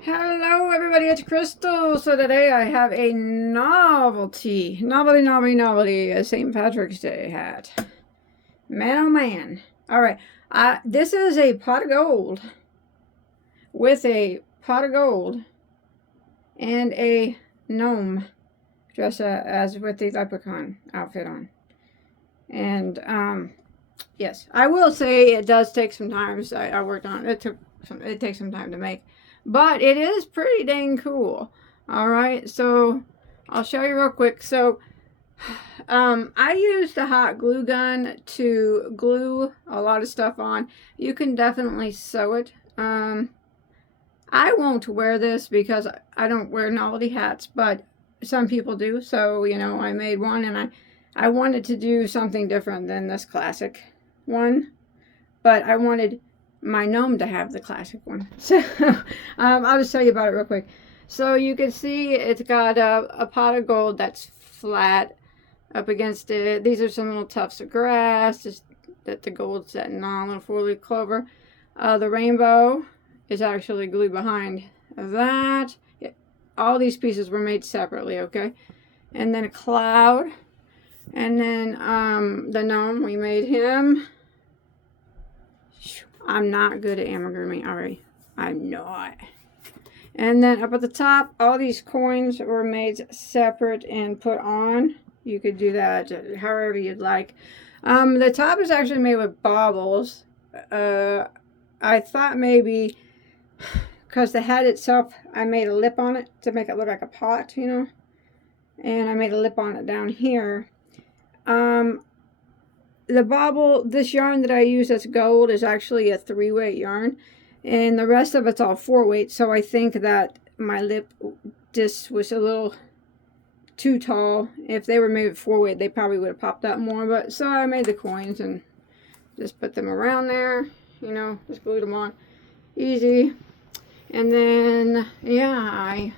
Hello everybody, it's Crystal. So today I have a novelty, a St. Patrick's Day hat. Man oh man. Alright, this is a pot of gold with a pot of gold and a gnome dressed as with the leprechaun outfit on. And yes, I will say it does take some time. I worked on it. It takes some time to make. But it is pretty dang cool. Alright, so I'll show you real quick. So I used a hot glue gun to glue a lot of stuff on. You can definitely sew it. I won't wear this because I don't wear novelty hats, but some people do. So, you know, I made one and I wanted to do something different than this classic one. But I wanted my gnome to have the classic one. So I'll just tell you about it real quick. So you can see it's got a pot of gold that's flat up against it. These are some little tufts of grass just that the gold's setting on, a little four-leaf clover. The rainbow is actually glued behind that. All these pieces were made separately, okay? And then a cloud. And then the gnome, we made him. I'm not good at amigurumi already. I'm not. And then up at the top, all these coins were made separate and put on. You could do that however you'd like. The top is actually made with baubles. I thought maybe because the hat itself, I made a lip on it to make it look like a pot, you know. And I made a lip on it down here. The bauble, this yarn that I use that's gold is actually a 3-weight yarn. And the rest of it's all 4-weight. So I think that my lip disc was a little too tall. If they were made with 4-weight, they probably would have popped up more. But so I made the coins and just put them around there. You know, just glued them on. Easy. And then, yeah, I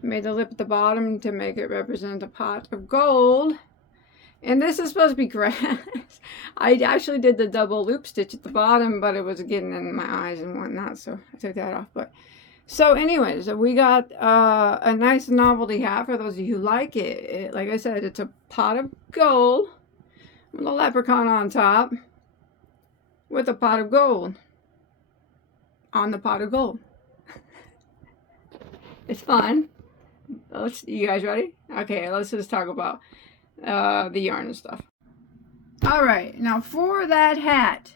made the lip at the bottom to make it represent a pot of gold. And this is supposed to be grass. I actually did the double loop stitch at the bottom, but it was getting in my eyes and whatnot, so I took that off. But so anyways, we got a nice novelty hat for those of you who like it. Like I said, it's a pot of gold with a leprechaun on top with a pot of gold on the pot of gold. It's fun. You guys ready? Okay, let's just talk about the yarn and stuff. Alright, now for that hat,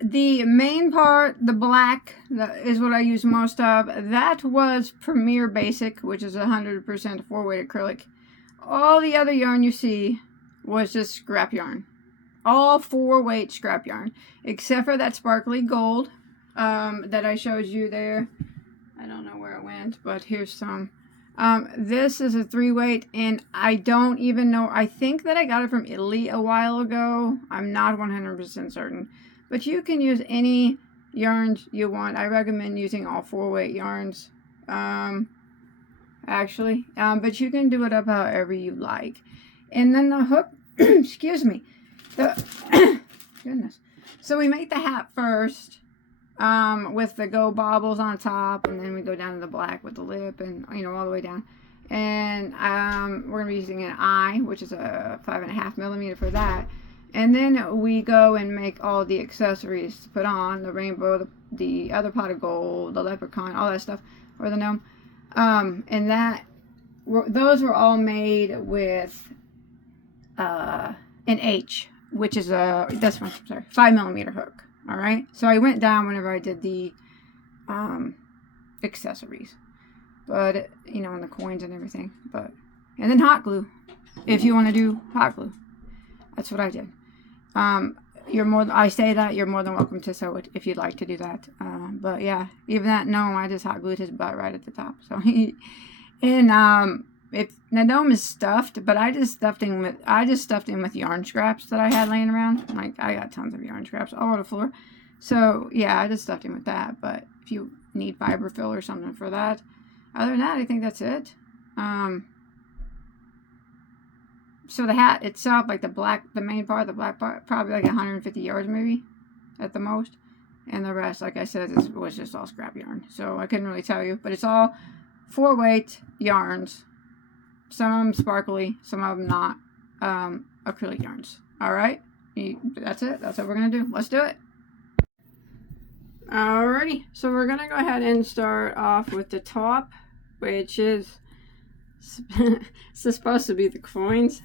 the main part, the black, is what I use most of. That was Premier Basic, which is 100% 4-weight acrylic. All the other yarn you see was just scrap yarn. All 4-weight scrap yarn, except for that sparkly gold that I showed you there. I don't know where it went, but here's some. This is a 3-weight, and I don't even know. I think that I got it from Italy a while ago. I'm not 100% certain. But you can use any yarns you want. I recommend using all 4-weight yarns, actually. But you can do it up however you like. And then the hook, excuse me. Goodness. So we make the hat first. With the gold baubles on top, and then we go down to the black with the lip, and you know, all the way down. And we're gonna be using an eye, which is a 5.5 millimeter for that. And then we go and make all the accessories to put on: the rainbow, the other pot of gold, the leprechaun, all that stuff, or the gnome. And those were all made with an H, which is this one, sorry, 5 millimeter hook. All right, so I went down whenever I did the accessories, but you know, and the coins and everything. But and then hot glue, if you want to do hot glue, that's what I did. I say that you're more than welcome to sew it if you'd like to do that. But yeah, even that gnome, I just hot glued his butt right at the top. So the gnome is stuffed, but I just stuffed him with yarn scraps that I had laying around. Like, I got tons of yarn scraps all over the floor. So yeah, I just stuffed him with that. But if you need fiber fill or something for that, other than that, I think that's it. So the hat itself, like the main part, the black part, probably like 150 yards maybe at the most. And the rest, like I said, was just all scrap yarn. So I couldn't really tell you. But it's all 4-weight yarns. Some of them sparkly, some of them not. Acrylic yarns. Alright? That's it. That's what we're going to do. Let's do it. Alrighty. So we're going to go ahead and start off with the top, which is supposed to be the coins.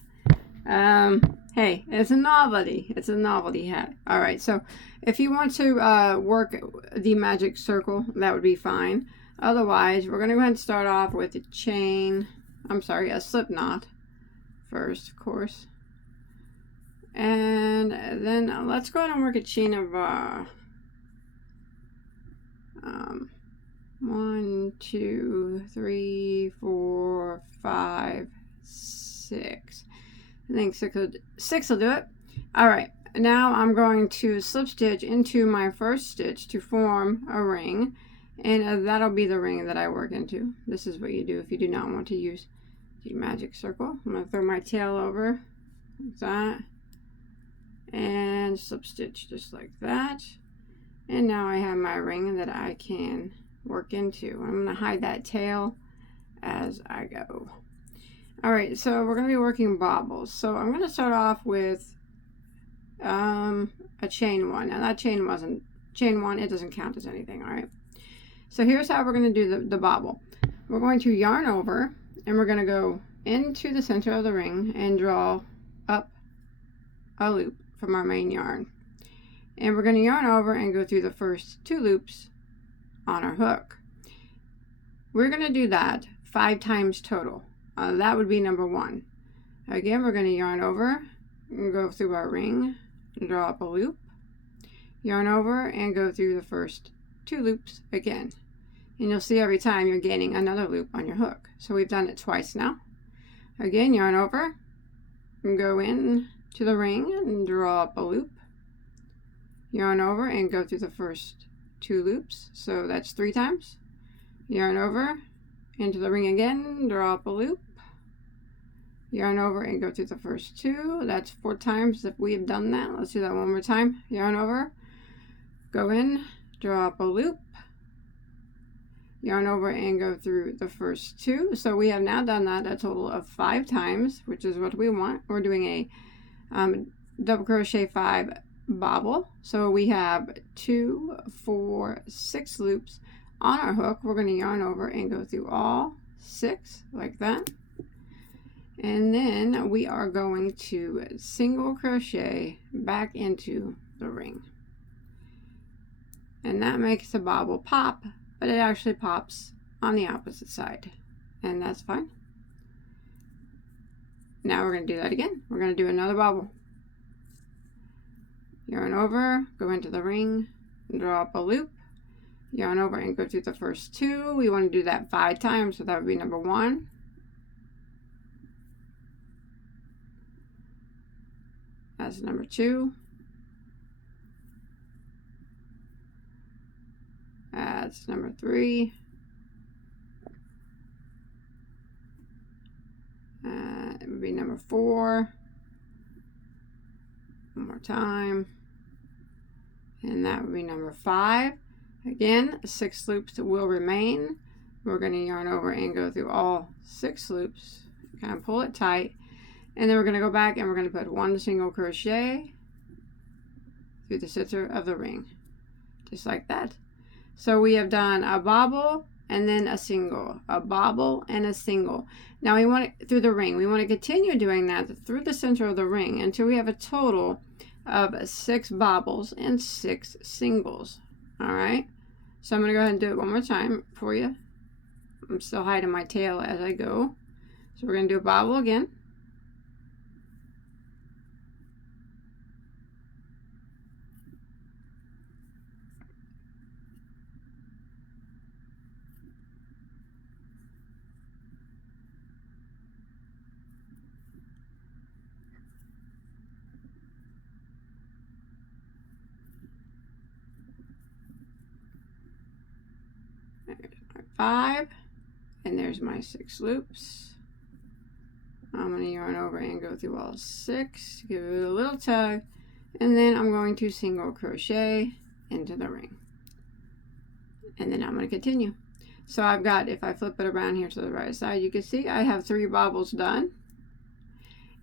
Hey, it's a novelty. It's a novelty hat. Alright, so if you want to work the magic circle, that would be fine. Otherwise, we're going to go ahead and start off with a chain. I'm sorry, a slip knot first, of course. And then let's go ahead and work a chain of 1, 2, 3, 4, 5, 6. I think 6 will do it. Alright, now I'm going to slip stitch into my first stitch to form a ring, and that'll be the ring that I work into. This is what you do if you do not want to use the magic circle. I'm going to throw my tail over like that and slip stitch just like that, and now I have my ring that I can work into. I'm going to hide that tail as I go. Alright, so we're going to be working bobbles. So I'm going to start off with a chain 1. Now that chain wasn't chain 1, it doesn't count as anything. Alright, so here's how we're going to do the bobble. We're going to yarn over, and we're going to go into the center of the ring and draw up a loop from our main yarn. And we're going to yarn over and go through the first 2 loops on our hook. We're going to do that 5 times total. That would be number 1. Again, we're going to yarn over and go through our ring and draw up a loop. Yarn over and go through the first 2 loops again. And you'll see every time you're gaining another loop on your hook. So we've done it twice now. Again, yarn over and go in to the ring and draw up a loop. Yarn over and go through the first 2 loops. So that's 3 times. Yarn over into the ring again, draw up a loop. Yarn over and go through the first 2. That's 4 times if we have done that. Let's do that one more time. Yarn over, go in, draw up a loop. Yarn over and go through the first 2. So we have now done that a total of 5 times, which is what we want. We're doing a double crochet 5 bobble. So we have 2, 4, 6 loops on our hook. We're going to yarn over and go through all 6 like that. And then we are going to single crochet back into the ring. And that makes the bobble pop, but it actually pops on the opposite side. And that's fine. Now we're going to do that again. We're going to do another bobble. Yarn over, go into the ring, draw up a loop. Yarn over and go through the first 2. We want to do that 5 times, so that would be number 1. That's number 2. That's number 3. It would be number 4. One more time. And that would be number 5. Again, 6 loops will remain. We're going to yarn over and go through all 6 loops. Kind of pull it tight. And then we're going to go back and we're going to put 1 single crochet through the center of the ring. Just like that. So we have done a bobble and then a single. A bobble and a single. Now we want it through the ring. We want to continue doing that through the center of the ring until we have a total of 6 bobbles and 6 singles. Alright. So I'm going to go ahead and do it one more time for you. I'm still hiding my tail as I go. So we're going to do a bobble again. There's my 5, and there's my 6 loops. I'm going to yarn over and go through all 6, give it a little tug, and then I'm going to single crochet into the ring. And then I'm going to continue. So I've got, if I flip it around here to the right side, you can see I have 3 bobbles done.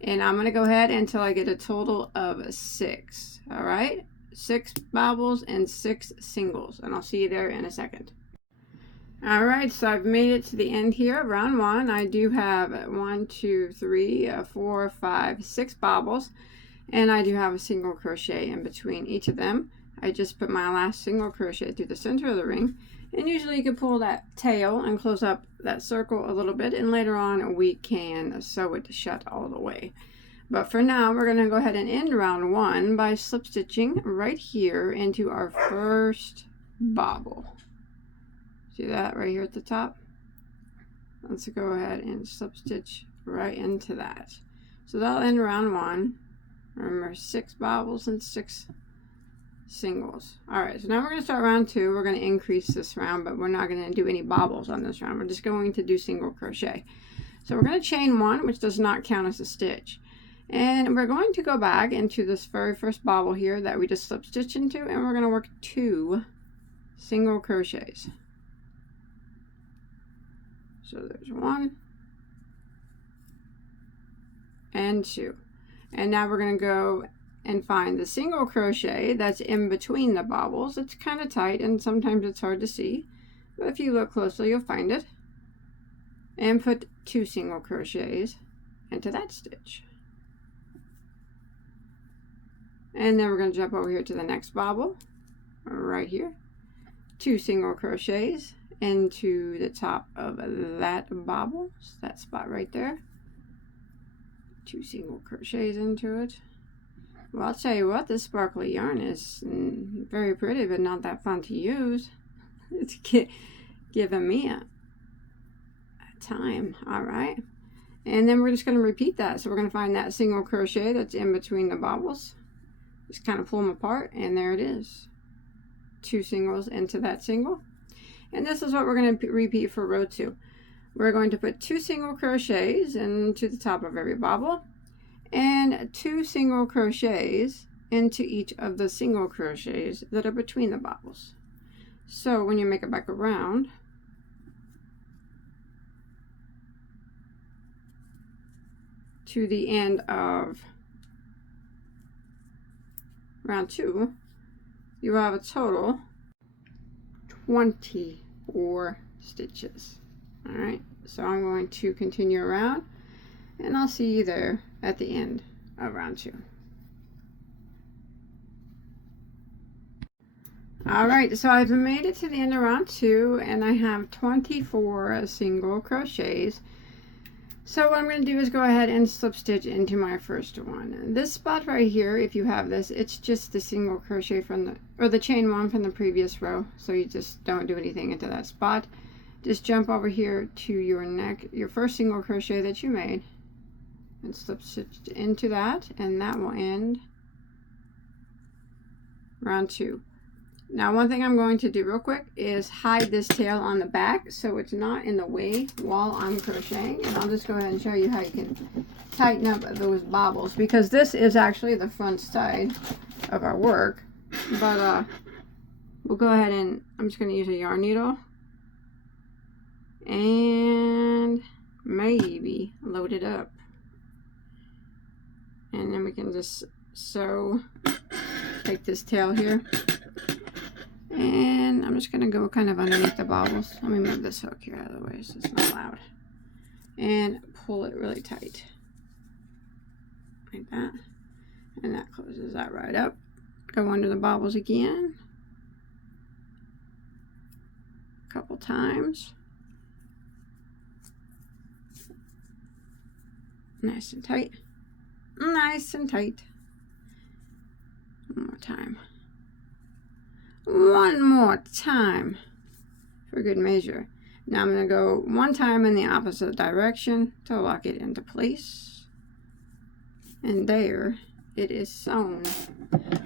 And I'm going to go ahead until I get a total of 6. All right, 6 bobbles and 6 singles. And I'll see you there in a second. All right, so I've made it to the end here of round 1. I do have 1, 2, 3, 4, 5, 6 bobbles. And I do have a single crochet in between each of them. I just put my last single crochet through the center of the ring. And usually you can pull that tail and close up that circle a little bit, and later on we can sew it shut all the way. But for now, we're going to go ahead and end round 1 by slip stitching right here into our first bobble. See that right here at the top? Let's go ahead and slip stitch right into that. So that'll end round 1. Remember, 6 bobbles and 6 singles. Alright, so now we're going to start round 2. We're going to increase this round, but we're not going to do any bobbles on this round. We're just going to do single crochet. So we're going to chain 1, which does not count as a stitch. And we're going to go back into this very first bobble here that we just slip stitched into, and we're going to work 2 single crochets. So there's 1 and 2. And now we're going to go and find the single crochet that's in between the bobbles. It's kind of tight and sometimes it's hard to see, but if you look closely you'll find it. And put 2 single crochets into that stitch. And then we're going to jump over here to the next bobble right here. 2 single crochets into the top of that bobble, so that spot right there. 2 single crochets into it. Well, I'll tell you what, this sparkly yarn is very pretty, but not that fun to use. It's giving me a time. All right. And then we're just going to repeat that. So we're going to find that single crochet that's in between the bobbles. Just kind of pull them apart, and there it is. 2 singles into that single. And this is what we're going to repeat for row 2. We're going to put 2 single crochets into the top of every bobble, and 2 single crochets into each of the single crochets that are between the bobbles. So when you make it back around, to the end of round 2, you have a total 24 stitches. All right, so I'm going to continue around, and I'll see you there at the end of round 2. All right, so I've made it to the end of round 2, and I have 24 single crochets. So what I'm going to do is go ahead and slip stitch into my first one. This spot right here, if you have this, it's just the single crochet from the chain 1 from the previous row. So you just don't do anything into that spot. Just jump over here to your neck, your first single crochet that you made, and slip stitch into that, and that will end round 2. Now, one thing I'm going to do real quick is hide this tail on the back so it's not in the way while I'm crocheting, and I'll just go ahead and show you how you can tighten up those bobbles, because this is actually the front side of our work. But we'll go ahead and I'm just going to use a yarn needle and maybe load it up, and then we can just sew, take this tail here, and I'm just going to go kind of underneath the bobbles. Let me move this hook here out of the way so it's not loud, and pull it really tight like that, and that closes that right up. Go under the bobbles again a couple times. Nice and tight. Nice and tight. One more time. One more time for good measure. Now I'm going to go one time in the opposite direction to lock it into place. And there it is sewn.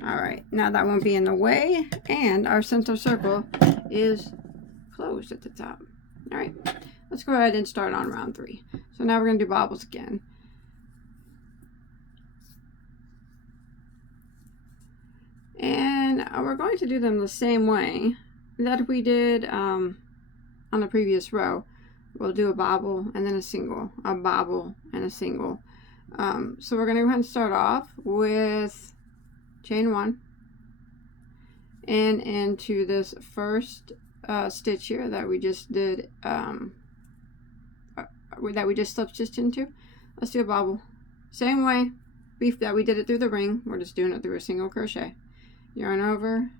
Alright, now that won't be in the way, and our center circle is closed at the top. Alright, let's go ahead and start on round 3. So now we're going to do bobbles again. And we're going to do them the same way that we did on the previous row. We'll do a bobble and then a single, a bobble and a single. So we're going to go ahead and start off with chain 1 and into this first stitch here that we just did, that we just slip stitched into. Let's do a bobble. Same way that we did it through the ring, we're just doing it through a single crochet. Yarn over,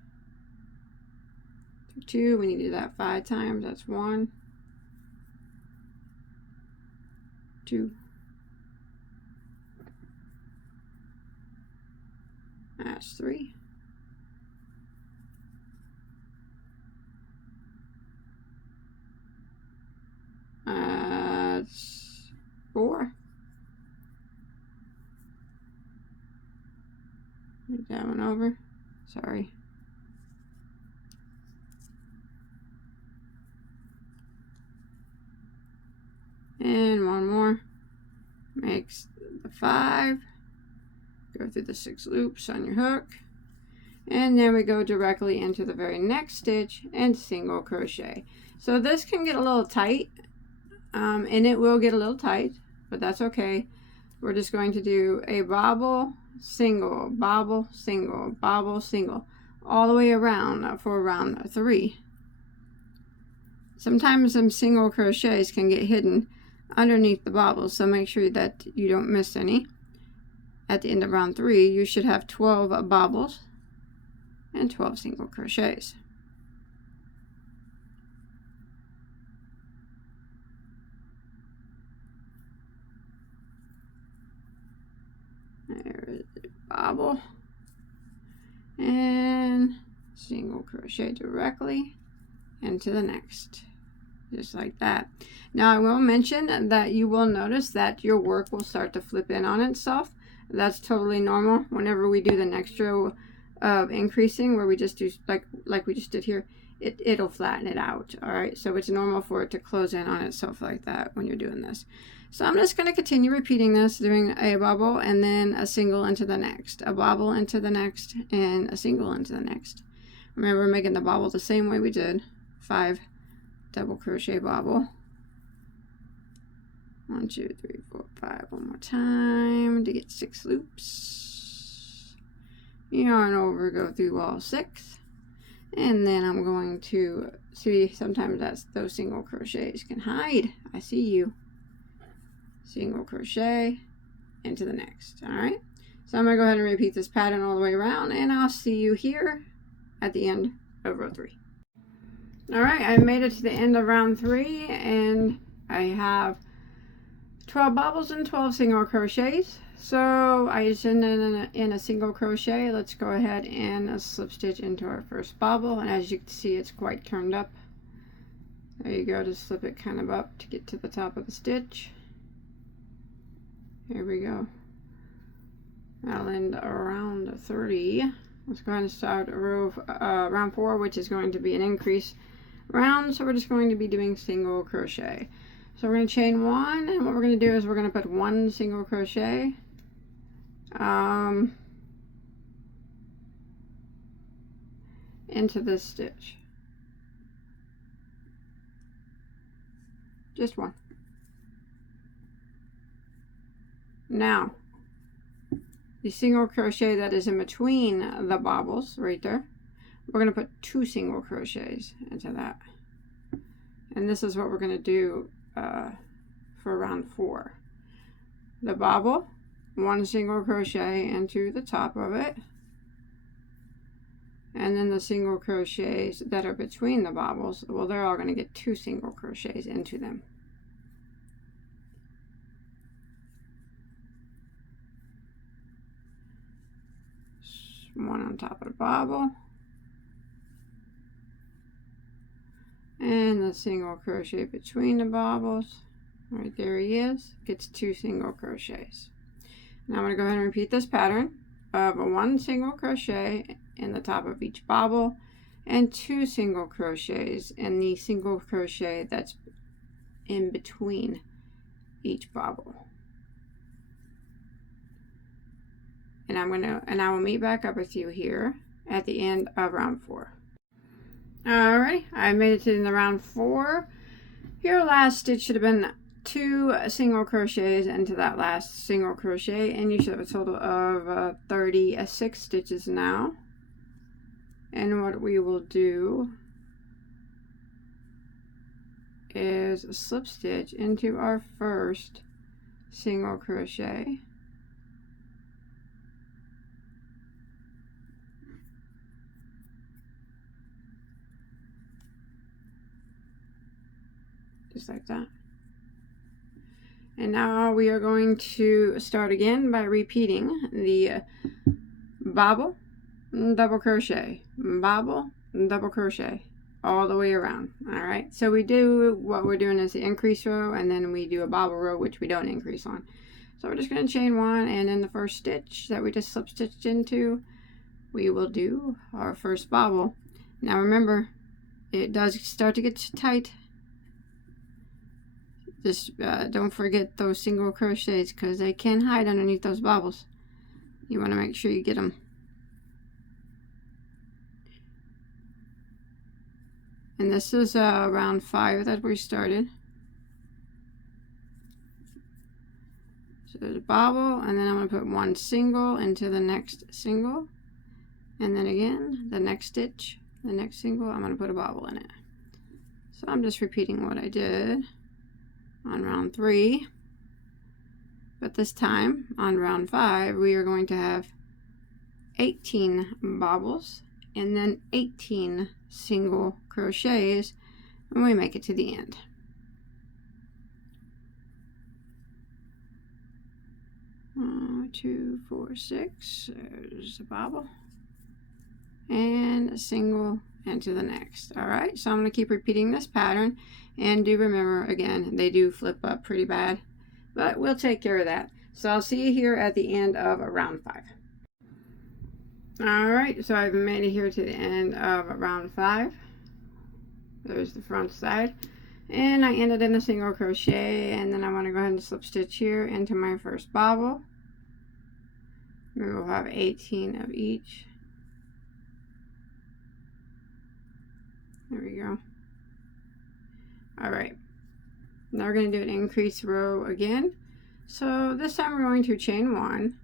through 2, we need to do that 5 times. That's 1, 2, that's 3, that's 4, move that one over, sorry, and one more, makes the 5, go through the 6 loops on your hook, and then we go directly into the very next stitch and single crochet. So this can get a little tight, and it will get a little tight, but that's okay. We're just going to do a bobble, single, bobble, single, bobble, single, all the way around for round 3. Sometimes some single crochets can get hidden underneath the bobbles, so make sure that you don't miss any. At the end of round 3, you should have 12 bobbles and 12 single crochets. There's the bobble and single crochet directly into the next, just like that. Now I will mention that you will notice that your work will start to flip in on itself. That's totally normal. Whenever we do the next row of increasing, where we just do like we just did here, it'll flatten it out. All right, so it's normal for it to close in on itself like that when you're doing this. So I'm just going to continue repeating this, doing a bobble and then a single into the next, a bobble into the next, and a single into the next. Remember, making the bobble the same way we did. 5 double crochet bobble. 1, 2, 3, 4, 5. One more time to get 6 loops. Yarn over, go through all 6. And then I'm going to see, sometimes those single crochets can hide. I see you. Single crochet into the next. All right, so I'm gonna go ahead and repeat this pattern all the way around, and I'll see you here at the end of row 3. All right, I made it to the end of round 3, and I have 12 bobbles and 12 single crochets. So I just ended in a single crochet. Let's go ahead and slip stitch into our first bobble, and as you can see, it's quite turned up. There you go, just slip it kind of up to get to the top of the stitch. Here we go. That'll end around 30. Let's go ahead and start round 4, which is going to be an increase round. So we're just going to be doing single crochet. So we're going to chain 1, and what we're going to do is we're going to put 1 single crochet into this stitch. Just 1. Now, the single crochet that is in between the bobbles right there, we're going to put 2 single crochets into that. And this is what we're going to do for round 4. The bobble, 1 single crochet into the top of it, and then the single crochets that are between the bobbles, well, they're all going to get 2 single crochets into them. One on top of the bobble, and the single crochet between the bobbles. Right there he is, gets 2 single crochets. Now I'm going to go ahead and repeat this pattern of 1 single crochet in the top of each bobble and 2 single crochets in the single crochet that's in between each bobble. And I will meet back up with you here at the end of round 4. Alright, I made it to the round 4. Your last stitch should have been 2 single crochets into that last single crochet, and you should have a total of 36 stitches now. And what we will do is a slip stitch into our first single crochet, just like that. And now we are going to start again by repeating the bobble, double crochet, bobble, double crochet, all the way around. All right, so we do, what we're doing is the increase row, and then we do a bobble row, which we don't increase on. So we're just going to chain 1, and in the first stitch that we just slip stitched into, we will do our first bobble. Now remember, it does start to get tight. Just don't forget those single crochets, because they can hide underneath those bobbles. You want to make sure you get them. And this is round 5 that we started. So there's a bobble, and then I'm going to put 1 single into the next single. And then again, the next stitch, the next single, I'm going to put a bobble in it. So I'm just repeating what I did on round 3. But this time, on round 5, we are going to have 18 bobbles and then 18 single crochets when we make it to the end. Two, 4, 6. There's a bobble and a single into the next. All right, so I'm going to keep repeating this pattern, and do remember, again, they do flip up pretty bad, but we'll take care of that. So I'll see you here at the end of round 5. All right, so I've made it here to the end of round 5. There's the front side, and I ended in a single crochet, and then I want to go ahead and slip stitch here into my first bobble. Remember, we'll have 18 of each. There we go. All right, now we're going to do an increase row again. So this time we're going to chain 1.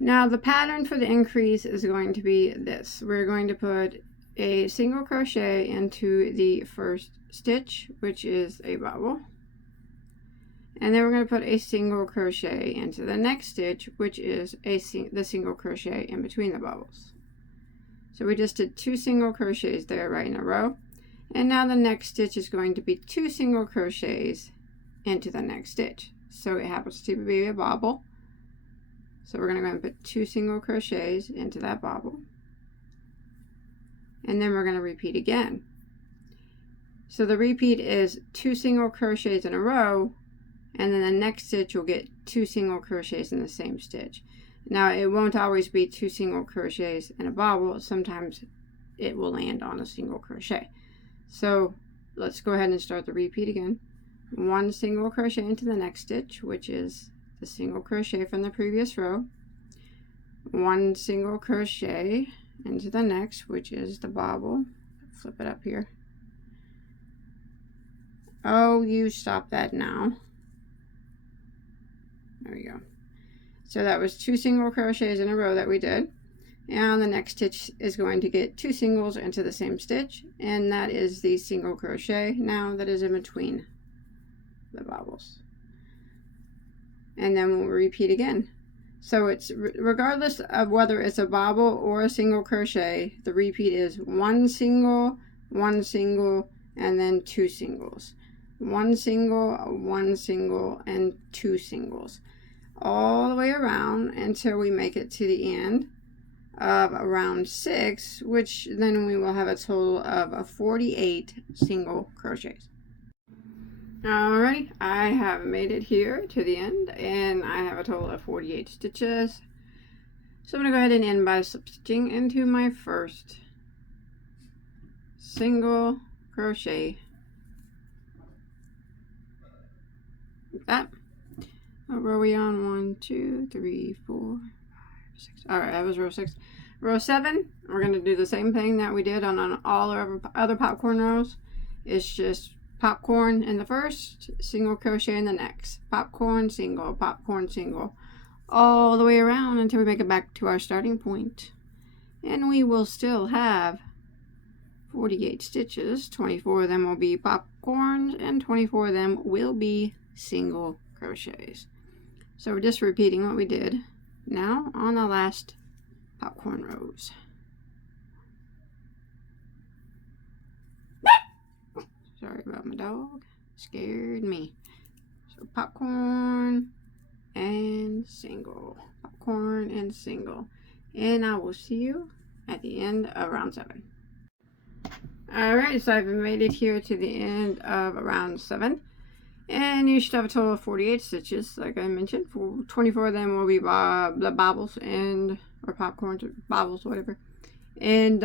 Now the pattern for the increase is going to be this. We're going to put a single crochet into the first stitch, which is a bobble, and then we're going to put a single crochet into the next stitch, which is the single crochet in between the bobbles. So we just did 2 single crochets there right in a row, and now the next stitch is going to be 2 single crochets into the next stitch. So it happens to be a bobble, so we're going to go and put 2 single crochets into that bobble, and then we're going to repeat again. So the repeat is 2 single crochets in a row, and then the next stitch will get 2 single crochets in the same stitch. Now it won't always be 2 single crochets in a bobble. Sometimes it will land on a single crochet. So let's go ahead and start the repeat again. 1 single crochet into the next stitch, which is the single crochet from the previous row. 1 single crochet into the next, which is the bobble. Flip it up here. Oh, you stop that now. There we go. So that was 2 single crochets in a row that we did, and the next stitch is going to get 2 singles into the same stitch, and that is the single crochet now that is in between the bobbles. And then we'll repeat again. So it's regardless of whether it's a bobble or a single crochet, the repeat is 1 single, 1 single, and then 2 singles. 1 single, 1 single, and 2 singles, all the way around until we make it to the end of round 6, which then we will have a total of 48 single crochets. Alright, I have made it here to the end, and I have a total of 48 stitches. So I'm going to go ahead and end by slip stitching into my first single crochet. Like that. What row are we on? 1, 2, 3, 4, 5, 6. Alright, that was row 6. Row 7, we're going to do the same thing that we did on all our other popcorn rows. It's just popcorn in the first, single crochet in the next, popcorn single, all the way around until we make it back to our starting point. And we will still have 48 stitches. 24 of them will be popcorns and 24 of them will be single crochets. So we're just repeating what we did now on the last popcorn rows. Sorry about my dog, scared me. So popcorn and single, popcorn and single, and I will see you at the end of round 7. Alright, so I've made it here to the end of round 7, and you should have a total of 48 stitches, like I mentioned. 24 of them will be the bobbles and or popcorns or bobbles, whatever, and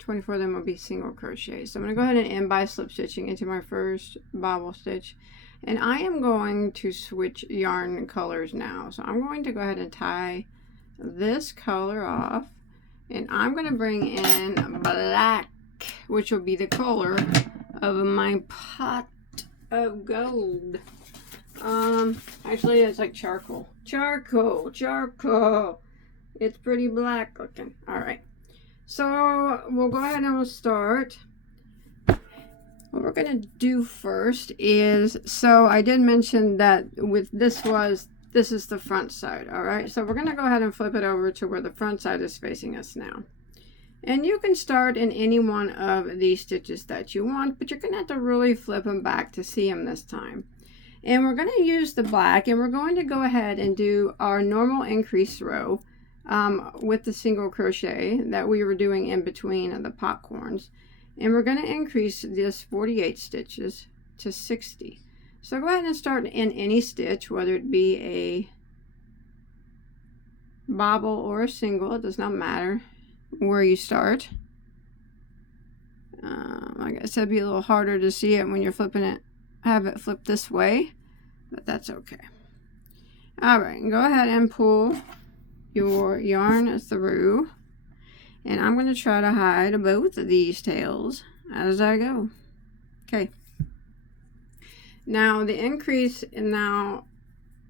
24 of them will be single crochets. So I'm going to go ahead and end by slip stitching into my first bobble stitch, and I am going to switch yarn colors now. So I'm going to go ahead and tie this color off, and I'm going to bring in black, which will be the color of my pot of gold. Actually it's like charcoal. It's pretty black looking. All right, so we'll go ahead and we'll start. What we're gonna do first is, so I did mention that with this is the front side. All right, so we're gonna go ahead and flip it over to where the front side is facing us now. And you can start in any one of these stitches that you want, but you're gonna have to really flip them back to see them this time. And we're gonna use the black, and we're going to go ahead and do our normal increase row with the single crochet that we were doing in between the popcorns. And we're gonna increase this 48 stitches to 60. So go ahead and start in any stitch, whether it be a bobble or a single, it does not matter where you start. Like I said, it'd be a little harder to see it when you're flipping it, have it flip this way, but that's okay. All right, go ahead and pull your yarn through, and I'm going to try to hide both of these tails as I go. Okay, now the increase now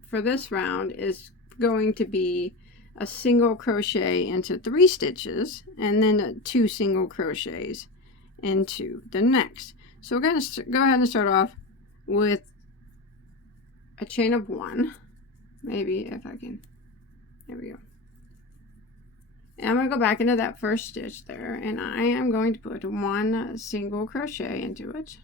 for this round is going to be a single crochet into 3 stitches, and then 2 single crochets into the next. So we're going to go ahead and start off with a chain of 1. Maybe if I can, there we go. And I'm going to go back into that first stitch there, and I am going to put 1 single crochet into it.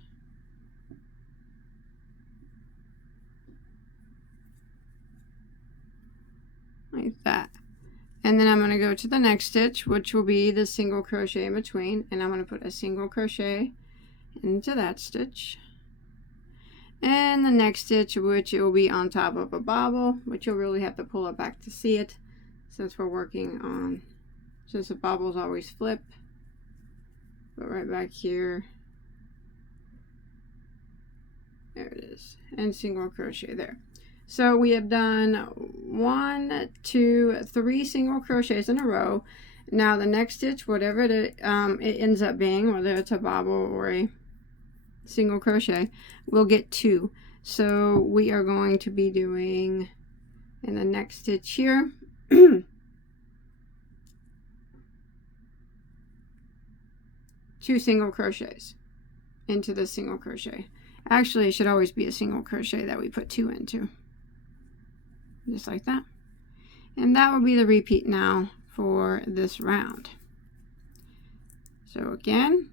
Like that. And then I'm going to go to the next stitch, which will be the single crochet in between, and I'm going to put a single crochet into that stitch. And the next stitch, which it will be on top of a bobble, which you'll really have to pull it back to see it, since we're working on, since the bobbles always flip. But right back here, there it is, and single crochet there. So we have done 1, 2, 3 single crochets in a row. Now the next stitch, whatever it ends up being, whether it's a bobble or a single crochet, we'll get 2. So we are going to be doing in the next stitch here 2 single crochets into the single crochet. Actually, it should always be a single crochet that we put 2 into. Just like that. And that will be the repeat now for this round. So again,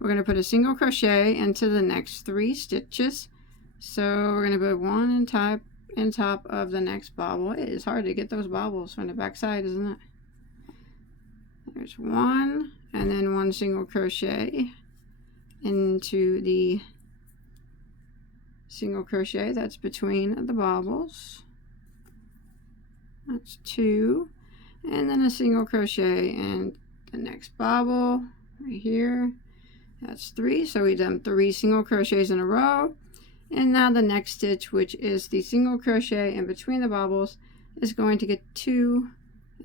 we're going to put a single crochet into the next 3 stitches. So we're going to put 1 in top of the next bobble. It is hard to get those bobbles from the back side, isn't it? There's 1, and then 1 single crochet into the single crochet that's between the bobbles. That's 2, and then a single crochet in the next bobble right here. That's 3. So we've done 3 single crochets in a row, and now the next stitch, which is the single crochet in between the bobbles, is going to get 2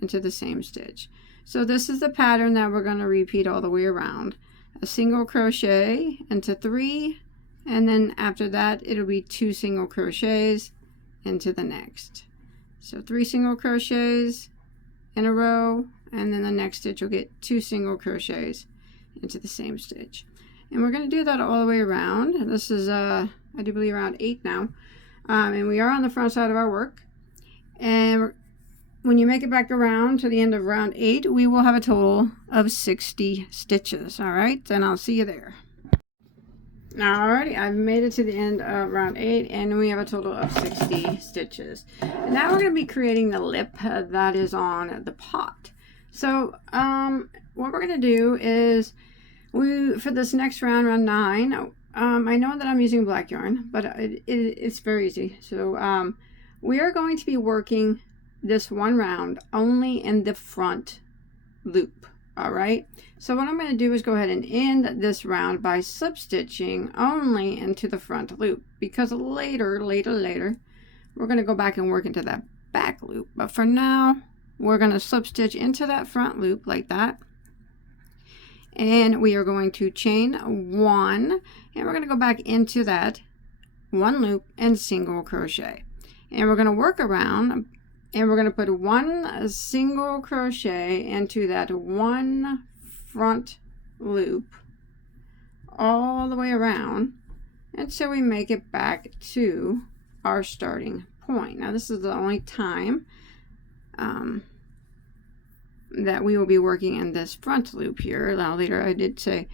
into the same stitch. So this is the pattern that we're going to repeat all the way around. A single crochet into 3, and then after that it'll be 2 single crochets into the next. So 3 single crochets in a row, and then the next stitch will get 2 single crochets into the same stitch. And we're going to do that all the way around. This is I do believe around 8 now, and we are on the front side of our work. And when you make it back around to the end of round 8, we will have a total of 60 stitches. All right, then I'll see you there. Alrighty, I've made it to the end of round 8, and we have a total of 60 stitches. And now we're going to be creating the lip that is on the pot. So what we're going to do is, for this next round, round 9, I know that I'm using black yarn, but it's very easy. So we are going to be working this one round only in the front loop. All right, so what I'm going to do is go ahead and end this round by slip stitching only into the front loop, because later we're going to go back and work into that back loop. But for now, we're going to slip stitch into that front loop like that, and we are going to chain 1, and we're going to go back into that 1 loop and single crochet, and we're going to work around. And we're going to put 1 single crochet into that 1 front loop all the way around until we make it back to our starting point. Now this is the only time that we will be working in this front loop here. Now later I did say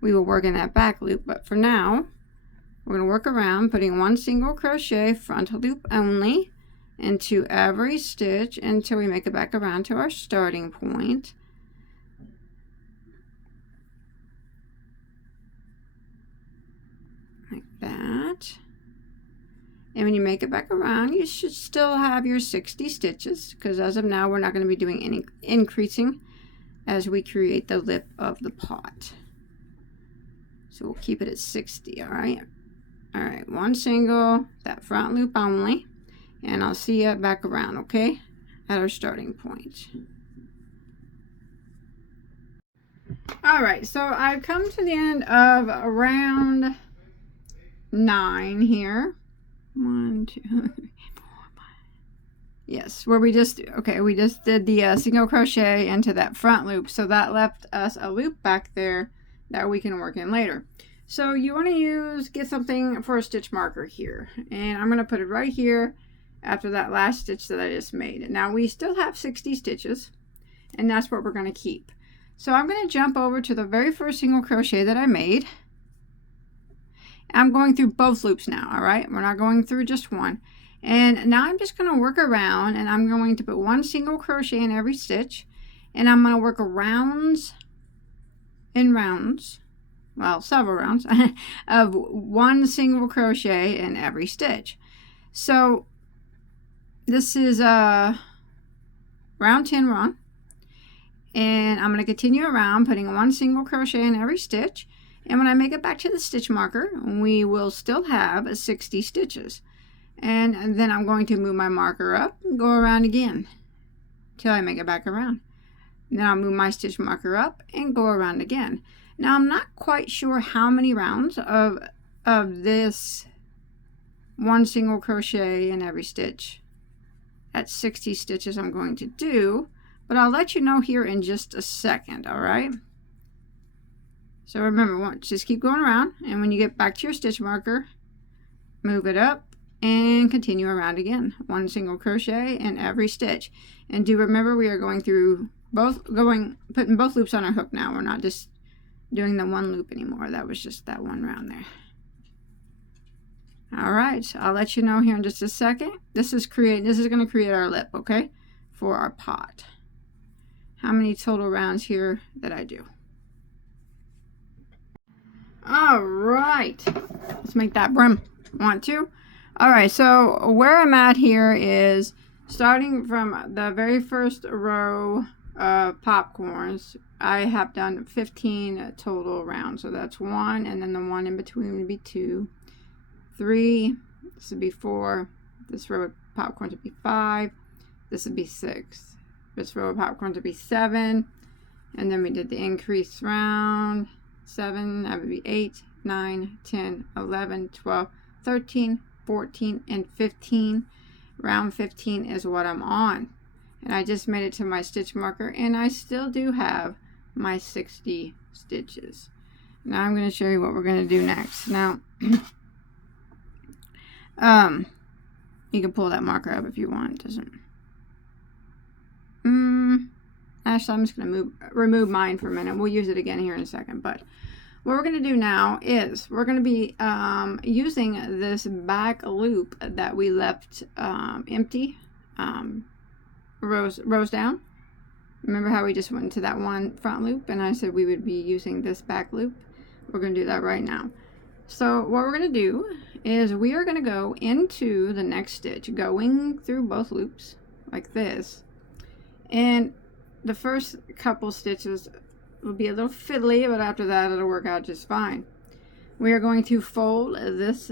we will work in that back loop, but for now we're going to work around putting 1 single crochet front loop only into every stitch until we make it back around to our starting point. Like that. And when you make it back around, you should still have your 60 stitches, because as of now we're not going to be doing any increasing as we create the lip of the pot. So we'll keep it at 60. All right, 1 single, that front loop only. And I'll see you back around, okay, at our starting point. All right, so I've come to the end of round 9 here. 1, 2, 3, 4, 5. Yes, where we just did the single crochet into that front loop, so that left us a loop back there that we can work in later. So you want to get something for a stitch marker here, and I'm going to put it right here after that last stitch that I just made. Now we still have 60 stitches, and that's what we're going to keep. So I'm going to jump over to the very first single crochet that I made. I'm going through both loops now. All right, we're not going through just one. And now I'm just going to work around, and I'm going to put 1 single crochet in every stitch, and I'm going to work rounds and rounds, well, several rounds of 1 single crochet in every stitch. So this is round 10 we're on, and I'm going to continue around putting 1 single crochet in every stitch, and when I make it back to the stitch marker, we will still have 60 stitches. And then I'm going to move my marker up and go around again till I make it back around. Then I'll move my stitch marker up and go around again. Now I'm not quite sure how many rounds of this 1 single crochet in every stitch at 60 stitches I'm going to do, but I'll let you know here in just a second. All right, so remember, just keep going around, and when you get back to your stitch marker, move it up and continue around again. 1 single crochet in every stitch. And do remember, we are going through putting both loops on our hook now. We're not just doing the 1 loop anymore. That was just that 1 round there. All right, so I'll let you know here in just a second. This is going to create our lip, okay, for our pot. How many total rounds here that I do? All right, let's make that brim. 1, 2. All right, so where I'm at here is starting from the very first row of popcorns. I have done 15 total rounds, so that's 1, and then the 1 in between would be 2, 3, this would be 4, this row of popcorns would be 5, this would be 6, first row of popcorn to be 7, and then we did the increase round 7, that would be 8, 9, 10, 11, 12, 13, 14, and 15. Round 15 is what I'm on, and I just made it to my stitch marker, and I still do have my 60 stitches. Now I'm going to show you what we're going to do next. Now you can pull that marker up if you want. It doesn't actually, I'm just going to remove mine for a minute. We'll use it again here in a second. But what we're going to do now is we're going to be using this back loop that we left empty, rows down. Remember how we just went into that one front loop and I said we would be using this back loop? We're going to do that right now. So what we're going to do is we are going to go into the next stitch, going through both loops like this. And the first couple stitches will be a little fiddly, but after that it'll work out just fine. We are going to fold this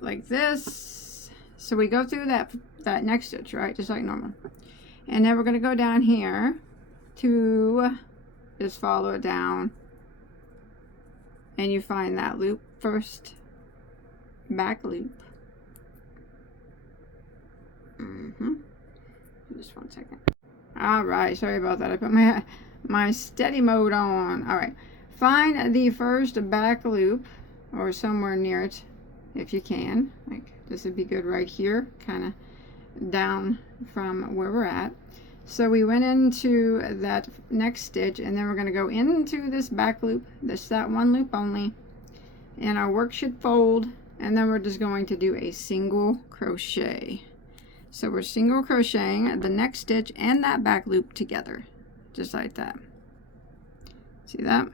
like this. So we go through that next stitch, right? Just like normal. And then we're going to go down here to just follow it down. And you find that loop first, back loop. Just one second. Alright, sorry about that. I put my steady mode on. Alright, find the first back loop or somewhere near it if you can. Like this would be good right here, kind of down from where we're at. So we went into that next stitch and then we're going to go into this back loop, that one loop only, and our work should fold, and then we're just going to do a single crochet. So we're single crocheting the next stitch and that back loop together, just like that. See that?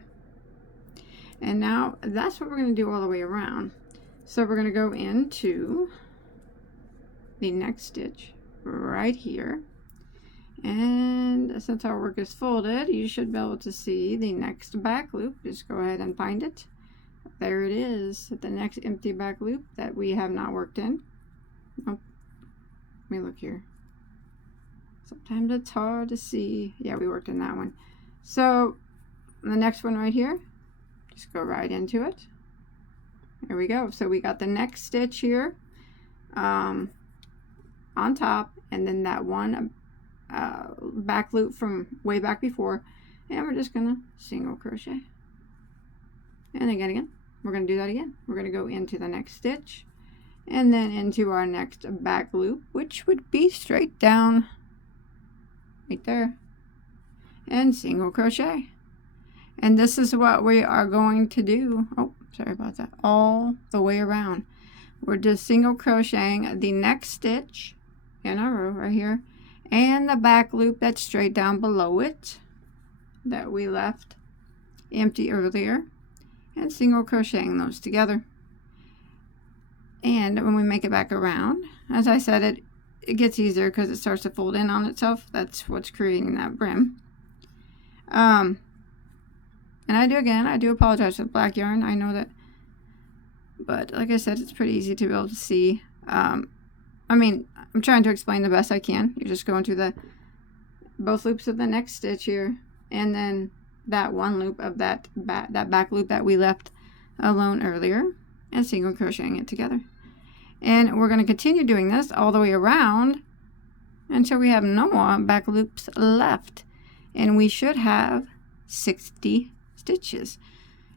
And now that's what we're going to do all the way around. So we're going to go into the next stitch right here. And since our work is folded, you should be able to see the next back loop. Just go ahead and find it. There it is, the next empty back loop that we have not worked in. Oh, let me look here. Sometimes it's hard to see. Yeah, we worked in that one. So the next one right here, just go right into it. There we go. So we got the next stitch here on top, and then that one back loop from way back before, and we're just gonna single crochet, and again we're gonna do that again. We're gonna go into the next stitch and then into our next back loop, which would be straight down right there, and single crochet. And this is what we are going to do. Oh, sorry about that. All the way around, we're just single crocheting the next stitch in our row right here, and the back loop that's straight down below it that we left empty earlier, and single crocheting those together. And when we make it back around, as I said, it gets easier because it starts to fold in on itself. That's what's creating that brim. And I do apologize for the black yarn. I know that, but like I said, it's pretty easy to be able to see. I mean, I'm trying to explain the best I can. You're just going to both loops of the next stitch here, and then that one loop of that back loop that we left alone earlier, and single crocheting it together. And we're going to continue doing this all the way around until we have no more back loops left, and we should have 60 stitches.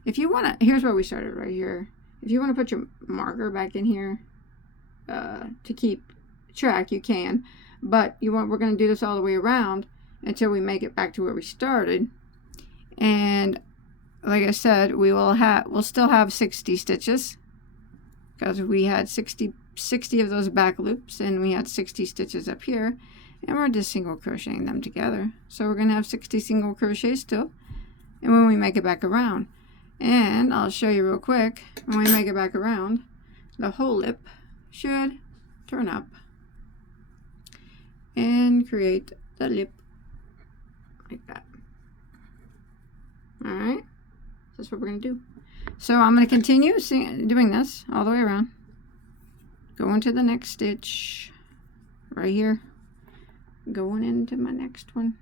If you want to, here's where we started right here. If you want to put your marker back in here to keep track, you can, but we're going to do this all the way around until we make it back to where we started. And like I said, we'll still have 60 stitches because we had 60 of those back loops, and we had 60 stitches up here, and we're just single crocheting them together. So we're going to have 60 single crochets still, and when we make it back around, and I'll show you real quick, when we make it back around, the whole lip should turn up and create the lip like that. Alright, that's what we're going to do. So I'm going to continue doing this all the way around. Go into the next stitch right here. going into my next one,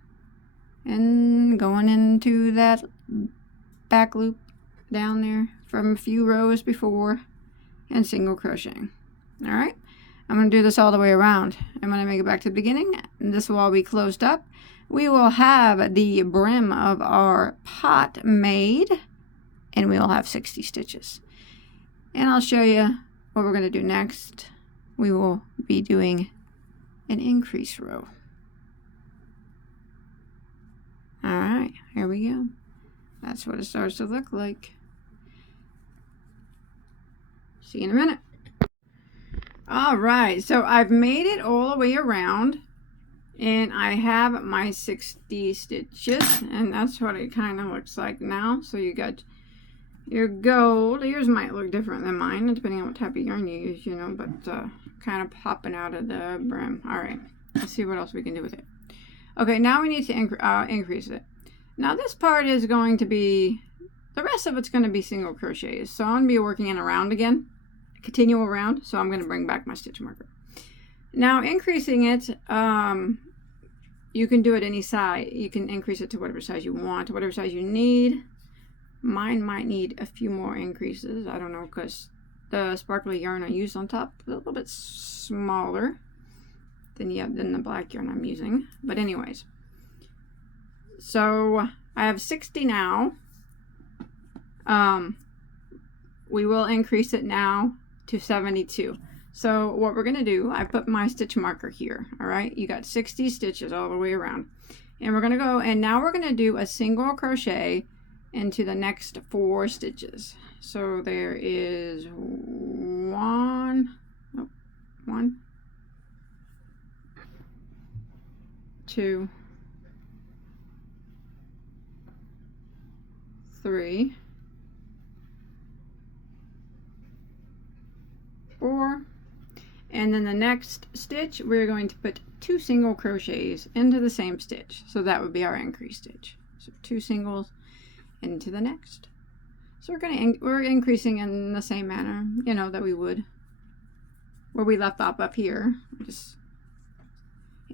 and going into that back loop down there from a few rows before, and single crocheting. All right, I'm going to do this all the way around. I'm going to make it back to the beginning, and this will all be closed up. We will have the brim of our pot made, and we will have 60 stitches. And I'll show you what we're going to do next. We will be doing an increase row. All right, here we go. That's what it starts to look like. See you in a minute. All right, so I've made it all the way around, and I have my 60 stitches, and that's what it kind of looks like now. So you got your gold. Yours might look different than mine, depending on what type of yarn you use, you know, but kind of popping out of the brim. All right, let's see what else we can do with it. Okay, now we need to increase it. Now this part is going to be, the rest of it's going to be single crochets. So I'm going to be working in a round again, continual round. So I'm going to bring back my stitch marker. Now increasing it, you can do it any size. You can increase it to whatever size you want, whatever size you need. Mine might need a few more increases. I don't know, because the sparkly yarn I used on top is a little bit smaller than the black yarn I'm using. But anyways, so I have 60 now. We will increase it now to 72. So what we're going to do, I put my stitch marker here. All right, you got 60 stitches all the way around, and we're going to go, and now we're going to do a single crochet into the next 4 stitches. So there is 1, 2, 3, 4, and then the next stitch we're going to put 2 single crochets into the same stitch. So that would be our increase stitch. So 2 singles into the next. So we're increasing in the same manner, you know, that we would where we left off up here. Just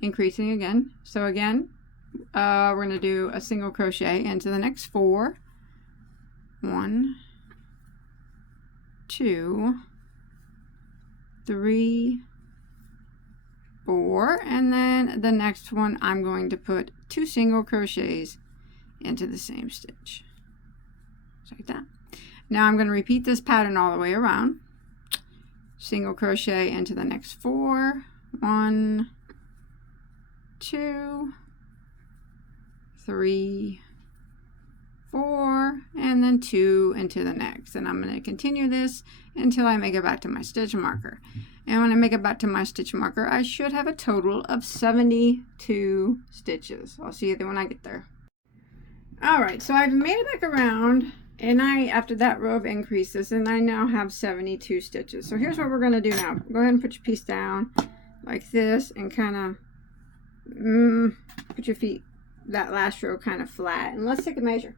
increasing again. So again, we're going to do a single crochet into the next 4. 1, 2, 3, 4, and then the next one I'm going to put 2 single crochets into the same stitch. Just like that. Now I'm going to repeat this pattern all the way around. Single crochet into the next 4. 1, 2, 3, 4, and then 2 into the next. And I'm going to continue this until I make it back to my stitch marker. And when I make it back to my stitch marker, I should have a total of 72 stitches. I'll see you when I get there. Alright, so I've made it back around, and after that row of increases, and I now have 72 stitches. So here's what we're going to do now. Go ahead and put your piece down like this, and kind of put your feet, that last row, kind of flat. And let's take a measure.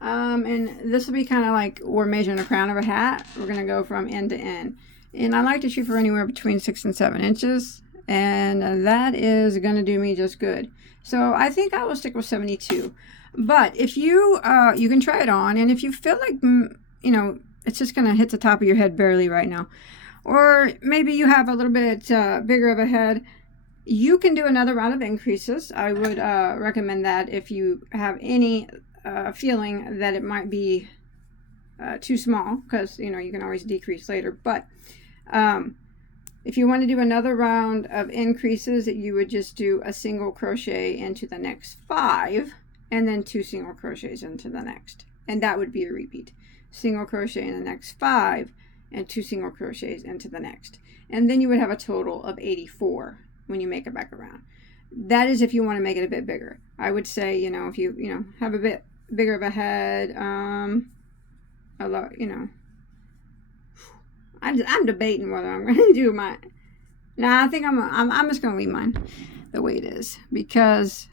And this will be kind of like we're measuring the crown of a hat. We're going to go from end to end. And I like to shoot for anywhere between 6 and 7 inches. And that is going to do me just good. So I think I will stick with 72. But if you, you can try it on. And if you feel like, you know, it's just going to hit the top of your head barely right now, or maybe you have a little bit bigger of a head, you can do another round of increases. I would recommend that if you have any feeling that it might be too small, because, you know, you can always decrease later. But if you want to do another round of increases, you would just do a single crochet into the next 5, and then 2 single crochets into the next, and that would be a repeat. Single crochet in the next 5, and 2 single crochets into the next, and then you would have a total of 84 when you make it back around. That is if you want to make it a bit bigger. I would say, you know, if you have a bit bigger of a head, a lot, you know, I'm debating whether I'm going to do my. Nah, I think I'm just going to leave mine the way it is, because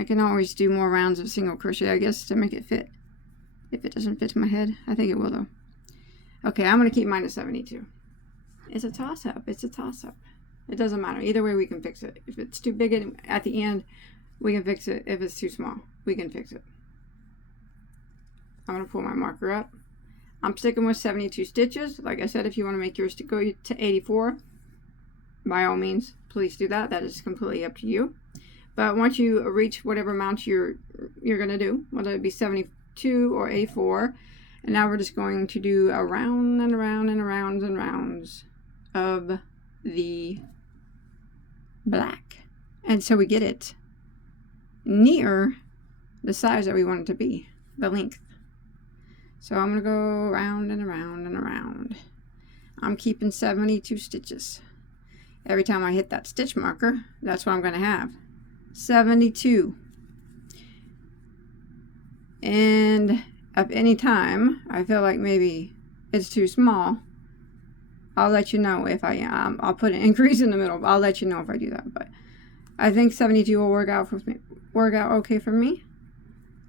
I can always do more rounds of single crochet, I guess, to make it fit. If it doesn't fit my head, I think it will though. Okay, I'm going to keep mine at 72. It's a toss-up. It's a toss-up. It doesn't matter. Either way we can fix it. If it's too big at the end, we can fix it. If it's too small, we can fix it. I'm going to pull my marker up. I'm sticking with 72 stitches. Like I said, if you want to make yours to go to 84, by all means, please do that. That is completely up to you. But once you reach whatever amount you're going to do, whether it be 72 or 84, and now we're just going to do a round and around and around and rounds of the black. And so we get it near the size that we want it to be, the length. So I'm going to go around and around and around. I'm keeping 72 stitches. Every time I hit that stitch marker, that's what I'm going to have. 72. And if any time I feel like maybe it's too small, I'll let you know if I'll put an increase in the middle. I'll let you know if I do that. But I think 72 will work out okay for me.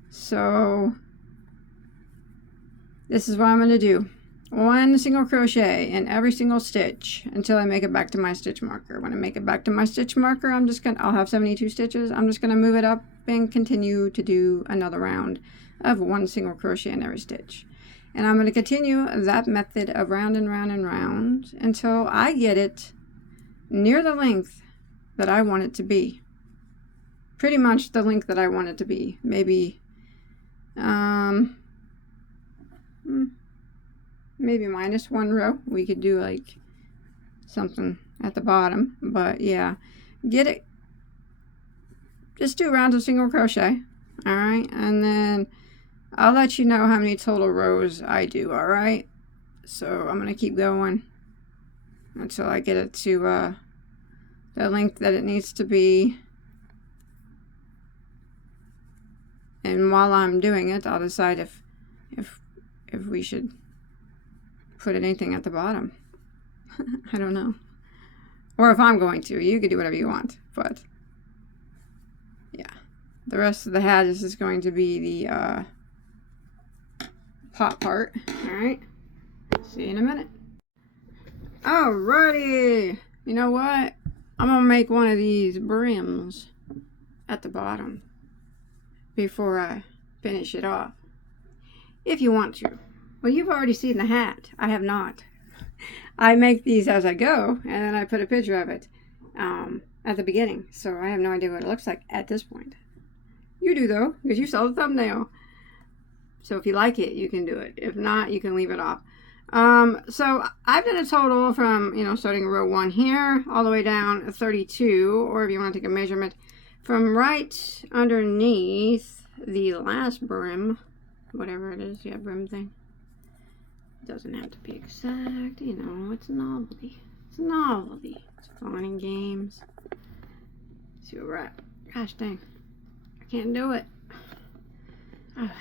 So this is what I'm going to do. 1 single crochet in every single stitch until I make it back to my stitch marker. When I make it back to my stitch marker, I'll have 72 stitches. I'm just going to move it up and continue to do another round of 1 single crochet in every stitch. And I'm going to continue that method of round and round and round until I get it near the length that I want it to be. Pretty much the length that I want it to be. Maybe minus 1 row. We could do like something at the bottom, but yeah, get it. Just do rounds of single crochet. All right, and then I'll let you know how many total rows I do. All right, so I'm gonna keep going until I get it to the length that it needs to be. And while I'm doing it, I'll decide if we should put anything at the bottom. I don't know. Or if I'm going to. You can do whatever you want. But yeah. The rest of the hat is just going to be the pot part. Alright. See you in a minute. Alrighty. You know what? I'm going to make one of these brims at the bottom before I finish it off. If you want to. Well, you've already seen the hat. I have not. I make these as I go, and then I put a picture of it at the beginning. So I have no idea what it looks like at this point. You do, though, because you saw the thumbnail. So if you like it, you can do it. If not, you can leave it off. So I've done a total from, starting row 1 here, all the way down 32, or if you want to take a measurement, from right underneath the last brim, whatever it is, brim thing. Doesn't have to be exact, it's novelty. It's novelty. It's fun and games. Let's see where we're at. Gosh dang. I can't do it. Alright.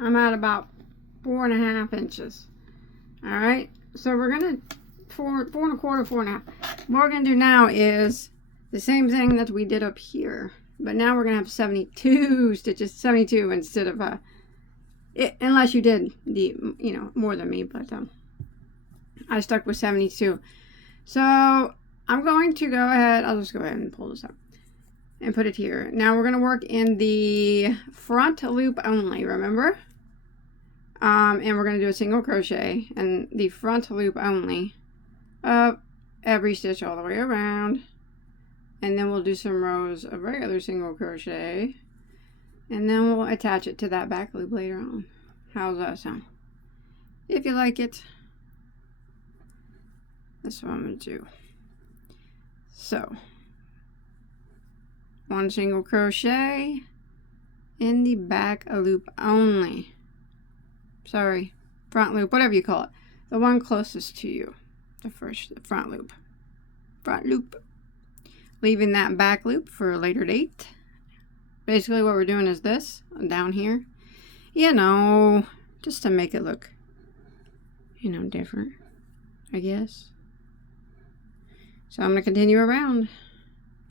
I'm at about 4.5 inches. Alright. So we're gonna 4.25, 4.5. What we're gonna do now is the same thing that we did up here. But now we're gonna have 72 stitches, 72 instead of unless you did the more than me, but I stuck with 72. So I'm going to go ahead. I'll just go ahead and pull this up and put it here. Now we're going to work in the front loop only, remember? And we're going to do a single crochet in the front loop only of every stitch all the way around, and then we'll do some rows of regular single crochet. And then we'll attach it to that back loop later on. How's that sound? If you like it, that's what I'm going to do. So, 1 single crochet in the back loop only. Sorry, front loop, whatever you call it. The one closest to you. The front loop. Front loop. Leaving that back loop for a later date. Basically what we're doing is this, down here, just to make it look, different, I guess. So I'm going to continue around.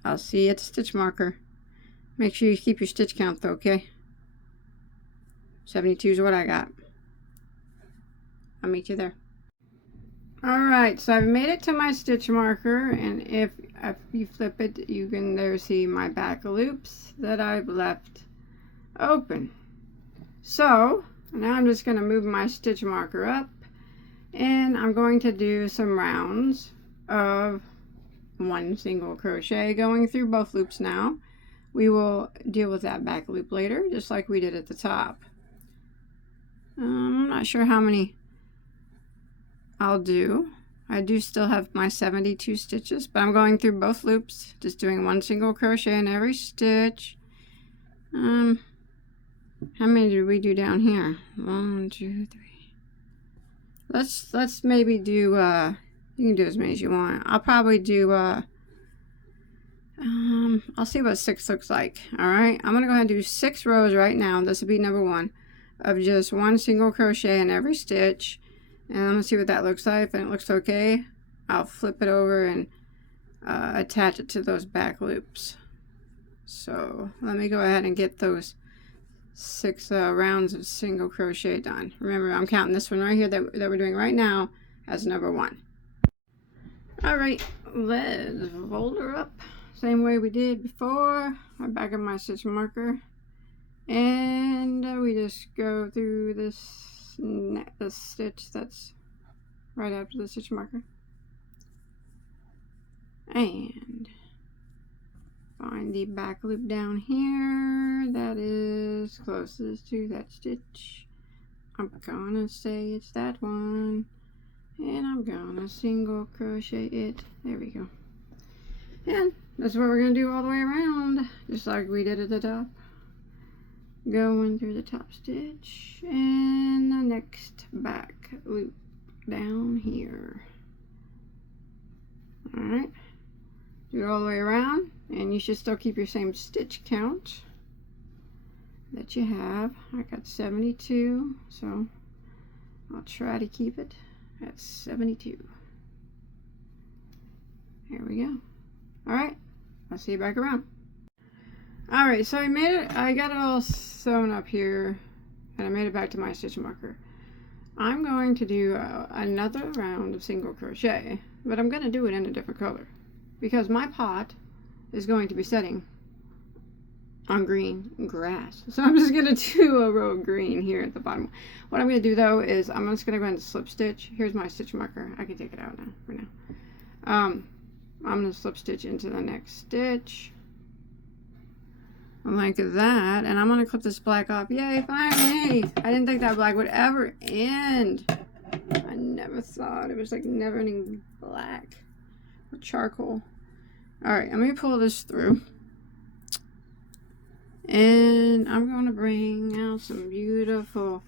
I'll see you at the stitch marker. Make sure you keep your stitch count though, okay? 72 is what I got. I'll meet you there. Alright, so I've made it to my stitch marker, and if if you flip it, you can there see my back loops that I've left open. So now I'm just going to move my stitch marker up, and I'm going to do some rounds of 1 single crochet going through both loops now. We will deal with that back loop later, just like we did at the top. I'm not sure how many I'll do. I do still have my 72 stitches, but I'm going through both loops, just doing 1 single crochet in every stitch. How many did we do down here? 1, 2, 3. Let's maybe do you can do as many as you want. I'll probably do I'll see what 6 looks like. All right, I'm gonna go ahead and do 6 rows right now. This will be number 1 of just 1 single crochet in every stitch, and I'm gonna see what that looks like. If it looks okay, I'll flip it over and attach it to those back loops. So let me go ahead and get those 6 rounds of single crochet done. Remember, I'm counting this one right here that we're doing right now as number 1. All right, let's fold her up same way we did before. I'm back at my stitch marker, and we just go through this stitch that's right after the stitch marker, and find the back loop down here that is closest to that stitch. I'm gonna say it's that one, and I'm gonna single crochet it. There we go. And that's what we're gonna do all the way around, just like we did at the top. Going through the top stitch and the next back loop down here. Alright, do it all the way around, and you should still keep your same stitch count that you have. I got 72, so I'll try to keep it at 72. There we go. Alright, I'll see you back around. Alright, so I got it all sewn up here, and I made it back to my stitch marker. I'm going to do another round of single crochet, but I'm going to do it in a different color, because my pot is going to be setting on green grass. So I'm just going to do a row of green here at the bottom. What I'm going to do though is I'm just going to go ahead and slip stitch. Here's my stitch marker. I can take it out now for now. I'm going to slip stitch into the next stitch like that, and I'm going to clip this black off. Yay, finally! I didn't think that black would ever end. I never thought it was like never ending black or charcoal. Alright, I'm going to pull this through, and I'm going to bring out some beautiful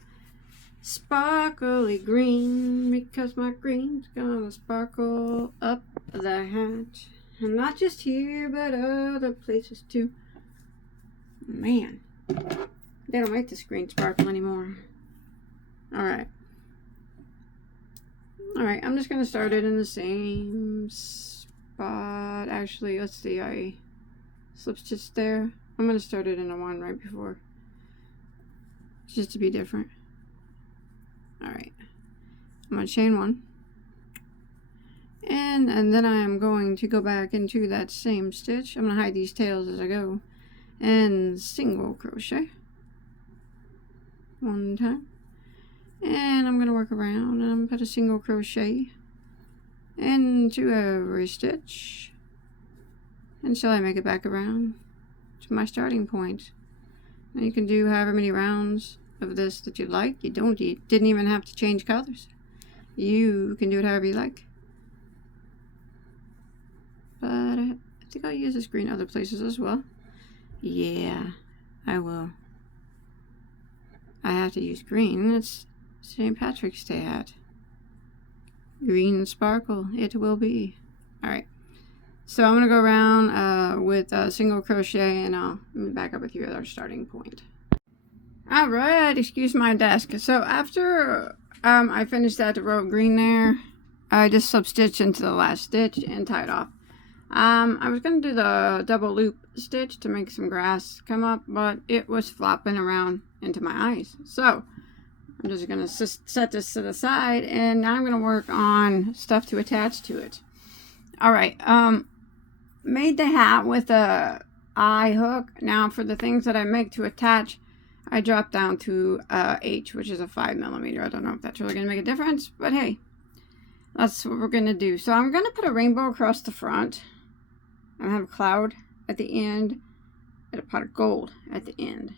sparkly green, because my green's gonna sparkle up the hatch, and not just here but other places too. Man, they don't make this green sparkle anymore. Alright, I'm just gonna start it in the same spot. Actually, let's see, I slip stitch there. I'm gonna start it in a 1 right before, just to be different. Alright, I'm going to chain 1, and then I am going to go back into that same stitch. I'm going to hide these tails as I go, and single crochet 1 time, and I'm going to work around, and I'm going to put a single crochet into every stitch until I make it back around to my starting point. And you can do however many rounds of this that you like. You didn't even have to change colors. You can do it however you like. But I think I'll use this green other places as well. Yeah, I will. I have to use green. It's St. Patrick's Day hat. Green sparkle it will be. Alright, so I'm gonna go around with a single crochet, and I'll back up with you at our starting point. Alright, excuse my desk. So after I finished that row of green there, I just slip stitch into the last stitch and tie it off. I was going to do the double loop stitch to make some grass come up, but it was flopping around into my eyes. So I'm just going to set this to the side, and now I'm going to work on stuff to attach to it. Alright, made the hat with a I hook. Now for the things that I make to attach, I drop down to H, which is a 5mm. I don't know if that's really going to make a difference, but hey, that's what we're going to do. So I'm going to put a rainbow across the front. I have a cloud at the end and a pot of gold at the end.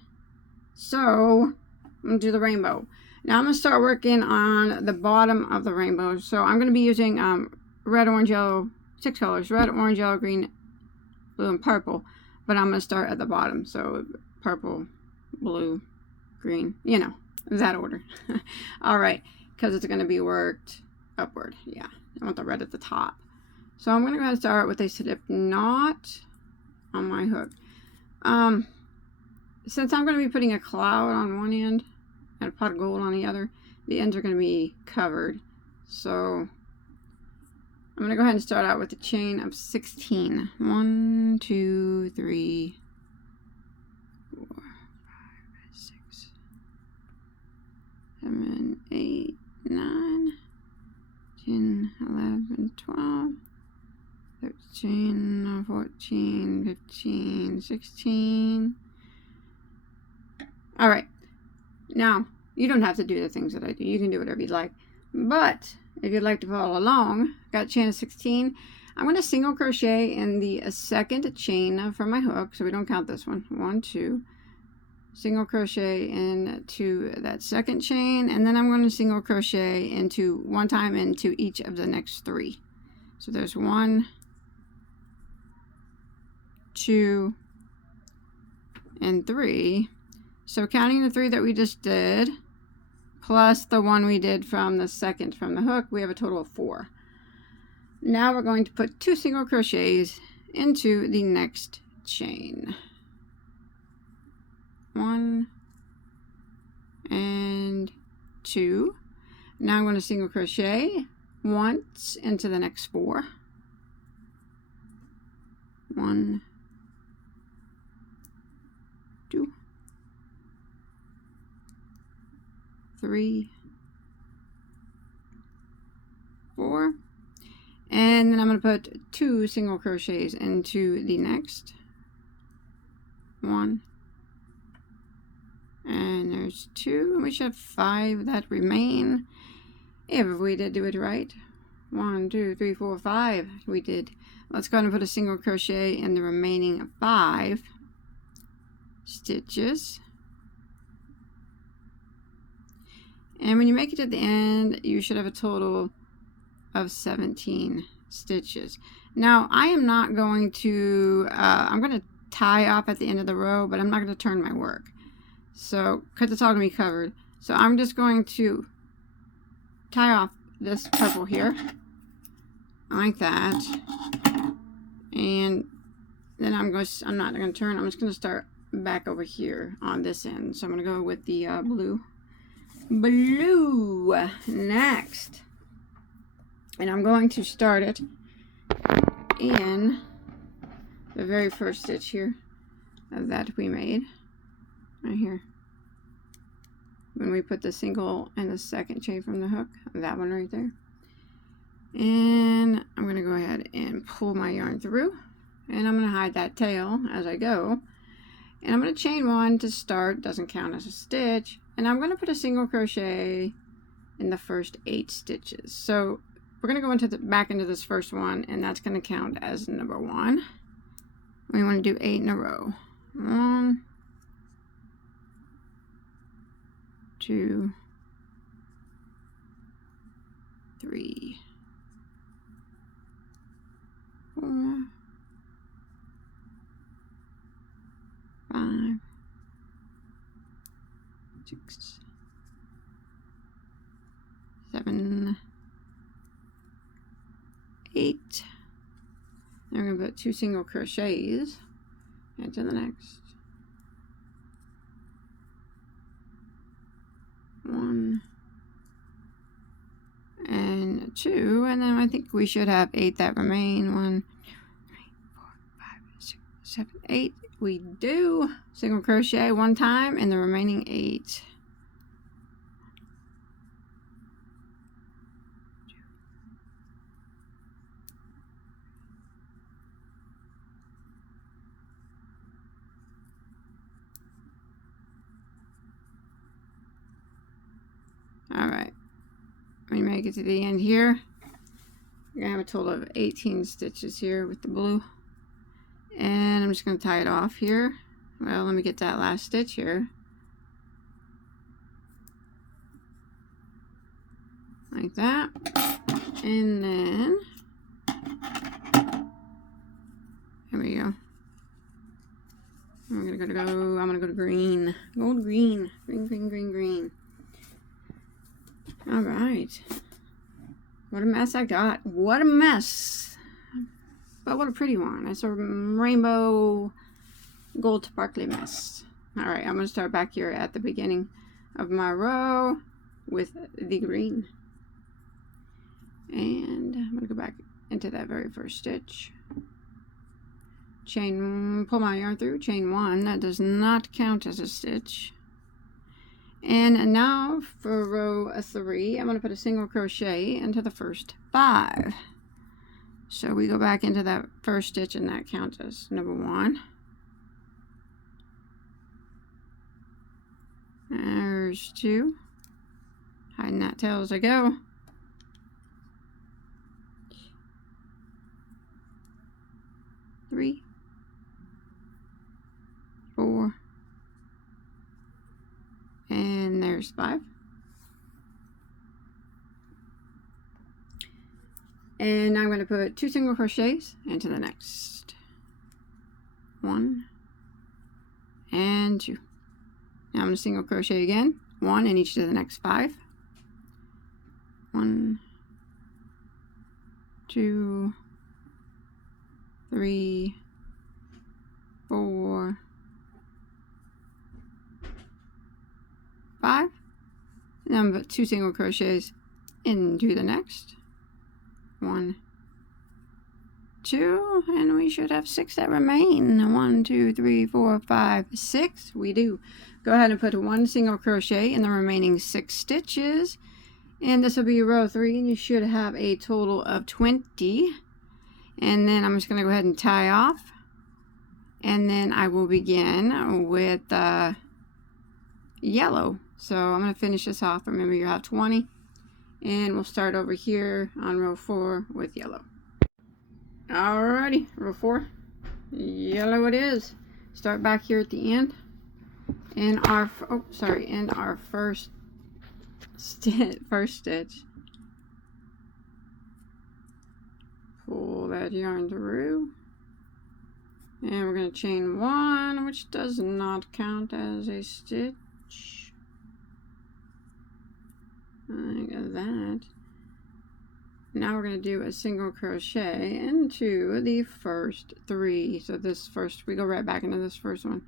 So I'm going to do the rainbow. Now I'm going to start working on the bottom of the rainbow. So I'm going to be using red, orange, yellow, 6 colors: red, orange, yellow, green, blue, and purple. But I'm going to start at the bottom. So purple, blue, green, you know, that order. All right, because it's going to be worked upward. Yeah, I want the red at the top. So I'm going to go ahead and start with a slip knot on my hook. Since I'm going to be putting a cloud on one end and a pot of gold on the other, the ends are going to be covered. So I'm going to go ahead and start out with a chain of 16. 1, 2, 3, 4, 5, 6, 7, 8, 9, 10, 11, 12, 13, 14, 15, 16. All right. Now, you don't have to do the things that I do. You can do whatever you'd like. But if you'd like to follow along, got a chain of 16. I'm going to single crochet in the second chain from my hook, so we don't count this one. 1, 2. Single crochet into that second chain, and then I'm going to single crochet into one time into each of the next 3. So there's 1, 2, and 3. So counting the 3 that we just did, plus the one we did from the second from the hook, we have a total of 4. Now we're going to put 2 single crochets into the next chain. 1 and 2. Now I'm going to single crochet once into the next 4. 1, 2, 3, 4, and then I'm going to put 2 single crochets into the next 1, and there's 2, and we should have 5 that remain if we did do it right. 1, 2, 3, 4, 5 we did. Let's go ahead and put a single crochet in the remaining 5 stitches. And when you make it to the end, you should have a total of 17 stitches. Now, I am not going to, I'm going to tie off at the end of the row, but I'm not going to turn my work. So, because it's all going to be covered. So, I'm just going to tie off this purple here, like that. And then I'm not going to turn, I'm just going to start back over here on this end. So, I'm going to go with the blue next, and I'm going to start it in the very first stitch here that we made right here when we put the single and the second chain from the hook, that one right there. And I'm going to go ahead and pull my yarn through, and I'm going to hide that tail as I go, and I'm going to chain 1 to start. Doesn't count as a stitch. And I'm going to put a single crochet in the first 8 stitches. So we're going to go into back into this first one, and that's going to count as number 1. We want to do 8 in a row. 1, 2, 3, 4, 5, 6, 7, 8. Then we're going to put 2 single crochets into the next. 1 and 2, and then I think we should have 8 that remain. 1, 2, 3, 4, 5, 6, 7, 8. We do. Single crochet 1 time in the remaining 8. 1, when you make it to the end here, you're gonna have a total of 18 stitches here with the blue. And I'm just gonna tie it off here. Well, let me get that last stitch here. Like that. And then, there we go. I'm gonna go to green. Gold green. Green, green, green, green. Alright. What a mess I got. What a mess. But what a pretty one. It's a rainbow gold sparkly mess. Alright, I'm gonna start back here at the beginning of my row with the green. And I'm going to go back into that very first stitch. Pull my yarn through, chain 1. That does not count as a stitch. And now for row 3, I'm going to put a single crochet into the first 5. So we go back into that first stitch, and that counts as number 1. There's 2. Hiding that tail as I go. 3, 4, and there's 5. And I'm going to put 2 single crochets into the next 1 and 2. Now I'm going to single crochet again, 1 in each of the next 5. 1, 2, 3, 4, 5. And then I'm going to put 2 single crochets into the next 1, 2, and we should have 6 that remain. 1, 2, 3, 4, 5, 6. We do. Go ahead and put 1 single crochet in the remaining 6 stitches, and this will be row 3, and you should have a total of 20. And then I'm just going to go ahead and tie off, and then I will begin with yellow. So I'm going to finish this off. Remember, you have 20, and we'll start over here on row 4 with yellow. Alrighty, row 4, yellow it is. Start back here at the end in our first stitch. Pull that yarn through, and we're going to chain 1, which does not count as a stitch. Like that. Now we're going to do a single crochet into the first 3. So this first, we go right back into this first one,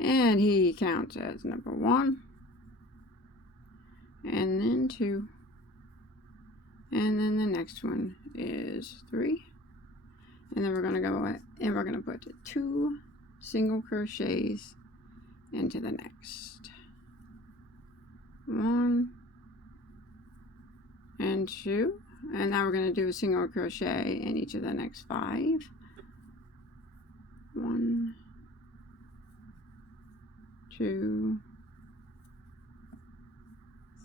and he counts as number 1, and then 2. And then the next one is 3. And then we're going to go and we're going to put 2 single crochets into the next 1 and 2. And now we're going to do a single crochet in each of the next 5. 1, 2,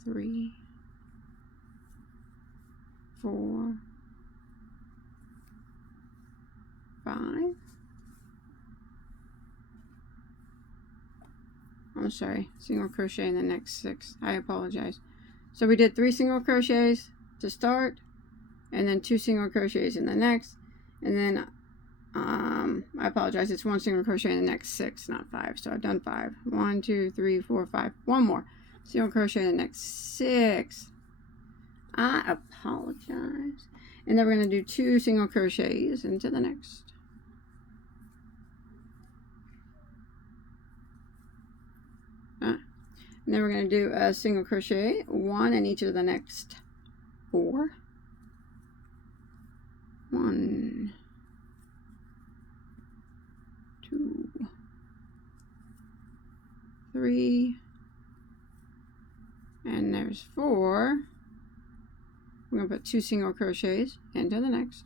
3, 4, 5. I'm sorry, single crochet in the next 6. I apologize. So we did 3 single crochets to start, and then 2 single crochets in the next, and then I apologize, it's 1 single crochet in the next 6, not 5. So I've done 5. 1, 2, 3, 4, 5. One more single crochet in the next 6. I apologize. And then we're going to do 2 single crochets into the next. And then we're going to do a single crochet, 1 in each of the next 4. 1, 2, 3, and there's 4. We're going to put 2 single crochets into the next.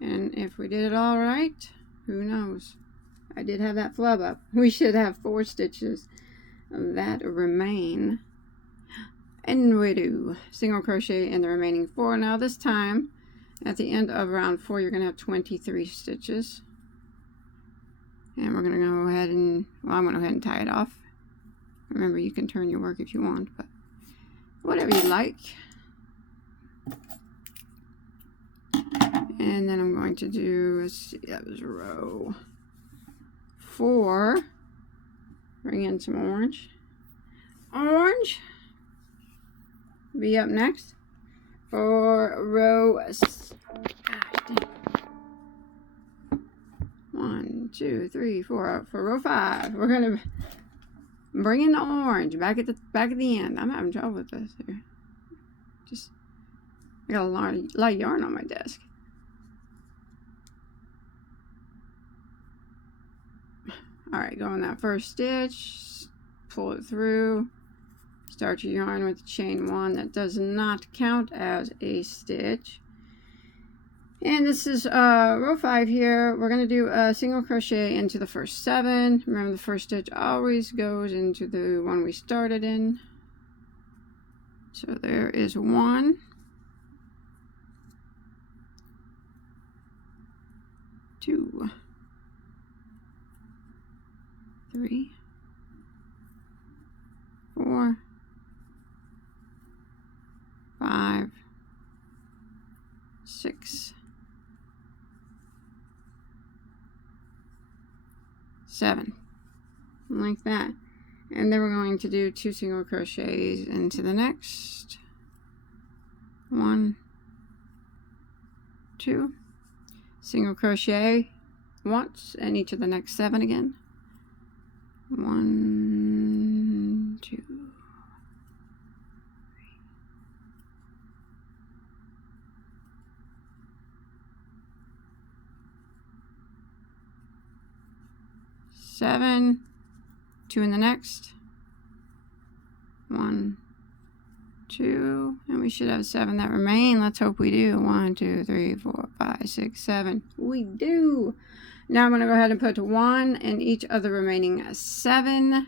And if we did it all right, who knows? I did have that flub up. We should have 4 stitches that remain. and we do single crochet in the remaining 4. Now this time at the end of round 4 you're going to have 23 stitches, and we're going to go ahead and, well, I'm going to go ahead and tie it off. Remember, you can turn your work if you want, but whatever you like. And then I'm going to do, let's see, that was row 4. Bring in some orange. Orange be up next for row, gosh dang. 1, 2, 3, 4. For row 5, we're gonna bring in the orange back at the end. I'm having trouble with this here. Just, I got a lot of yarn on my desk. Alright, go in that first stitch, pull it through, start your yarn with chain 1. That does not count as a stitch. And this is row 5 here. We're going to do a single crochet into the first 7. Remember, the first stitch always goes into the one we started in. So there is 1. 2. 3, 4, 5, 6, 7, like that. And then we're going to do 2 single crochets into the next 1, 2, single crochet once, and each of the next 7 again. 1, 2, 3, 7, 2 in the next, 1, 2, and we should have 7 that remain. Let's hope we do. 1, 2, 3, 4, 5, 6, 7. We do. Now I'm going to go ahead and put 1 in each of the remaining 7,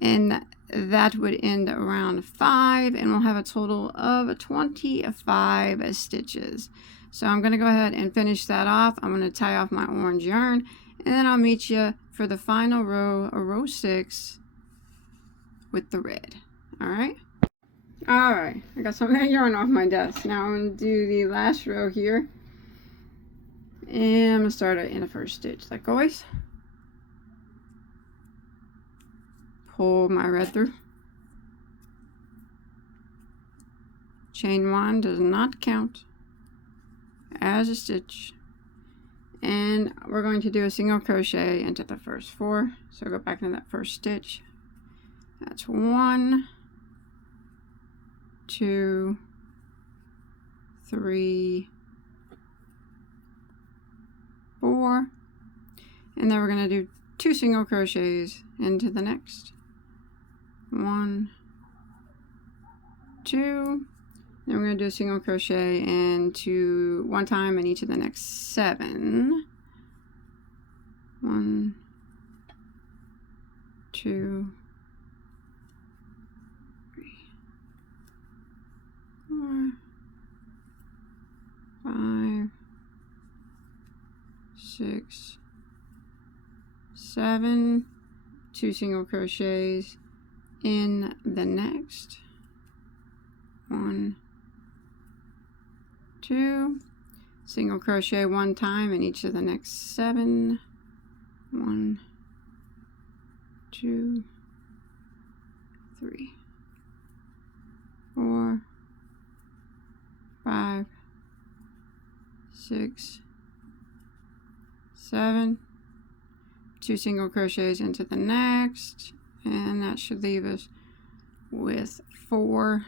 and that would end around 5, and we'll have a total of 25 stitches. So I'm going to go ahead and finish that off. I'm going to tie off my orange yarn, and then I'll meet you for the final row, row 6, with the red. Alright? Alright, I got some of that yarn off my desk. Now I'm going to do the last row here. And I'm going to start it in the first stitch, like always. Pull my red through. Chain 1 does not count as a stitch. And we're going to do a single crochet into the first 4. So go back into that first stitch. That's 1, 2, 3, 4, and then we're going to do 2 single crochets into the next 1, 2, then we're going to do a single crochet into 1 time in each of the next 7. 1, 2, 3, 4, 5, 6, 7, 2 single crochets in the next 1, 2, single crochet 1 time in each of the next 7. 1, 2, 3, 4, 5, 6, 7, 2 single crochets into the next, and that should leave us with 4.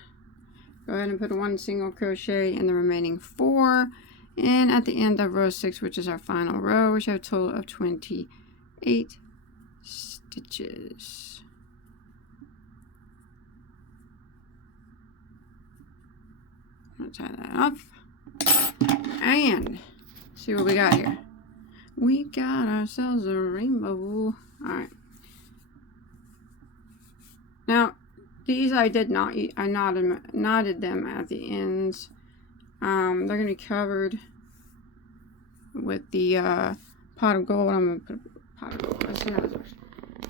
Go ahead and put 1 single crochet in the remaining 4, and at the end of row 6, which is our final row, we should have a total of 28 stitches. I'm going to tie that off and see what we got here. We got ourselves a rainbow. Alright. Now, These I did not, I knotted them at the ends. They're going to be covered with the pot of gold. I'm going to put a pot of gold. Let's see how this works.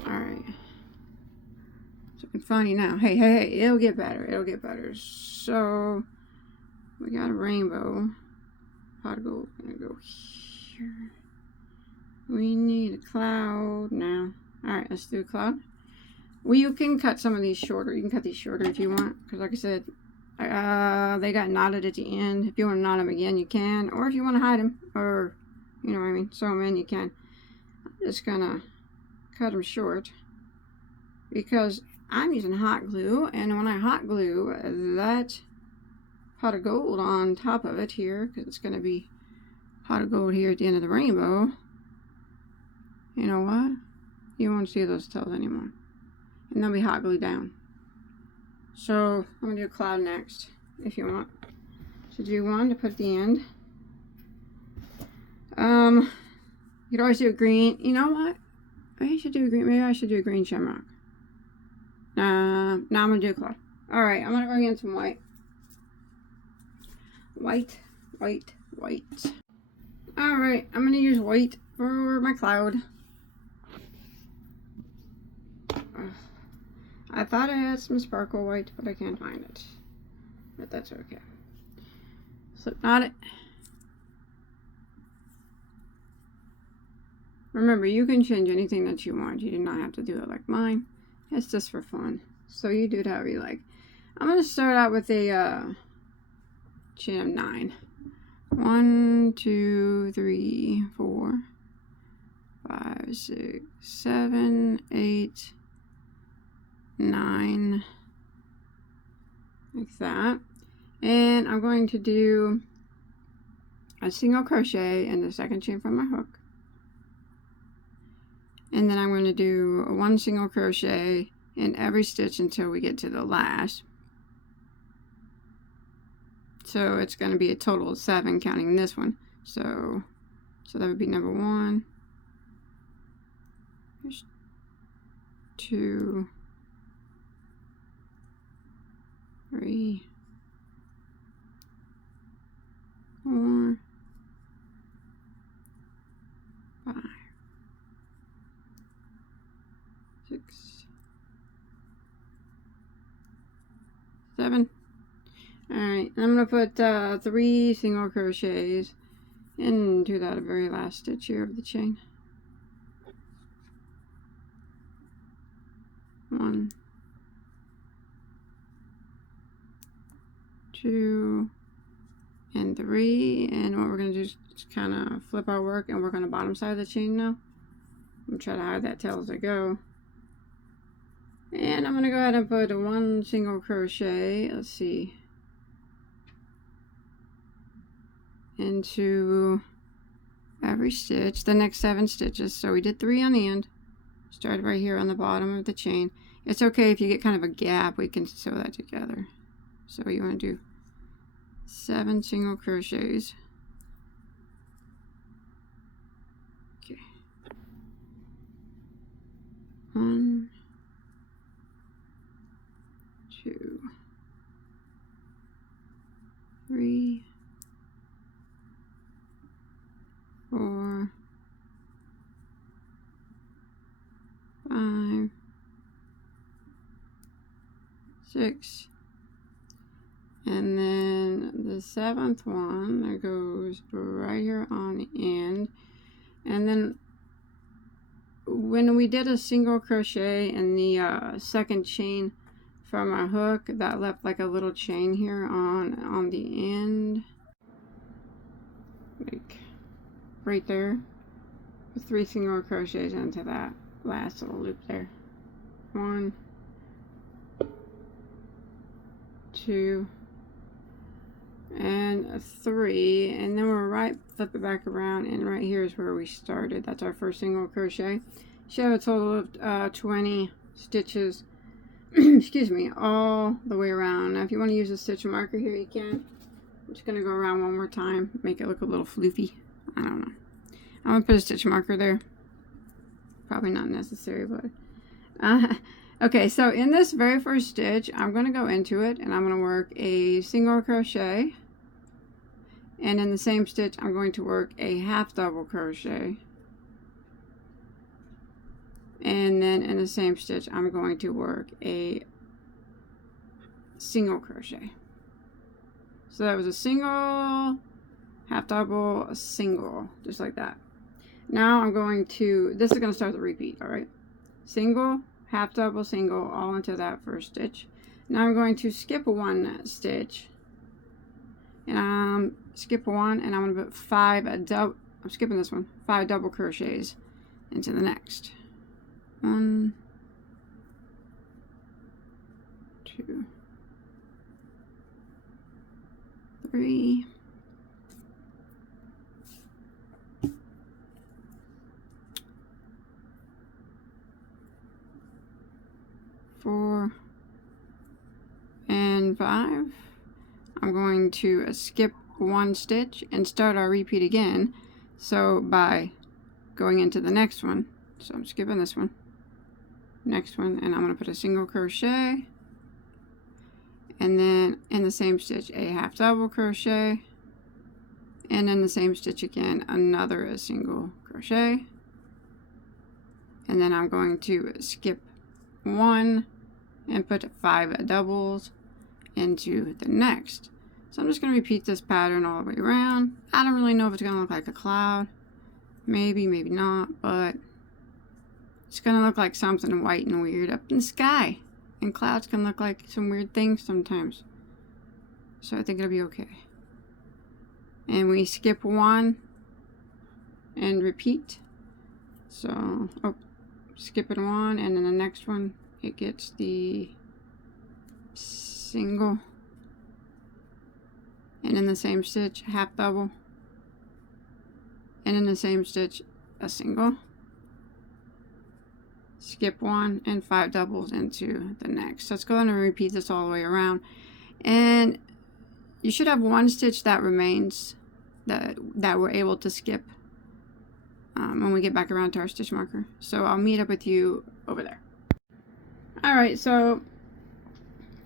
Alright. So I can find you now. Hey, hey, hey. It'll get better. It'll get better. So, we got a rainbow. Pot of gold. Going to go here. We need a cloud now. Alright, let's do a cloud. Well, you can cut some of these shorter. You can cut these shorter if you want. Because like I said, they got knotted at the end. If you want to knot them again, you can. Or if you want to hide them. Or, you know what I mean, sew them in, you can. I'm just going to cut them short. Because I'm using hot glue. And when I hot glue that pot of gold on top of it here, because it's going to be pot of gold here at the end of the rainbow, you know what? You won't see those tails anymore. And they'll be hot glued down. So I'm going to do a cloud next, if you want. So do one to put at the end. You could always do a green. You know what? I should do a green. Maybe I should do a green shamrock. Now I'm going to do a cloud. Alright, I'm going to go get some white. White, white, white. Alright, I'm going to use white for my cloud. I thought I had some sparkle white, but I can't find it. But that's okay. Slip knot it. Remember, you can change anything that you want. You do not have to do it like mine. It's just for fun. So you do it however you like. I'm going to start out with a chain of 9. 1, 2, 3, 4, 5, 6, 7, 8, 9, like that. And I'm going to do a single crochet in the second chain from my hook, and then I'm going to do 1 single crochet in every stitch until we get to the last. So it's going to be a total of 7 counting this one. So that would be number 1. There's 2, 3, 4, 5, 6, 7. Alright, I'm going to put 3 single crochets into that very last stitch here of the chain. 1, 2, and 3. And what we're going to do is just kind of flip our work and work on the bottom side of the chain now. I'm going to try to hide that tail as I go. And I'm going to go ahead and put 1 single crochet, let's see, into every stitch, the next 7 stitches. So we did 3 on the end, started right here on the bottom of the chain. It's okay if you get kind of a gap, we can sew that together. So you want to do 7 single crochets. Okay. 1, 2, 3, 4, 5, 6, and then the 7th one that goes right here on the end. And then when we did a single crochet in the second chain from our hook, that left like a little chain here on the end, like right there, with 3 single crochets into that last little loop there. 1, 2, and 3, and then we're right, flip it back around, and right here is where we started. That's our first single crochet. Should have a total of 20 stitches excuse me, all the way around. Now if you want to use a stitch marker here, you can. I'm just going to go around one more time, make it look a little floofy. I don't know. I'm going to put a stitch marker there. Probably not necessary, but Okay, so in this very first stitch, I'm going to go into it and I'm going to work a single crochet, and in the same stitch I'm going to work a half double crochet, and then in the same stitch I'm going to work a single crochet. So that was a single, half double, a single, just like that. Now I'm going to, this is going to start the repeat, all right? Single, half double, single, all into that first stitch. Now I'm going to skip one stitch, and skip one, and I'm going to put 5 double, I'm skipping this one, 5 double crochets into the next. 1, 2, 3, 4, and 5. I'm going to skip one stitch and start our repeat again. So by going into the next one, so I'm skipping this one, next one, and I'm going to put a single crochet, and then in the same stitch a half double crochet, and in the same stitch again another single crochet, and then I'm going to skip one and put 5 doubles into the next. So I'm just going to repeat this pattern all the way around. I don't really know if it's going to look like a cloud, maybe not, but it's going to look like something white and weird up in the sky, and clouds can look like some weird things sometimes, so I think it'll be okay. And we skip one and repeat. So skipping one, and then the next one it gets the single, and in the same stitch half double, and in the same stitch a single, skip one, and 5 doubles into the next. So let's go ahead and repeat this all the way around, and you should have one stitch that remains that we're able to skip when we get back around to our stitch marker. So I'll meet up with you over there. Alright, so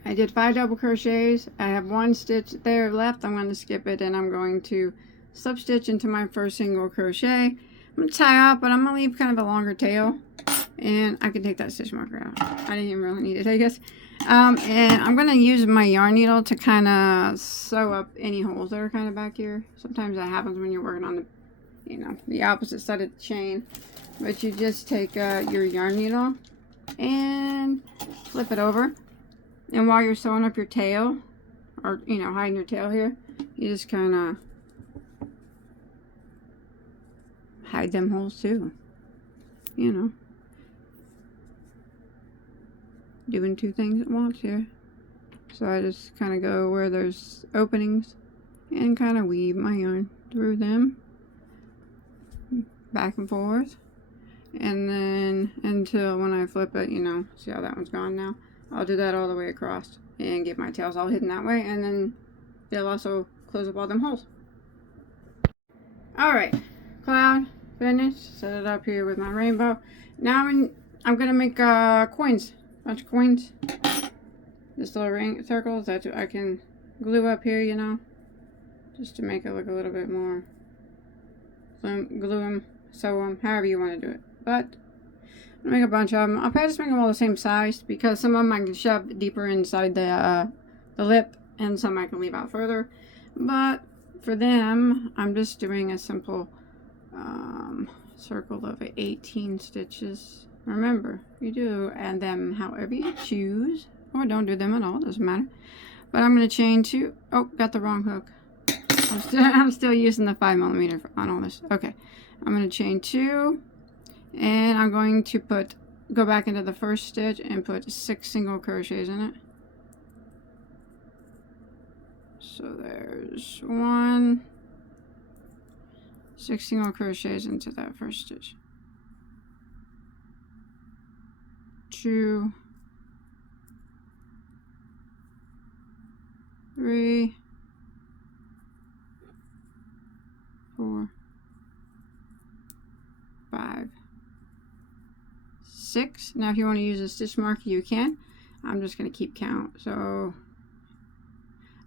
I did 5 double crochets. I have one stitch there left. I'm going to skip it, and I'm going to slip stitch into my first single crochet. I'm going to tie up, but I'm going to leave kind of a longer tail, and I can take that stitch marker out. I didn't even really need it, I guess. And I'm going to use my yarn needle to kind of sew up any holes that are kind of back here. Sometimes that happens when you're working on the, the opposite side of the chain. But you just take your yarn needle and flip it over. And while you're sewing up your tail, or, hiding your tail here, you just kind of hide them holes too. Doing 2 things at once here. So I just kind of go where there's openings and kind of weave my yarn through them, back and forth, and then until when I flip it, see how that one's gone now? I'll do that all the way across and get my tails all hidden that way, and then it'll also close up all them holes. Alright, cloud finished. Set it up here with my rainbow. Now I'm gonna make coins. Bunch of coins. Just little ring circles that I can glue up here, just to make it look a little bit more. Glue them, sew them, however you want to do it. But I'll make a bunch of them. I'll probably just make them all the same size, because some of them I can shove deeper inside the lip, and some I can leave out further. But for them, I'm just doing a simple circle of 18 stitches. Remember, you do add them however you choose, or don't do them at all, doesn't matter. But I'm going to chain 2. Oh, got the wrong hook. I'm still using the 5mm on all this. Okay, I'm going to chain 2, and I'm going to go back into the first stitch and put 6 single crochets in it. So there's 1, 6 single crochets into that first stitch. 2, 3, 4, 5, 6. Now if you want to use a stitch marker, you can. I'm just going to keep count. So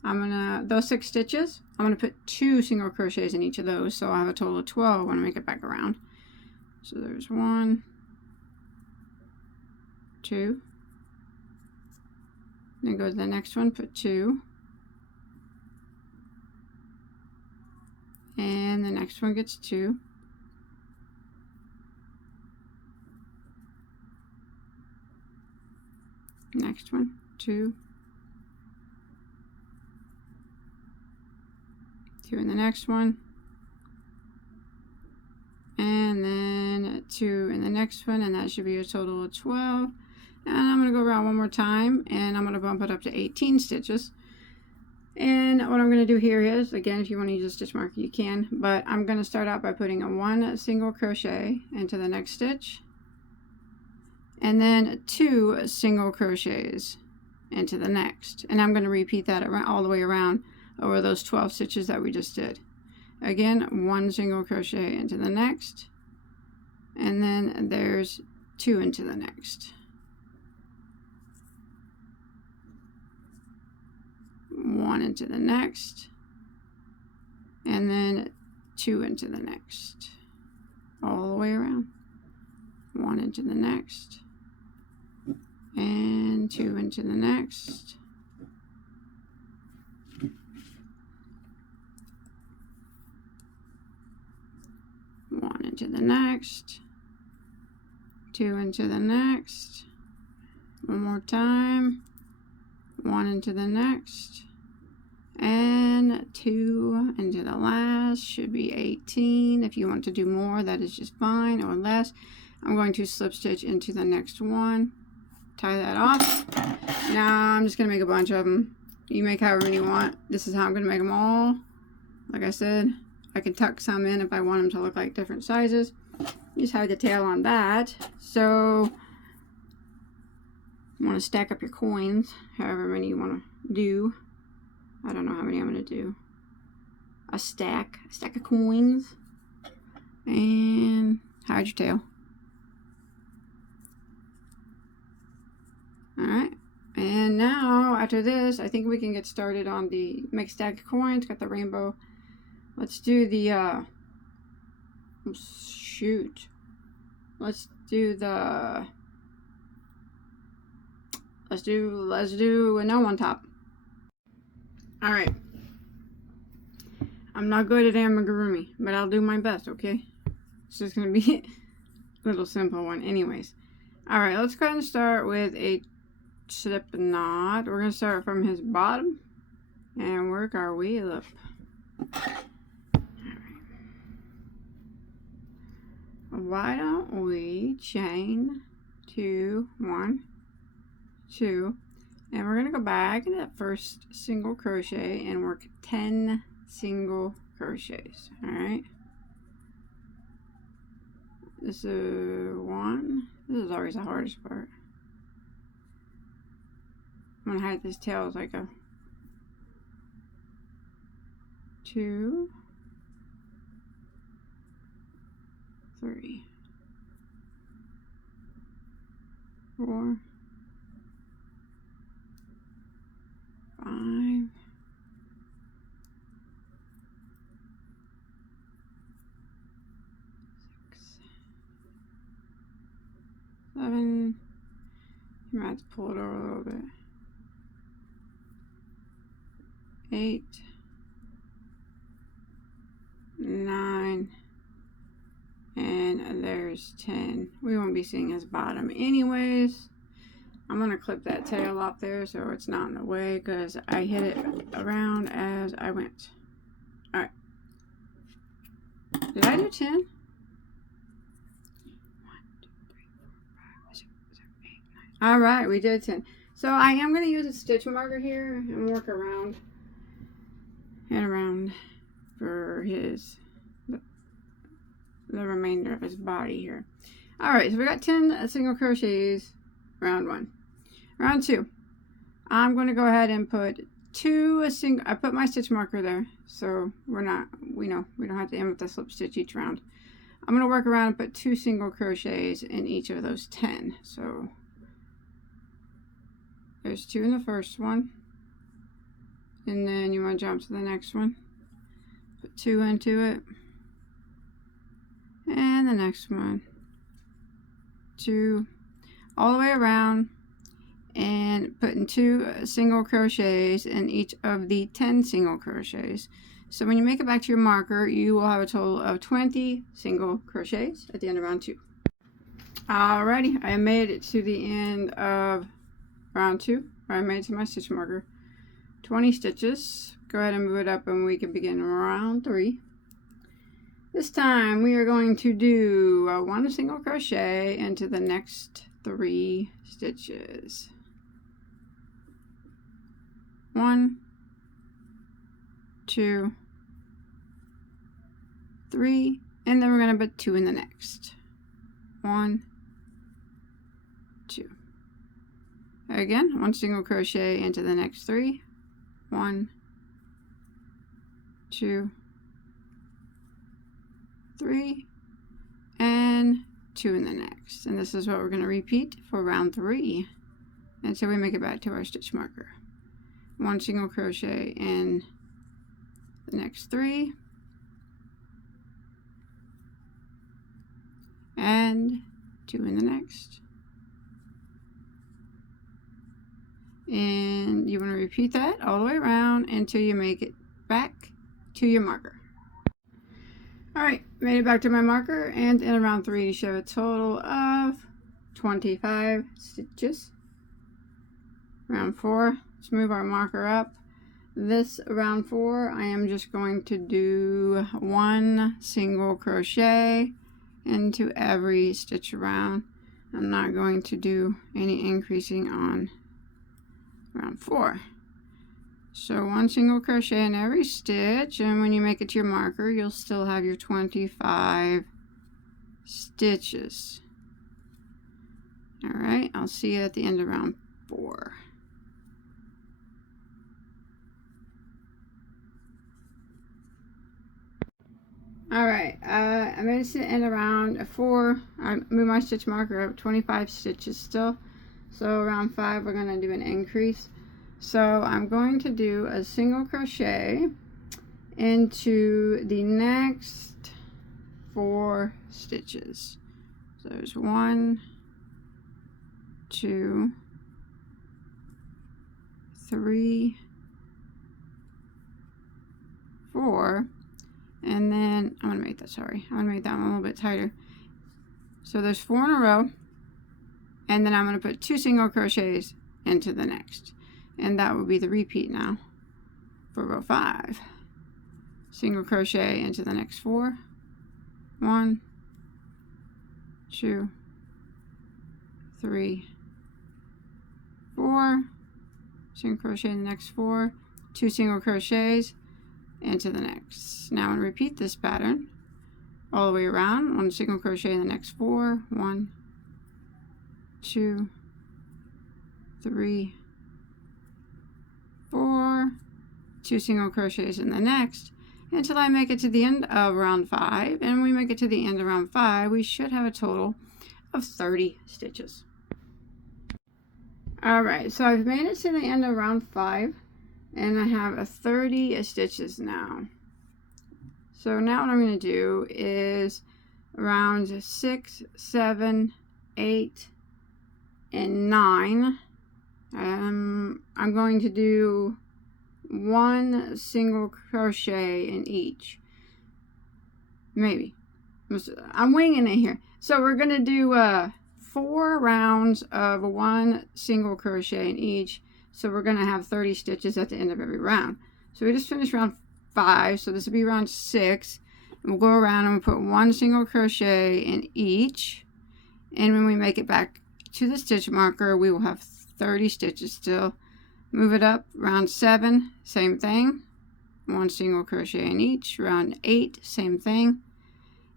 I'm gonna, those 6 stitches, I'm gonna put 2 single crochets in each of those, so I have a total of 12 when I make it back around. So there's 1, 2, then go to the next one, put 2, and the next one gets 2, next one, 2, 2 in the next one, and then 2 in the next one, and that should be a total of 12. And I'm going to go around one more time, and I'm going to bump it up to 18 stitches. And what I'm going to do here is, again, if you want to use a stitch marker, you can, but I'm going to start out by putting a 1 single crochet into the next stitch, and then 2 single crochets into the next. And I'm going to repeat that around, all the way around over those 12 stitches that we just did. Again, 1 single crochet into the next, and then there's 2 into the next, 1 into the next, and then 2 into the next, all the way around, 1 into the next, and 2 into the next, 1 into the next, 2 into the next, one more time, 1 into the next, and 2 into the last. Should be 18. If you want to do more, that is just fine, or less. I'm going to slip stitch into the next one, tie that off. Now I'm just going to make a bunch of them. You make however many you want. This is how I'm going to make them all. Like I said, I can tuck some in if I want them to look like different sizes. You just have the tail on that. So you want to stack up your coins, however many you want to do. I don't know how many I'm going to do. A stack of coins, and hide your tail. Alright, and now after this, I think we can get started on the make stack of coins. Got the rainbow. Let's do the shoot. Let's do the let's do a gnome on top. Alright. I'm not good at amigurumi, but I'll do my best, okay? It's just gonna be a little simple one anyways. Alright, let's go ahead and start with a slip knot. We're gonna start from his bottom and work our way up. Why don't we chain 2, 1, 2, and we're gonna go back into that first single crochet and work 10 single crochets. All right, this is 1. This is always the hardest part. I'm gonna hide this tail as I go. 2, 3, 4, 5, 6, 7. You might have to pull it over a little bit. 8, 9, and there's 10. We won't be seeing his bottom anyways. I'm going to clip that tail off there so it's not in the way because I hit it around as I went. Alright. Did I do 10? 1, 2, 3, 4, 5, 6, 7, 8, 9. Alright, we did 10. So I am going to use a stitch marker here and work around and around for his the remainder of his body here. Alright, so we got 10 single crochets round 1. Round 2, I'm going to go ahead and put 2 single. I put my stitch marker there, so we know we don't have to end with a slip stitch each round. I'm going to work around and put 2 single crochets in each of those 10. So there's 2 in the first one, and then you want to jump to the next one, put 2 into it, and the next one, 2, all the way around, and putting 2 single crochets in each of the 10 single crochets. So when you make it back to your marker, you will have a total of 20 single crochets at the end of round 2. Alrighty, I made it to the end of round 2, where I made it to my stitch marker. 20 stitches. Go ahead and move it up and we can begin round 3. This time we are going to do 1 single crochet into the next 3 stitches. 1, 2, 3, and then we're going to put 2 in the next. 1, 2. Again, 1 single crochet into the next 3. 1, 2, 3, and 2 in the next. And this is what we're going to repeat for round 3 until we make it back to our stitch marker. 1 single crochet in the next 3, and 2 in the next. And you want to repeat that all the way around until you make it back to your marker. Alright, made it back to my marker, and in round 3 you should have a total of 25 stitches. Round 4, let's move our marker up. This round 4, I am just going to do 1 single crochet into every stitch around. I'm not going to do any increasing on round 4. So 1 single crochet in every stitch, and when you make it to your marker, you'll still have your 25 stitches. Alright, I'll see you at the end of round 4. Alright, I made it to the end of round 4. I moved my stitch marker up 25 stitches still. So round 5 we're going to do an increase. So I'm going to do a single crochet into the next 4 stitches. So there's 1, 2, 3, 4, and then I'm gonna make that, sorry, I'm gonna make that one a little bit tighter. So there's 4 in a row, and then I'm gonna put 2 single crochets into the next, and that will be the repeat now for row 5. Single crochet into the next 4, 1, 2, 3, 4, single crochet in the next 4, 2 single crochets into the next. Now I'm going to repeat this pattern all the way around. 1 single crochet in the next 4, 1, 2, 3, 4, 2 single crochets in the next, until I make it to the end of round 5. And when we make it to the end of round 5, we should have a total of 30 stitches. Alright, so I've made it to the end of round 5, and I have 30 stitches now. So now what I'm going to do is rounds 6, 7, 8, and 9. I'm going to do 1 single crochet in each. Maybe. I'm winging it here. So we're going to do 4 rounds of 1 single crochet in each. So we're going to have 30 stitches at the end of every round. So we just finished round 5. So this will be round 6. And we'll go around and we'll put 1 single crochet in each. And when we make it back to the stitch marker, we will have 30 stitches still. Move it up. Round 7, same thing. 1 single crochet in each. Round 8, same thing.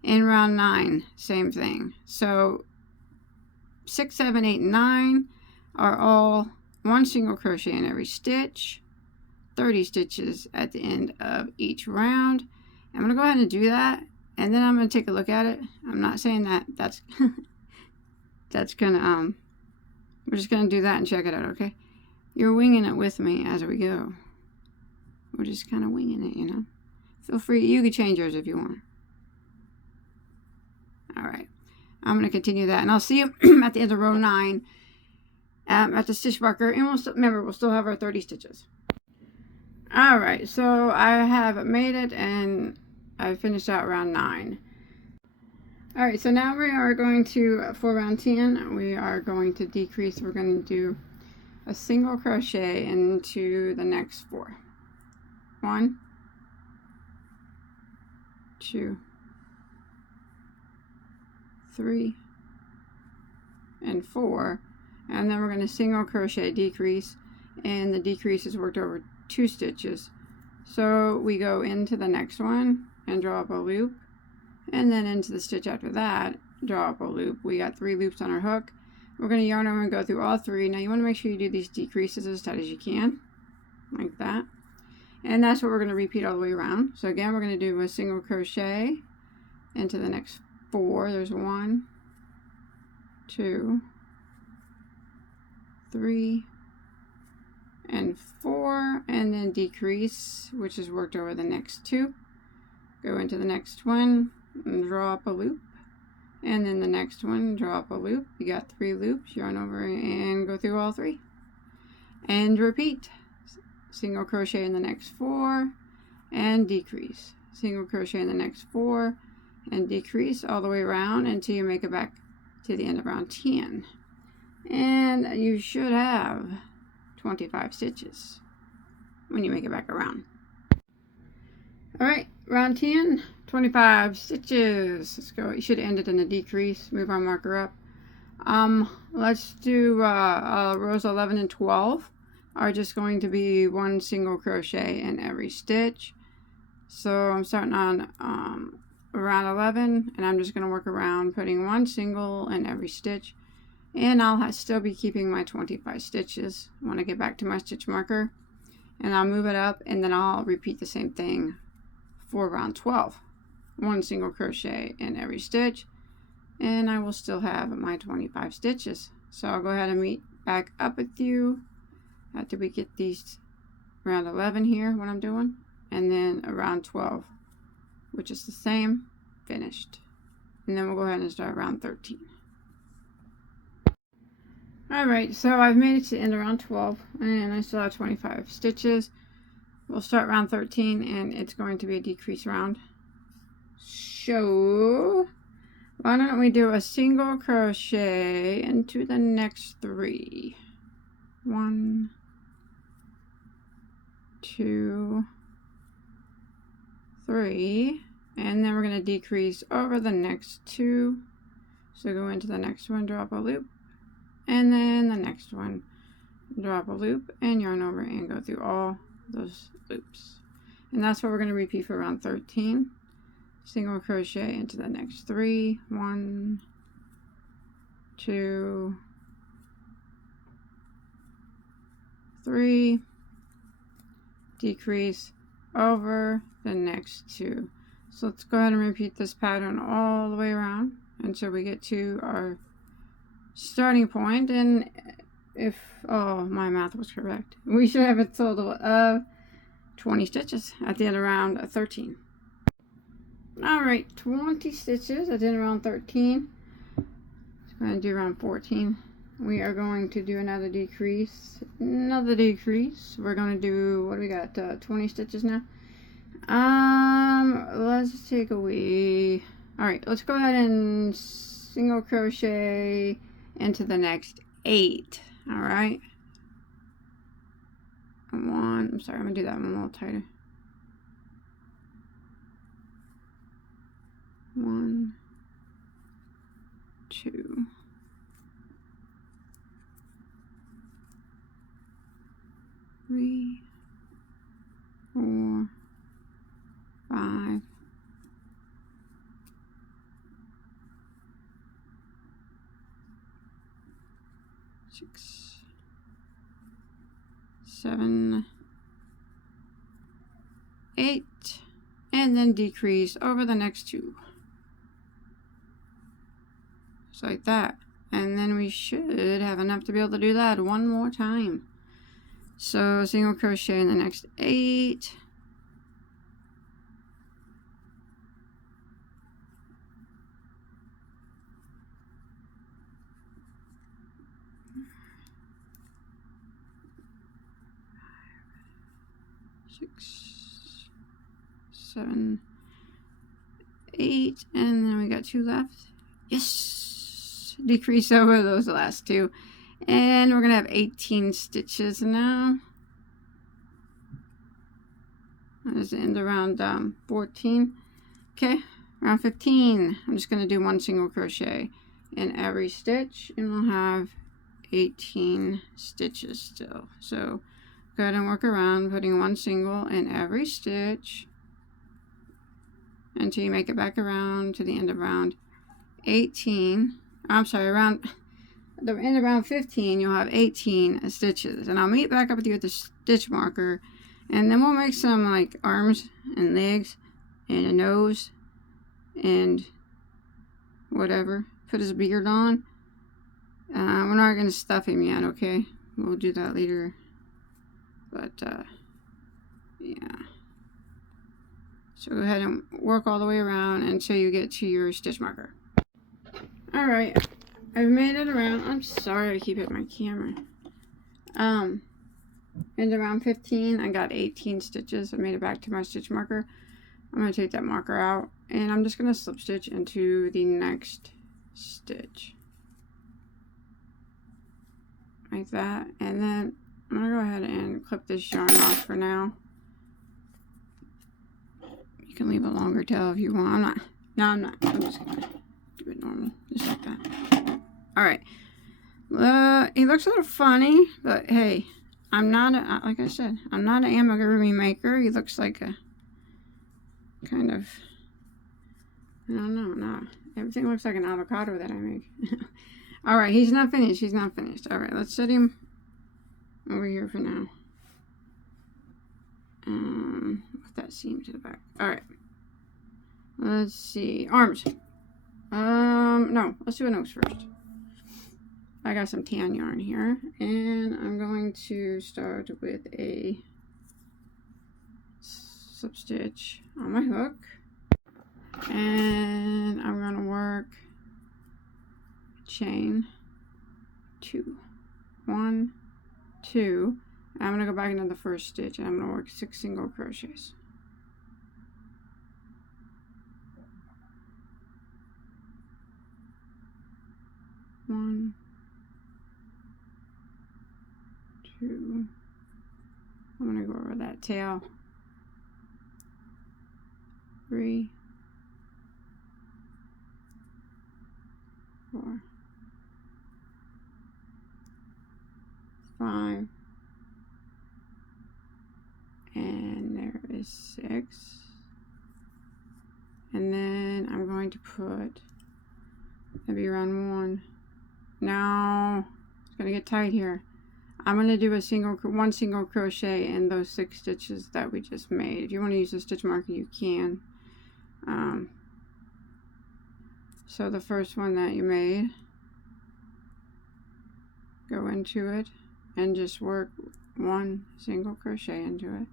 And round 9, same thing. So 6, 7, 8, and 9 are all 1 single crochet in every stitch. 30 stitches at the end of each round. I'm going to go ahead and do that And then I'm going to take a look at it. I'm not saying that's gonna, we're just going to do that and check it out, okay? You're winging it with me as we go. We're just kind of winging it, you know? Feel free, you can change yours if you want. Alright, I'm going to continue that, and I'll see you at the end of row 9 at the stitch marker, and remember, we'll still have our 30 stitches. Alright, so I have made it, and I finished out round 9. Alright, so now we are going to, for round 10, we are going to decrease. We're going to do a single crochet into the next 4. 1, 2, 3, and 4, and then we're going to single crochet decrease, and the decrease is worked over 2 stitches. So we go into the next one and draw up a loop, and then into the stitch after that, draw up a loop. We got 3 loops on our hook. We're going to yarn over and go through all 3. Now you want to make sure you do these decreases as tight as you can, like that. And that's what we're going to repeat all the way around. So again, we're going to do a single crochet into the next 4. There's 1, 2, 3, and 4, and then decrease, which is worked over the next 2. Go into the next one and draw up a loop, and then the next one, draw up a loop. You got 3 loops, yarn over and go through all 3, and repeat. Single crochet in the next 4 and decrease, single crochet in the next 4 and decrease all the way around until you make it back to the end of round 10, and you should have 25 stitches when you make it back around. Alright, round 10, 25 stitches. Let's go. You should end it in a decrease. Move our marker up. Let's do rows 11 and 12 are just going to be 1 single crochet in every stitch. So I'm starting on round 11, and I'm just going to work around putting 1 single in every stitch, and I'll still be keeping my 25 stitches when I get back to my stitch marker, and I'll move it up, and then I'll repeat the same thing for round 12. 1 single crochet in every stitch, and I will still have my 25 stitches. So I'll go ahead and meet back up with you after we get these round 11 here, what I'm doing, and then around 12, which is the same, finished. And then we'll go ahead and start round 13. Alright, so I've made it to the end of round 12, and I still have 25 stitches. We'll start round 13, and it's going to be a decrease round. So why don't we do a single crochet into the next 3. 1, 2, 3, and then we're going to decrease over the next 2. So go into the next one, drop a loop, and then the next one, drop a loop, and yarn over and go through all those loops. And that's what we're going to repeat for round 13. Single crochet into the next 3. 1, 2, 3, decrease over the next 2. So let's go ahead and repeat this pattern all the way around until we get to our starting point. And if, oh, my math was correct, we should have a total of 20 stitches at the end of round 13. Alright, 20 stitches at the end of round 13. Just going to do round 14. We are going to do another decrease. We're going to do, what do we got, 20 stitches now? Let's take a wee. Alright, let's go ahead and single crochet into the next 8. Alright. I'm sorry, I'm going to do that one a little tighter. 1, 2, 3, 4, 5, 6, 7, 8, and then decrease over the next 2. just like that. And then we should have enough to be able to do that one more time. So single crochet in the next 8. Six, 7, 8, and then we got 2 left. Yes, decrease over those last 2, and we're gonna have 18 stitches now. That's the end around 14. Okay, around 15. I'm just gonna do 1 single crochet in every stitch, and we'll have 18 stitches still. So go ahead and work around putting 1 single in every stitch until you make it back around to the end of round 18. I'm sorry, around the end of round 15, you'll have 18 stitches. And I'll meet back up with you at the stitch marker, and then we'll make some like arms and legs and a nose and whatever. Put his beard on. We're not going to stuff him yet, okay? We'll do that later. But, yeah. So go ahead and work all the way around until you get to your stitch marker. Alright, I've made it around. I'm sorry I keep hitting my camera. And around 15, I got 18 stitches. I made it back to my stitch marker. I'm going to take that marker out, and I'm just going to slip stitch into the next stitch. Like that. And then I'm going to go ahead and clip this yarn off for now. You can leave a longer tail if you want. I'm not. No, I'm not. I'm just going to do it normal. Just like that. Alright. He looks a little funny, but hey, I'm not, like I said, I'm not an amigurumi maker. He looks like a kind of, I don't know, no. Everything looks like an avocado that I make. Alright, he's not finished. He's not finished. Alright, let's set him over here for now. Put that seam to the back. Alright. Let's see. Arms. No. Let's do a nose first. I got some tan yarn here. And I'm going to start with a slip stitch on my hook. And I'm going to work chain 2. 1, 2. I'm going to go back into the first stitch, and I'm going to work 6 single crochets. One, 2. I'm going to go over that tail. 3, 4, 5, and there is 6. And then I'm going to put maybe around 1. Now it's going to get tight here. I'm going to do one single crochet in those 6 stitches that we just made. If you want to use a stitch marker, you can. So the first one that you made, go into it and just work 1 single crochet into it.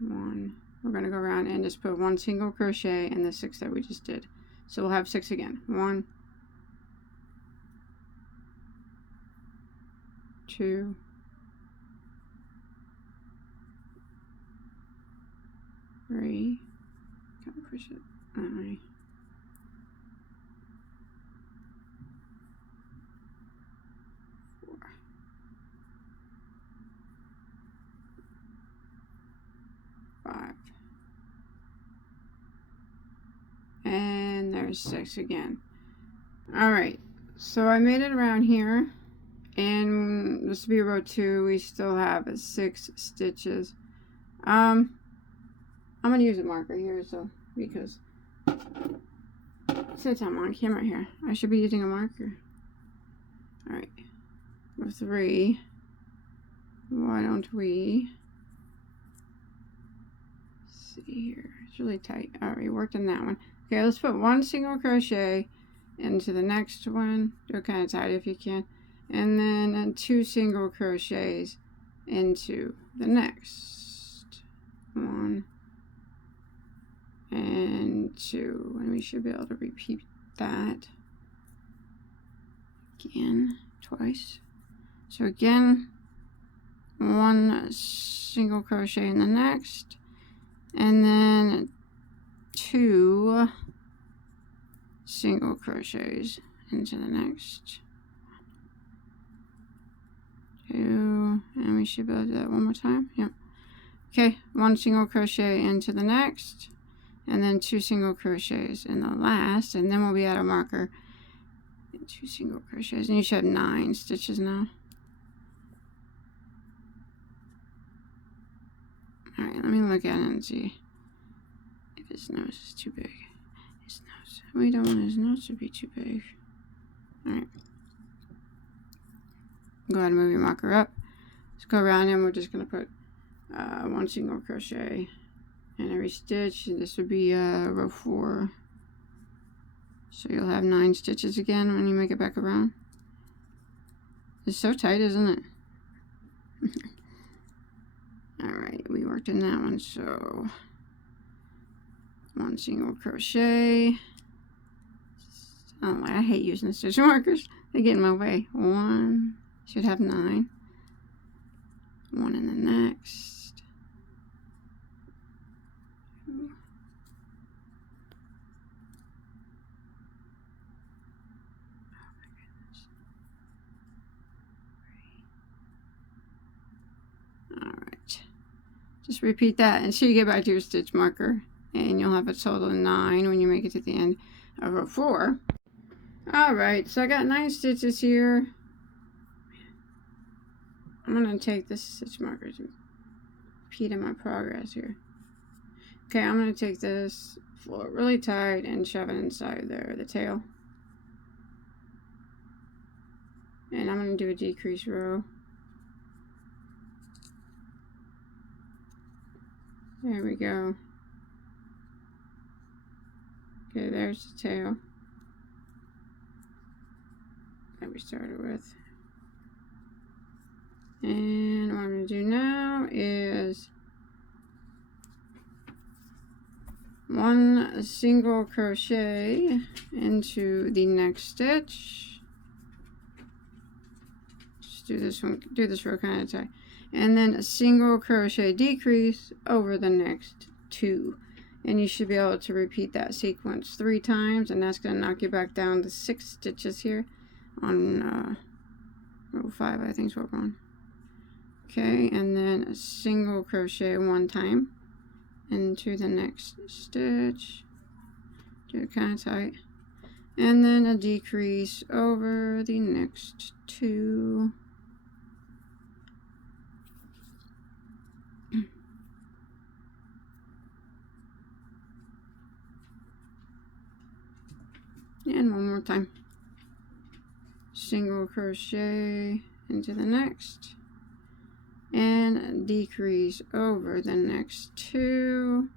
1. We're going to go around and just put 1 single crochet in the 6 that we just did. So we'll have 6 again. 1, 2, 3, gotta push it that way, 4, 5, and there's 6 again. Alright, so I made it around here, and this will be row 2. We still have 6 stitches. I'm going to use a marker here, so, because since I'm on camera here, I should be using a marker. Alright, row 3. Why don't we see here? It's really tight. Alright, we worked on that one. Okay, let's put 1 single crochet into the next one. Do it kind of tight if you can. And then 2 single crochets into the next 1 and 2, and we should be able to repeat that again twice. So again, 1 single crochet in the next, and then 2 single crochets into the next 2, and we should be able to do that one more time. Yep. Okay, 1 single crochet into the next, and then 2 single crochets in the last, and then we'll be at our marker. 2 single crochets, and you should have 9 stitches now. Alright, let me look at it and see if his nose is too big. His nose. We don't want his nose to be too big. Alright. Go ahead and move your marker up. Let's go around, and we're just going to put 1 single crochet in every stitch. This would be row 4. So you'll have 9 stitches again when you make it back around. It's so tight, isn't it? Alright, we worked in that one, so 1 single crochet. I don't know why I hate using the stitch markers. They get in my way. 1, should have 9. 1 in the next. 2. Alright, just repeat that until you get back to your stitch marker, and you'll have a total of 9 when you make it to the end of row 4. Alright, so I got 9 stitches here. I'm going to take this stitch marker to repeat in my progress here. Okay, I'm going to take this, pull it really tight, and shove it inside there, the tail. And I'm going to do a decrease row. There we go. Okay, there's the tail that we started with. And what I'm going to do now is 1 single crochet into the next stitch. Just do this one, do this row kind of tight. And then a single crochet decrease over the next 2. And you should be able to repeat that sequence 3 times, and that's going to knock you back down to 6 stitches here on row 5, I think is what we're on. Okay, and then a single crochet 1 time into the next stitch. Do it kind of tight. And then a decrease over the next 2. And one more time. Single crochet into the next, and decrease over the next 2,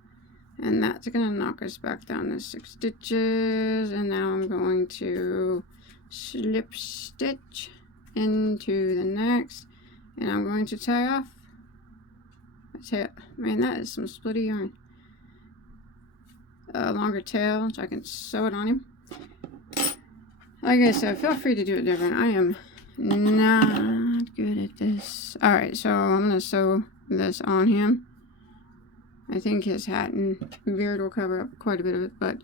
and that's going to knock us back down to 6 stitches. And now I'm going to slip stitch into the next, and I'm going to tie off. Man, that is some splitty yarn. A longer tail, so I can sew it on him. Like I said, feel free to do it different. I am not good at this. Alright, so I'm going to sew this on him. I think his hat and beard will cover up quite a bit of it, but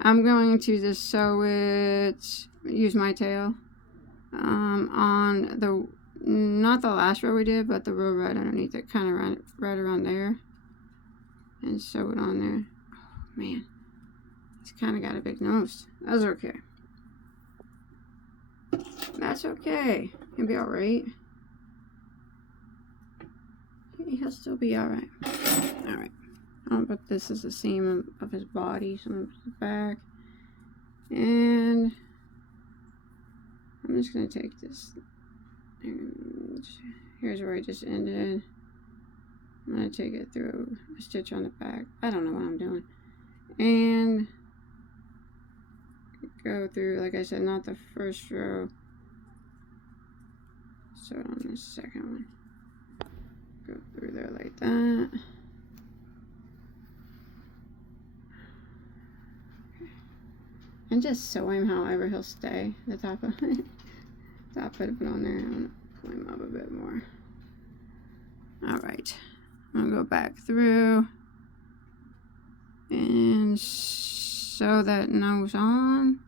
I'm going to just sew it, use my tail, on the, not the last row we did, but the row right underneath it, kind of right around there, and sew it on there. Oh, man, he's kind of got a big nose. That's okay. That's okay. He'll be alright. He'll still be alright. Alright. I'll put this as the seam of his body. So I'm going to put it back. And I'm just going to take this. And here's where I just ended. I'm going to take it through a stitch on the back. I don't know what I'm doing. And go through, like I said, not the first row. So on the second one, go through there like that. And just sew him however he'll stay. The top of it. Top of it on there. I'm gonna pull him up a bit more. Alright. I'm gonna go back through and sew that nose on.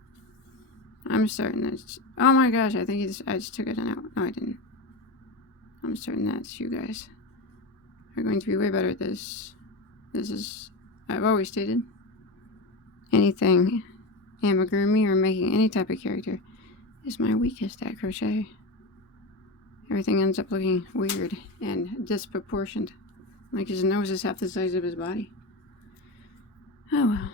I'm certain that's, oh my gosh, I think I just took it out. No, I didn't. I'm certain that's you guys are going to be way better at this. This is, I've always stated, anything amigurumi or making any type of character is my weakest at crochet. Everything ends up looking weird and disproportionate. Like his nose is half the size of his body. Oh well.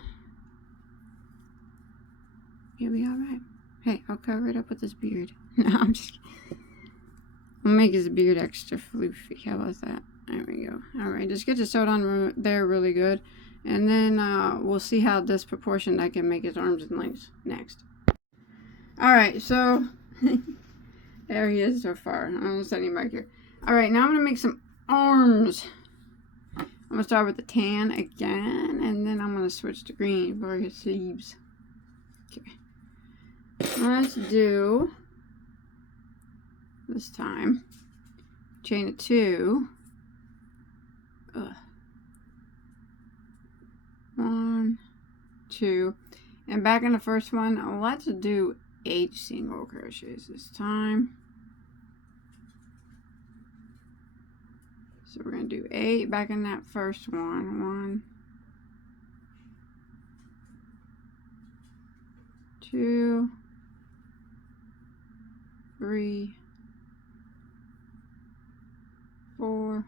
He'll be alright. Hey, I'll cover it up with his beard. No, I'm just kidding. I'll make his beard extra floofy. How about that? There we go. Alright, just get it sewed on there really good. And then we'll see how disproportionate I can make his arms and legs next. Alright, so there he is so far. I'm going to send him back here. Alright, now I'm going to make some arms. I'm going to start with the tan again, and then I'm going to switch to green for his sleeves. Okay. Let's do, this time, chain of 2. 1, 2, and back in the first one, let's do 8 single crochets this time. So we're going to do 8 back in that first one. 1, 2, 3, 4,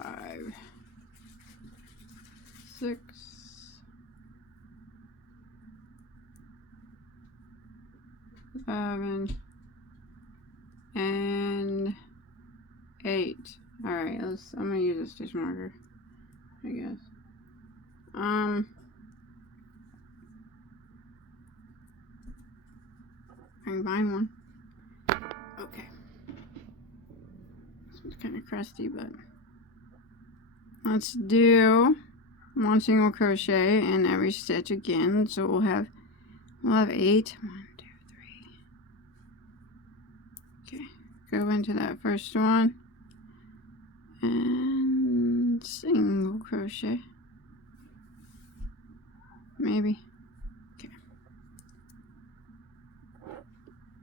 5, 6, 7, and 8. Alright, I'm gonna use a stitch marker, I guess. I can find one. Okay. It's kind of crusty, but let's do 1 single crochet in every stitch again. So we'll have 8. 1, 2, 3. Okay, go into that first one and single crochet. Maybe. Okay.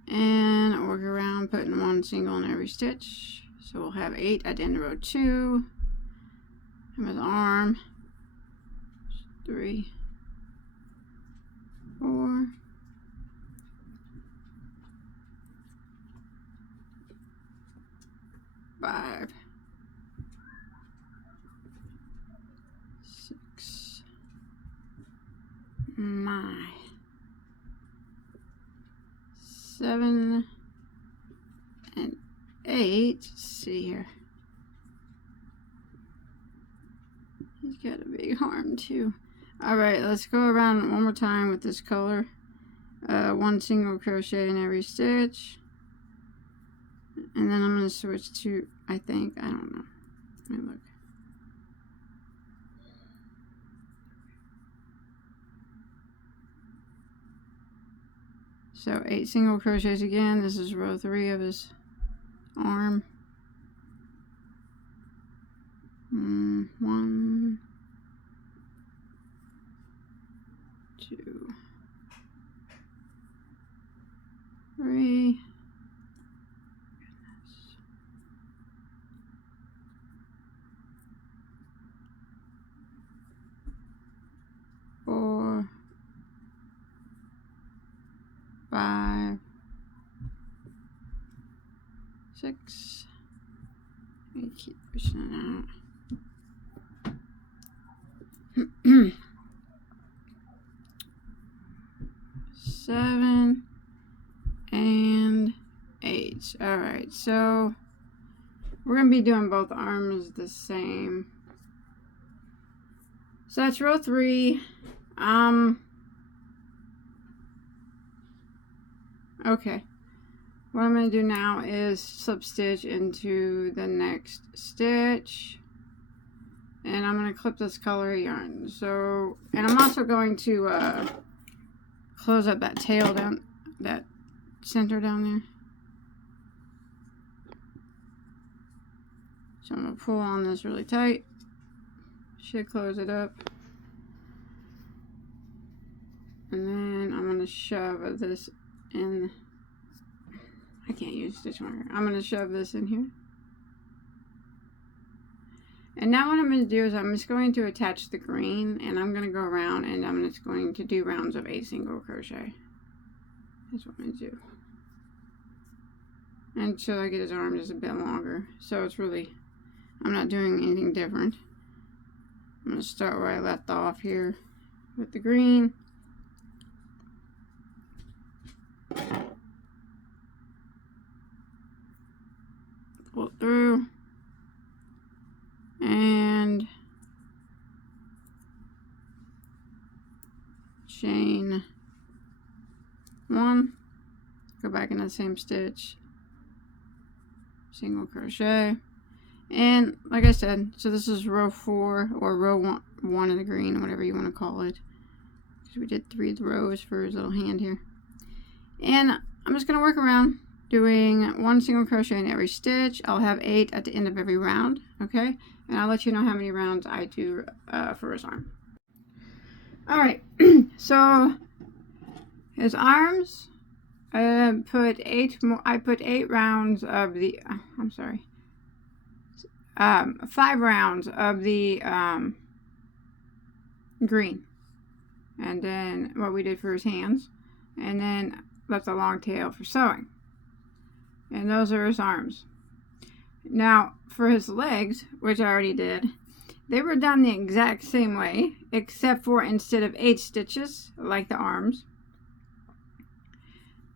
And work around putting 1 single in every stitch. So we'll have 8 at the end of row 2. And with arm, 3, 4, 5, 6, 9, 7, and 8. Let's see here. He's got a big arm too. Alright, let's go around one more time with this color. 1 single crochet in every stitch. And then I'm going to switch to, I think, I don't know. Let me look. So 8 single crochets again. This is row 3 of his arm. 1, 2, 3. 4, 5, 6. Let me keep pushing it out. 7 and 8. Alright, so we're going to be doing both arms the same. So that's row 3. Okay. What I'm going to do now is slip stitch into the next stitch. And I'm going to clip this color yarn. So, and I'm also going to close up that tail down, that center down there. So I'm going to pull on this really tight. Should close it up. And then I'm going to shove this in. I can't use stitch marker. I'm going to shove this in here. And now what I'm going to do is I'm just going to attach the green, and I'm going to go around and I'm just going to do rounds of 8 single crochet. That's what I'm going to do. Until I get his arm just a bit longer. So it's really, I'm not doing anything different. I'm going to start where I left off here with the green. Pull it through. And chain 1. Go back in the same stitch. Single crochet. And like I said, so this is row 4 or row 1 of the green, whatever you want to call it. So we did 3 rows for his little hand here. And I'm just going to work around doing 1 single crochet in every stitch. I'll have 8 at the end of every round, okay? And I'll let you know how many rounds I do for his arm. Alright, so his arms, I put 8 rounds of the, 5 rounds of the green. And then what we did for his hands. And then left a long tail for sewing. And those are his arms. Now, for his legs, which I already did, they were done the exact same way, except for instead of 8 stitches, like the arms,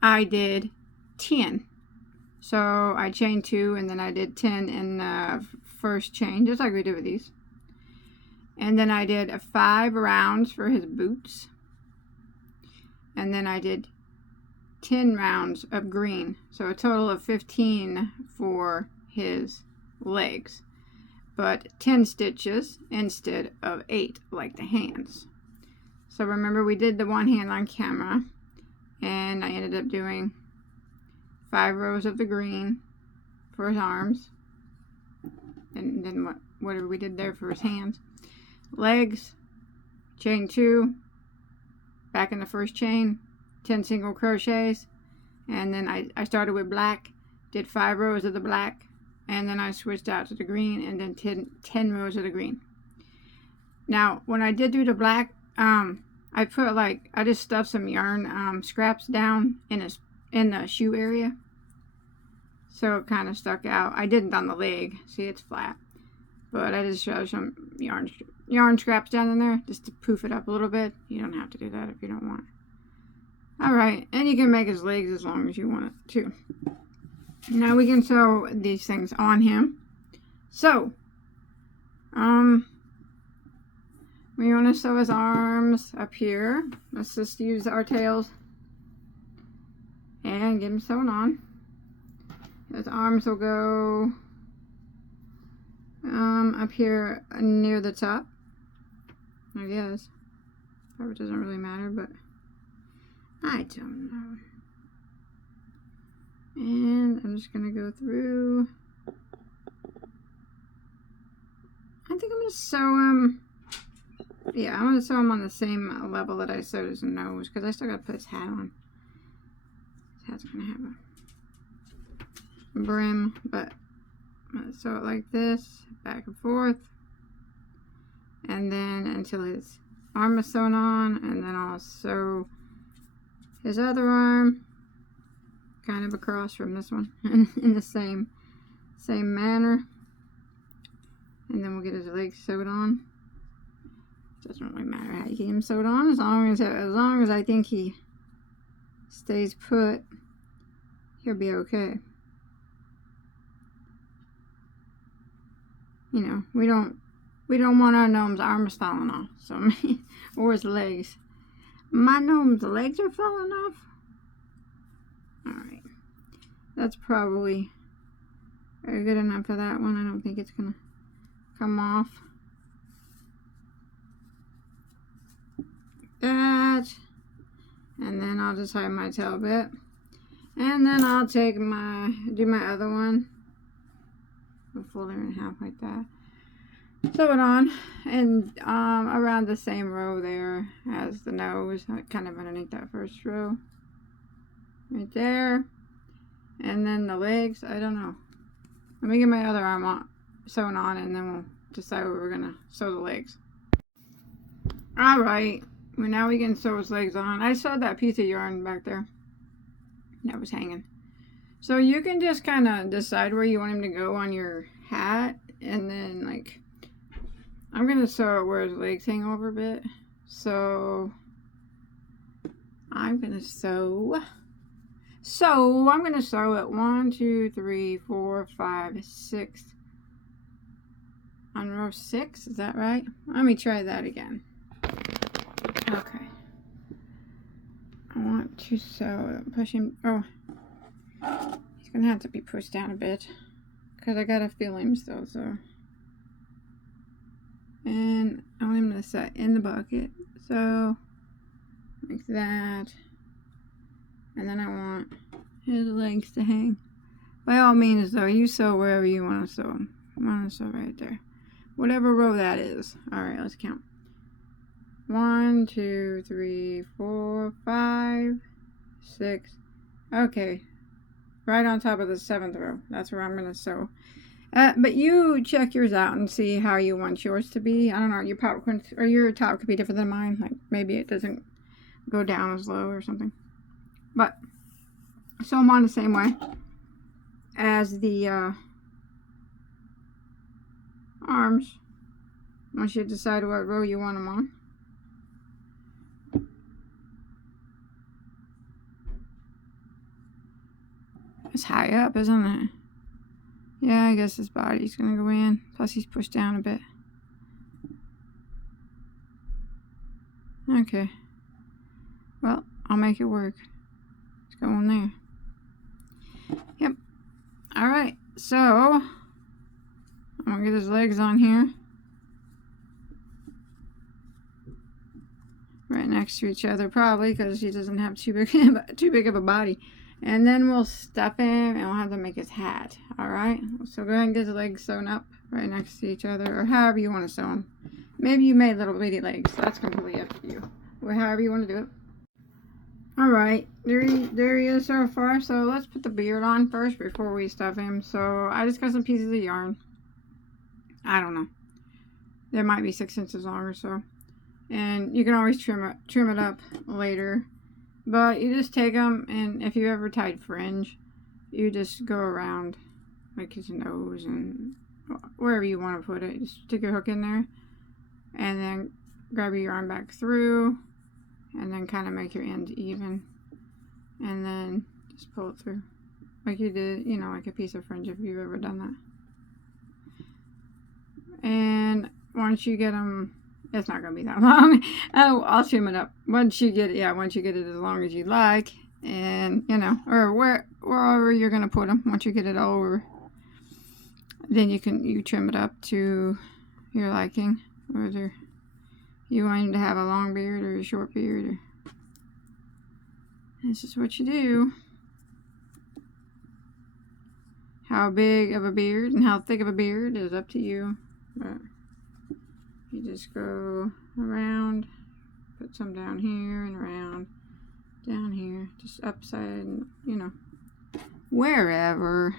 I did 10. So I chained 2, and then I did 10 in the first chain, just like we did with these. And then I did 5 rounds for his boots. And then I did 10 rounds of green, so a total of 15 for his legs, but 10 stitches instead of 8 like the hands. So remember, we did the one hand on camera, and I ended up doing 5 rows of the green for his arms, and then whatever we did there for his hands. Legs, chain 2, back in the first chain, 10 single crochets, and then I started with black, did 5 rows of the black, and then I switched out to the green, and then 10 rows of the green. Now when I did do the black, I put I just stuffed some yarn scraps down in the shoe area, so it kind of stuck out. I didn't on the leg, see, it's flat, but I just shoved some yarn scraps down in there just to poof it up a little bit. You don't have to do that if you don't want. Alright, and you can make his legs as long as you want it too. Now we can sew these things on him. So, we want to sew his arms up here. Let's just use our tails and get him sewn on. His arms will go up here near the top, I guess. Probably doesn't really matter, but I don't know. And I'm just going to go through. I think I'm going to sew him. Yeah, I'm going to sew him on the same level that I sewed his nose, because I still got to put his hat on. His hat's going to have a brim, but I'm going to sew it like this, back and forth. And then until his arm is sewn on, and then I'll sew his other arm kind of across from this one in the same manner, and then we'll get his legs sewed on. Doesn't really matter how you get him sewed on, as long as I think he stays put, he'll be okay. You know, we don't We don't want our gnome's arms falling off. So, or his legs. My gnome's legs are falling off. Alright. That's probably good enough for that one. I don't think it's going to come off. That. And then I'll just hide my tail bit. And then I'll take do my other one. We'll fold it in half like that. Sew it on, and around the same row there as the nose, kind of underneath that first row. Right there. And then the legs, I don't know. Let me get my other arm sewn on, and then we'll decide where we're going to sew the legs. Alright, well, now we can sew his legs on. I sewed that piece of yarn back there that was hanging. So you can just kind of decide where you want him to go on your hat, and then like I'm gonna sew it where his legs hang over a bit. So I'm gonna sew it 1, 2, 3, 4, 5, 6 on row 6. Is that right? Let me try that again. Okay. I want to sew, push him. Oh, he's gonna have to be pushed down a bit because I gotta feel him still. So, and I want him to set in the bucket. So, like that. And then I want his legs to hang. By all means, though, you sew wherever you want to sew them. I want to sew right there. Whatever row that is. Alright, let's count. 1, 2, 3, 4, 5, 6. Okay. Right on top of the 7th row. That's where I'm going to sew. But you check yours out and see how you want yours to be. I don't know, your popcorn or your top could be different than mine. Like maybe it doesn't go down as low or something. But sew them on the same way as the arms. Once you decide what row you want them on. It's high up, isn't it? Yeah, I guess his body's gonna go in. Plus he's pushed down a bit. Okay. Well, I'll make it work. Let's go in there. Yep. Alright, so I'm gonna get his legs on here. Right next to each other, probably, because he doesn't have too big of a body. And then we'll stuff him, and we'll have to make his hat. Alright? So go ahead and get his legs sewn up right next to each other, or however you want to sew them. Maybe you made little bitty legs. That's completely up to you. Or however you want to do it. Alright, there he is so far. So let's put the beard on first before we stuff him. So I just got some pieces of yarn. I don't know. There might be 6 inches long or so. And you can always trim it up later. But you just take them, and if you ever tied fringe, you just go around like his nose and wherever you want to put it. Just stick your hook in there, and then grab your yarn back through, and then kind of make your ends even, and then just pull it through like you did, you know, like a piece of fringe if you've ever done that. And once you get them, it's not going to be that long. Oh, I'll trim it up. Once you get it as long as you like. And, you know, or wherever you're going to put them. Once you get it all over. Then you trim it up to your liking. Whether you want him to have a long beard or a short beard. Or this is what you do. How big of a beard and how thick of a beard is up to you. But you just go around, put some down here and around, down here, just upside, you know, wherever,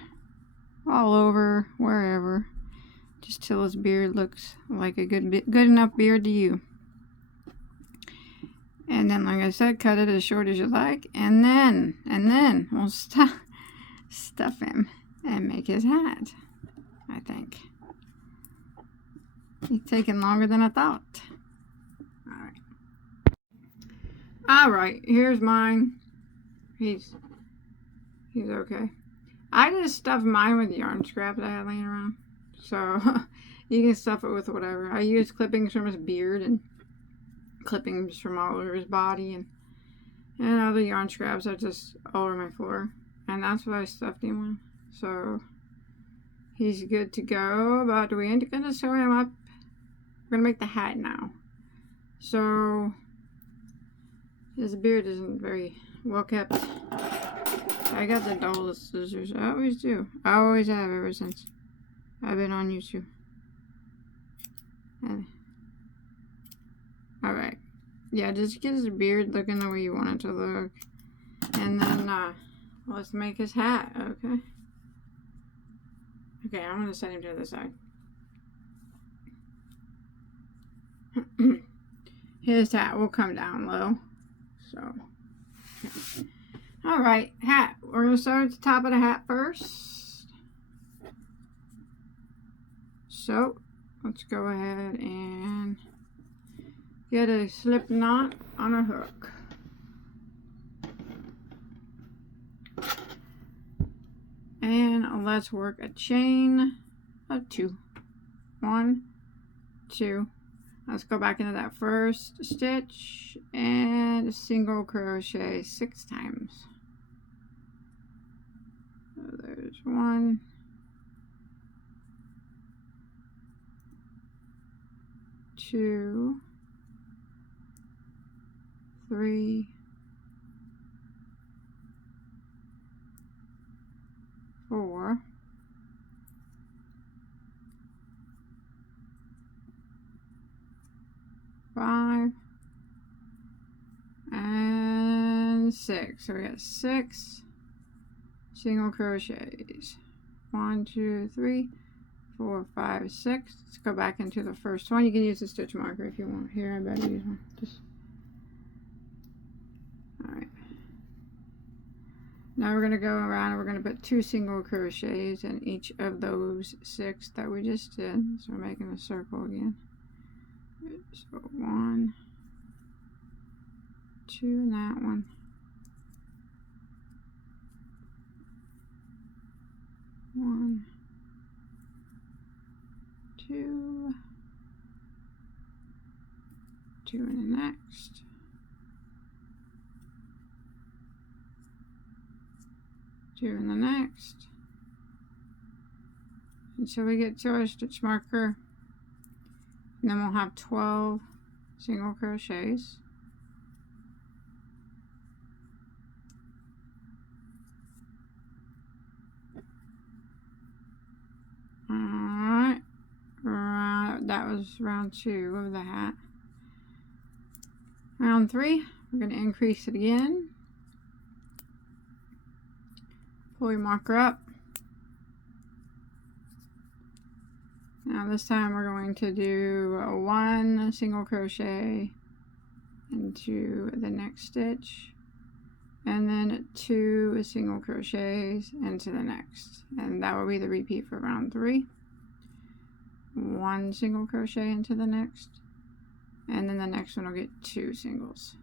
all over, wherever, just till his beard looks like a good enough beard to you. And then, like I said, cut it as short as you like, and then we'll stuff him and make his hat, I think. It's taking longer than I thought. Alright, here's mine. He's okay. I just stuffed mine with yarn scraps I had laying around. So, You can stuff it with whatever. I use clippings from his beard and clippings from all over his body and other yarn scraps are just all over my floor. And that's what I stuffed him with. So he's good to go. But we ain't gonna sew him up. We're gonna make the hat now. So his beard isn't very well kept. I got the dullest scissors. I always do. I always have ever since I've been on YouTube. Alright. Yeah, just get his beard looking the way you want it to look. And then, let's make his hat, okay? Okay, I'm gonna set him to the side. His hat will come down low. So, okay. Alright, hat. We're gonna start at the top of the hat first. So, let's go ahead and get a slip knot on a hook. And let's work a chain of 2. 1, 2. Let's go back into that first stitch and a single crochet 6 times. So there's 1, 2, 3, 4, 5, and 6. So we got 6 single crochets. 1, 2, 3, 4, 5, 6. Let's go back into the first one. You can use a stitch marker if you want. Here, I better use one. Alright. Now we're going to go around and we're going to put 2 single crochets in each of those 6 that we just did. So we're making a circle again. So 1, 2 in that one. 1, 2, 2 in the next. 2 in the next. Until we get to our stitch marker. And then we'll have 12 single crochets. Alright. That was round 2 of the hat. Round 3, we're going to increase it again. Pull your marker up. Now this time we're going to do 1 single crochet into the next stitch and then 2 single crochets into the next, and that will be the repeat for round 3. 1 single crochet into the next, and then the next one will get 2 singles.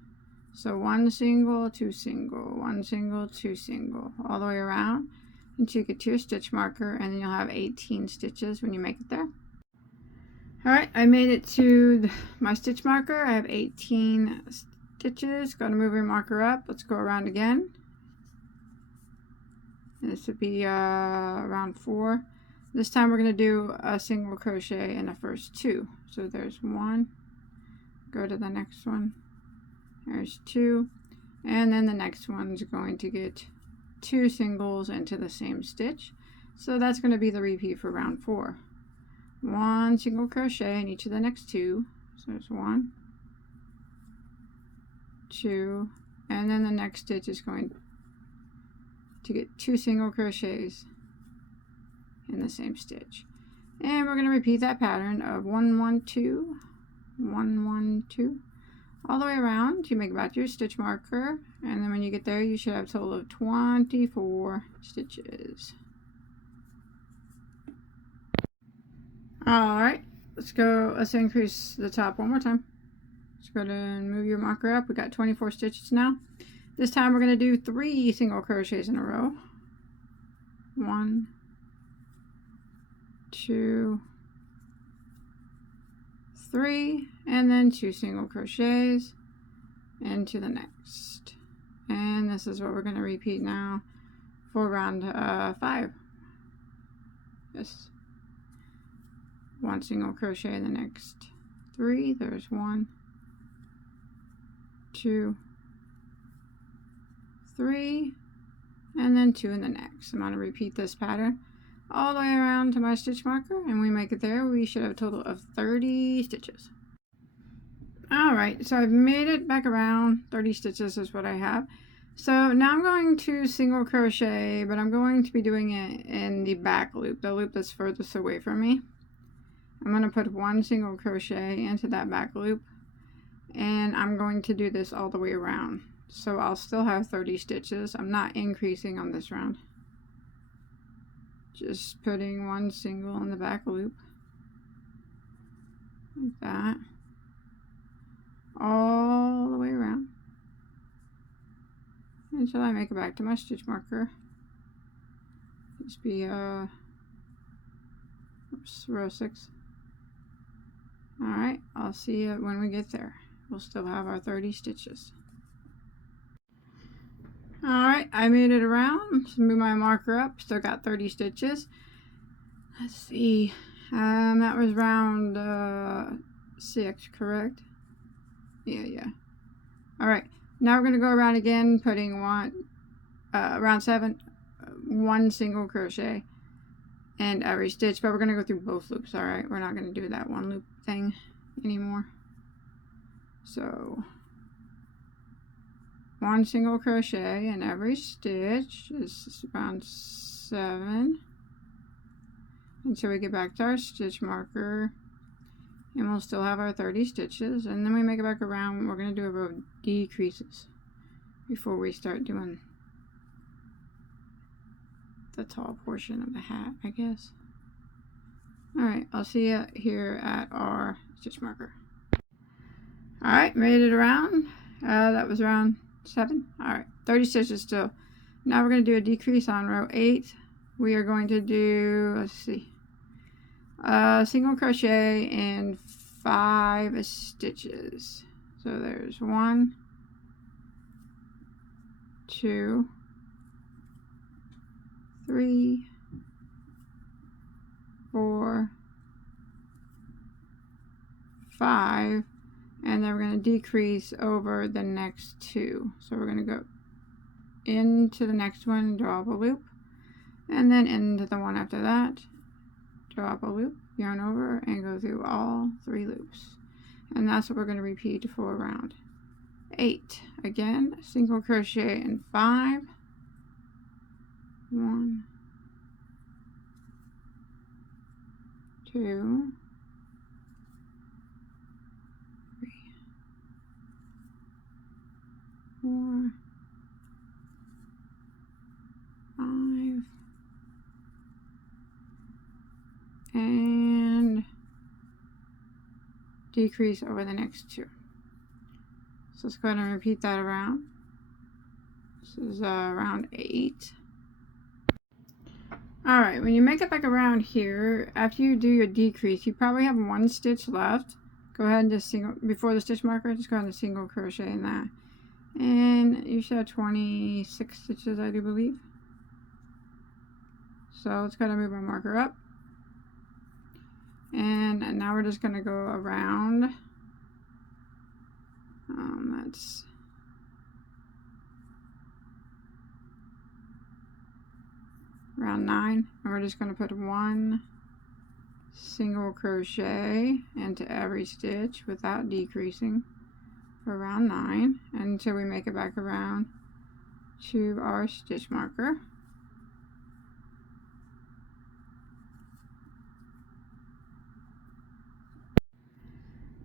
So 1 single, 2 single, 1 single, 2 single, all the way around until you get to your stitch marker, and then you'll have 18 stitches when you make it there. Alright, I made it to my stitch marker. I have 18 stitches. Going to move your marker up. Let's go around again. This would be round 4. This time we're going to do a single crochet in the first 2. So there's 1. Go to the next one. There's 2. And then the next one's going to get 2 singles into the same stitch. So that's going to be the repeat for round 4. 1 single crochet in each of the next 2. So there's 1, 2, and then the next stitch is going to get 2 single crochets in the same stitch. And we're going to repeat that pattern of 1, 1, 2, 1, 1, 2, all the way around. You make about your stitch marker, and then when you get there you should have a total of 24 stitches. Alright, let's increase the top one more time. Let's go ahead and move your marker up. We got 24 stitches now. This time we're going to do 3 single crochets in a row. 1, 2, 3, and then 2 single crochets into the next. And this is what we're going to repeat now for round 5. Just 1 single crochet in the next 3. There's 1, 2, 3, and then 2 in the next. I'm going to repeat this pattern all the way around to my stitch marker, and we make it there. We should have a total of 30 stitches. Alright, so I've made it back around. 30 stitches is what I have. So now I'm going to single crochet, but I'm going to be doing it in the back loop, the loop that's furthest away from me. I'm going to put 1 single crochet into that back loop, and I'm going to do this all the way around. So I'll still have 30 stitches. I'm not increasing on this round. Just putting 1 single in the back loop, like that, all the way around until I make it back to my stitch marker. This be row 6. Alright, I'll see you when we get there. We'll still have our 30 stitches. Alright, I made it around. Let's move my marker up. Still got 30 stitches. Let's see. That was round 6, correct? Yeah. Alright, now we're going to go around again, putting round 7, 1 single crochet in every stitch, but we're going to go through both loops. Alright, we're not going to do that 1 loop thing anymore. So 1 single crochet in every stitch. This is round 7 until we get back to our stitch marker, and we'll still have our 30 stitches, and then we make it back around. We're going to do a row of decreases before we start doing the tall portion of the hat, I guess. Alright, I'll see you here at our stitch marker. Alright, made it around. That was round 7. Alright, 30 stitches still. Now we're going to do a decrease on row 8. We are going to do, let's see, single crochet in 5 stitches. So there's 1, 2, 3, 4, 5, and then we're going to decrease over the next 2. So we're going to go into the next one, draw up a loop, and then into the one after that, draw up a loop, yarn over, and go through all 3 loops. And that's what we're going to repeat for round 8. Again, single crochet in 5, 1, 2, 3, 4, 5, and decrease over the next 2. So let's go ahead and repeat that around. This is round 8. Alright, when you make it back around here, after you do your decrease, you probably have 1 stitch left. Go ahead and just single, before the stitch marker, just go ahead and single crochet in that. And you should have 26 stitches, I do believe. So let's go ahead and move our marker up. And now we're just going to go around. That's round 9, and we're just going to put 1 single crochet into every stitch without decreasing for round 9 until we make it back around to our stitch marker.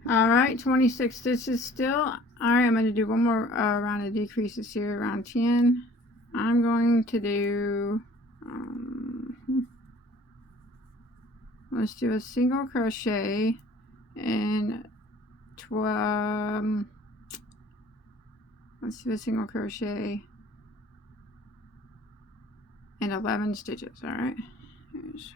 Alright, 26 stitches still. Alright, I'm going to do one more round of decreases here, around 10. I'm going to do, let's do a single crochet in let's do a single crochet in 11 stitches. Alright, here's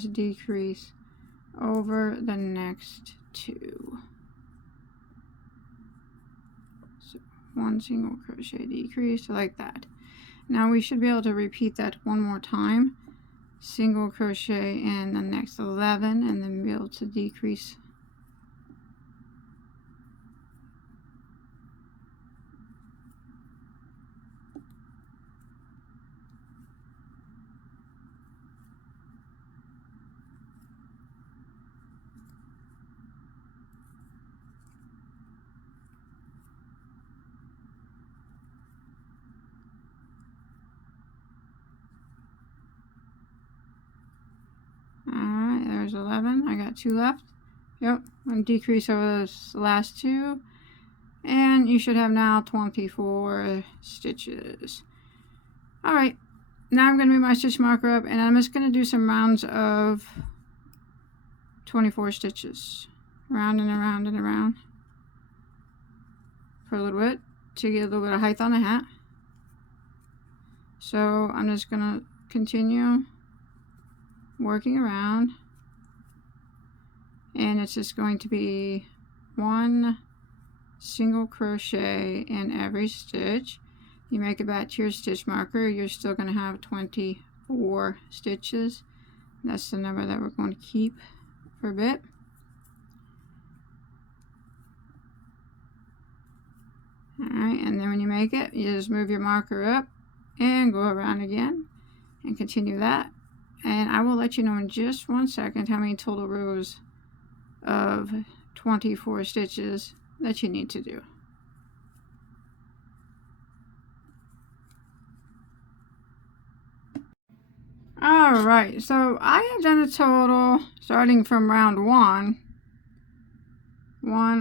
continuous decrease over the next 2. So 1 single crochet decrease like that. Now we should be able to repeat that one more time. Single crochet in the next 11 and then be able to decrease. Alright, there's 11. I got 2 left. Yep, I'm going to decrease over those last 2. And you should have now 24 stitches. Alright, now I'm going to move my stitch marker up and I'm just going to do some rounds of 24 stitches. Around and around and around. For a little bit to get a little bit of height on the hat. So I'm just going to continue working around, and it's just going to be 1 single crochet in every stitch. You make it back to your stitch marker, you're still going to have 24 stitches. That's the number that we're going to keep for a bit. Alright, and then when you make it, you just move your marker up and go around again and continue that. And I will let you know in just 1 second how many total rows of 24 stitches that you need to do. Alright, so I have done a total, starting from round 1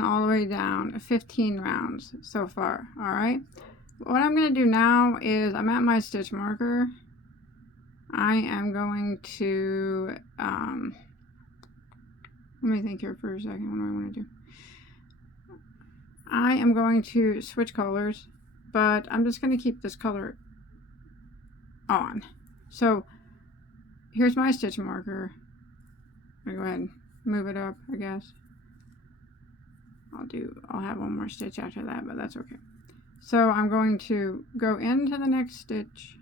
all the way down, 15 rounds so far. Alright, what I'm going to do now is I'm at my stitch marker. I am going to, let me think here for a second. What do I want to do? I am going to switch colors, but I'm just going to keep this color on. So here's my stitch marker. I'm going to go ahead and move it up, I guess. I'll have one more stitch after that, but that's okay. So I'm going to go into the next stitch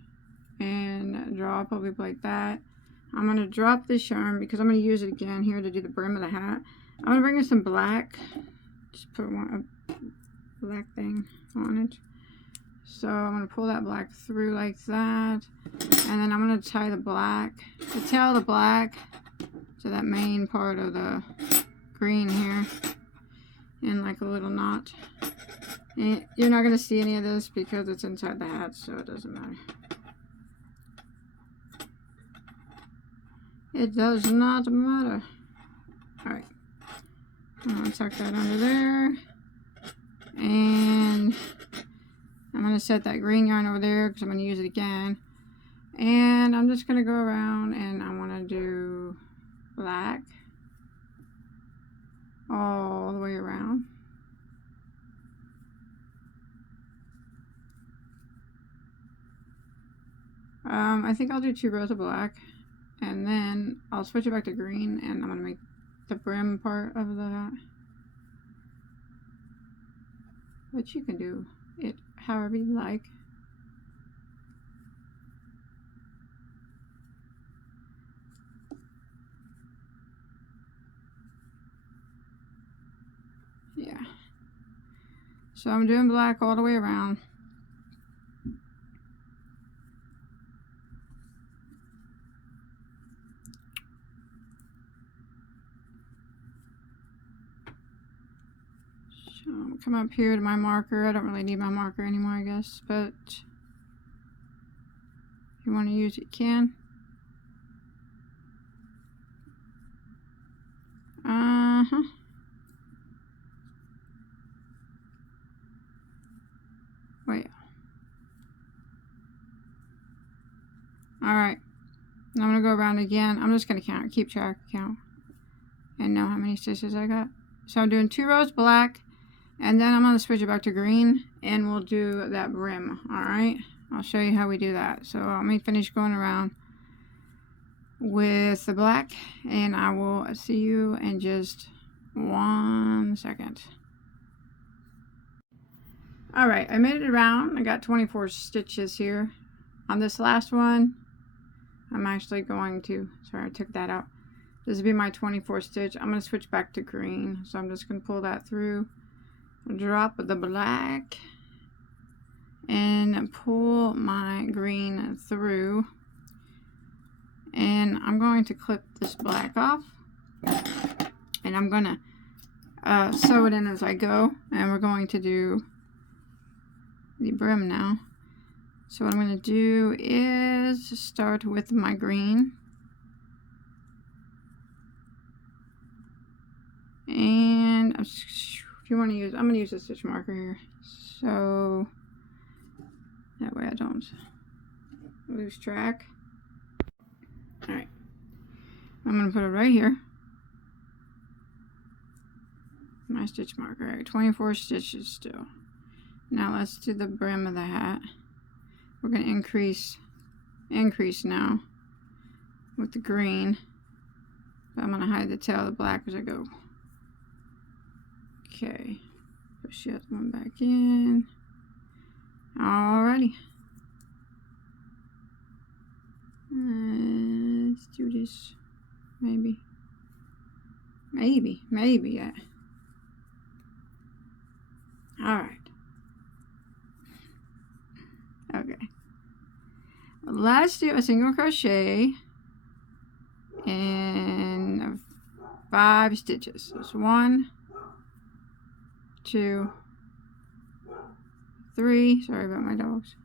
and draw up a loop like that. I'm going to drop this yarn because I'm going to use it again here to do the brim of the hat. I'm going to bring in some black, just put a black thing on it. So I'm going to pull that black through like that, and then I'm going to tie the black, the tail of the black to that main part of the green here in like a little knot. And you're not going to see any of this because it's inside the hat, so it doesn't matter. It does not matter. Alright. I'm going to tuck that under there. And I'm going to set that green yarn over there because I'm going to use it again. And I'm just going to go around and I want to do black all the way around. I think I'll do 2 rows of black. And then I'll switch it back to green and I'm going to make the brim part of the hat. But you can do it however you like. Yeah. So I'm doing black all the way around. Come up here to my marker. I don't really need my marker anymore, I guess, but if you want to use it, you can. Wait. Alright. I'm going to go around again. I'm just going to keep track, count, and know how many stitches I got. So I'm doing 2 rows black. And then I'm going to switch it back to green and we'll do that brim. Alright, I'll show you how we do that. So let me finish going around. with the black, and I will see you in just 1 second. Alright, I made it around. I got 24 stitches here. On this last one, I'm actually going to, sorry, I took that out. This will be my 24th stitch. I'm going to switch back to green, so I'm just going to pull that through, drop the black, and pull my green through. And I'm going to clip this black off, and I'm going to sew it in as I go, and we're going to do the brim now. So what I'm going to do is start with my green, and if you want to use, I'm going to use a stitch marker here, so that way I don't lose track. Alright, I'm going to put it right here, my stitch marker. Alright, 24 stitches still. Now let's do the brim of the hat. We're going to increase now with the green, but I'm going to hide the tail of the black as I go. Okay, push the other one back in. Alrighty. Let's do this. Maybe. Yeah. Alright. Okay. Let's do a single crochet in 5 stitches. There's 1, 2, 3. Sorry about my dogs.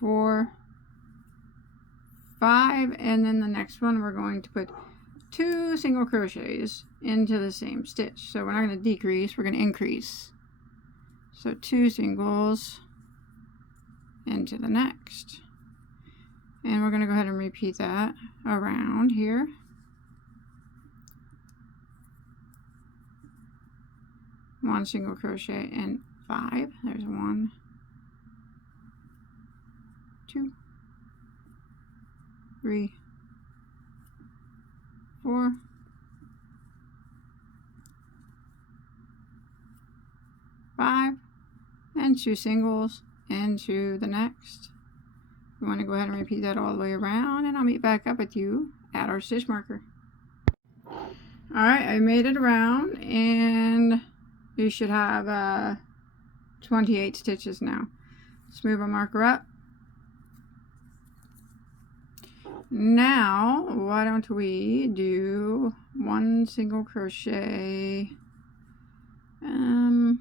4, 5, and then the next one we're going to put 2 single crochets into the same stitch. So we're not going to decrease, we're going to increase. So 2 singles into the next. And we're going to go ahead and repeat that around here. One single crochet in 5. There's 1, 2, 3, 4, 5, and 2 singles into the next. We want to go ahead and repeat that all the way around, and I'll meet back up with you at our stitch marker. Alright, I made it around, and you should have 28 stitches now. Let's move our marker up. Now, why don't we do 1 single crochet in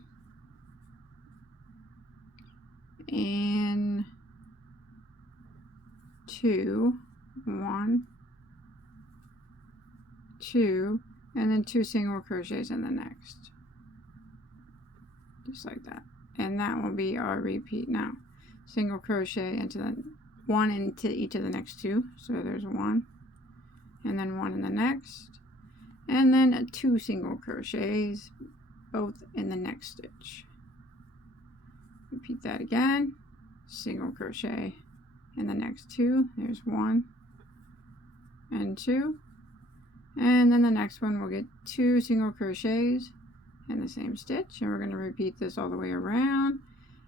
2, 1, 2, and then 2 single crochets in the next, just like that. And that will be our repeat now. Single crochet into the 1 into each of the next 2. So there's 1, and then 1 in the next, and then 2 single crochets both in the next stitch. Repeat that again. Single crochet in the next 2. There's 1 and 2, and then the next one we'll get 2 single crochets in the same stitch, and we're going to repeat this all the way around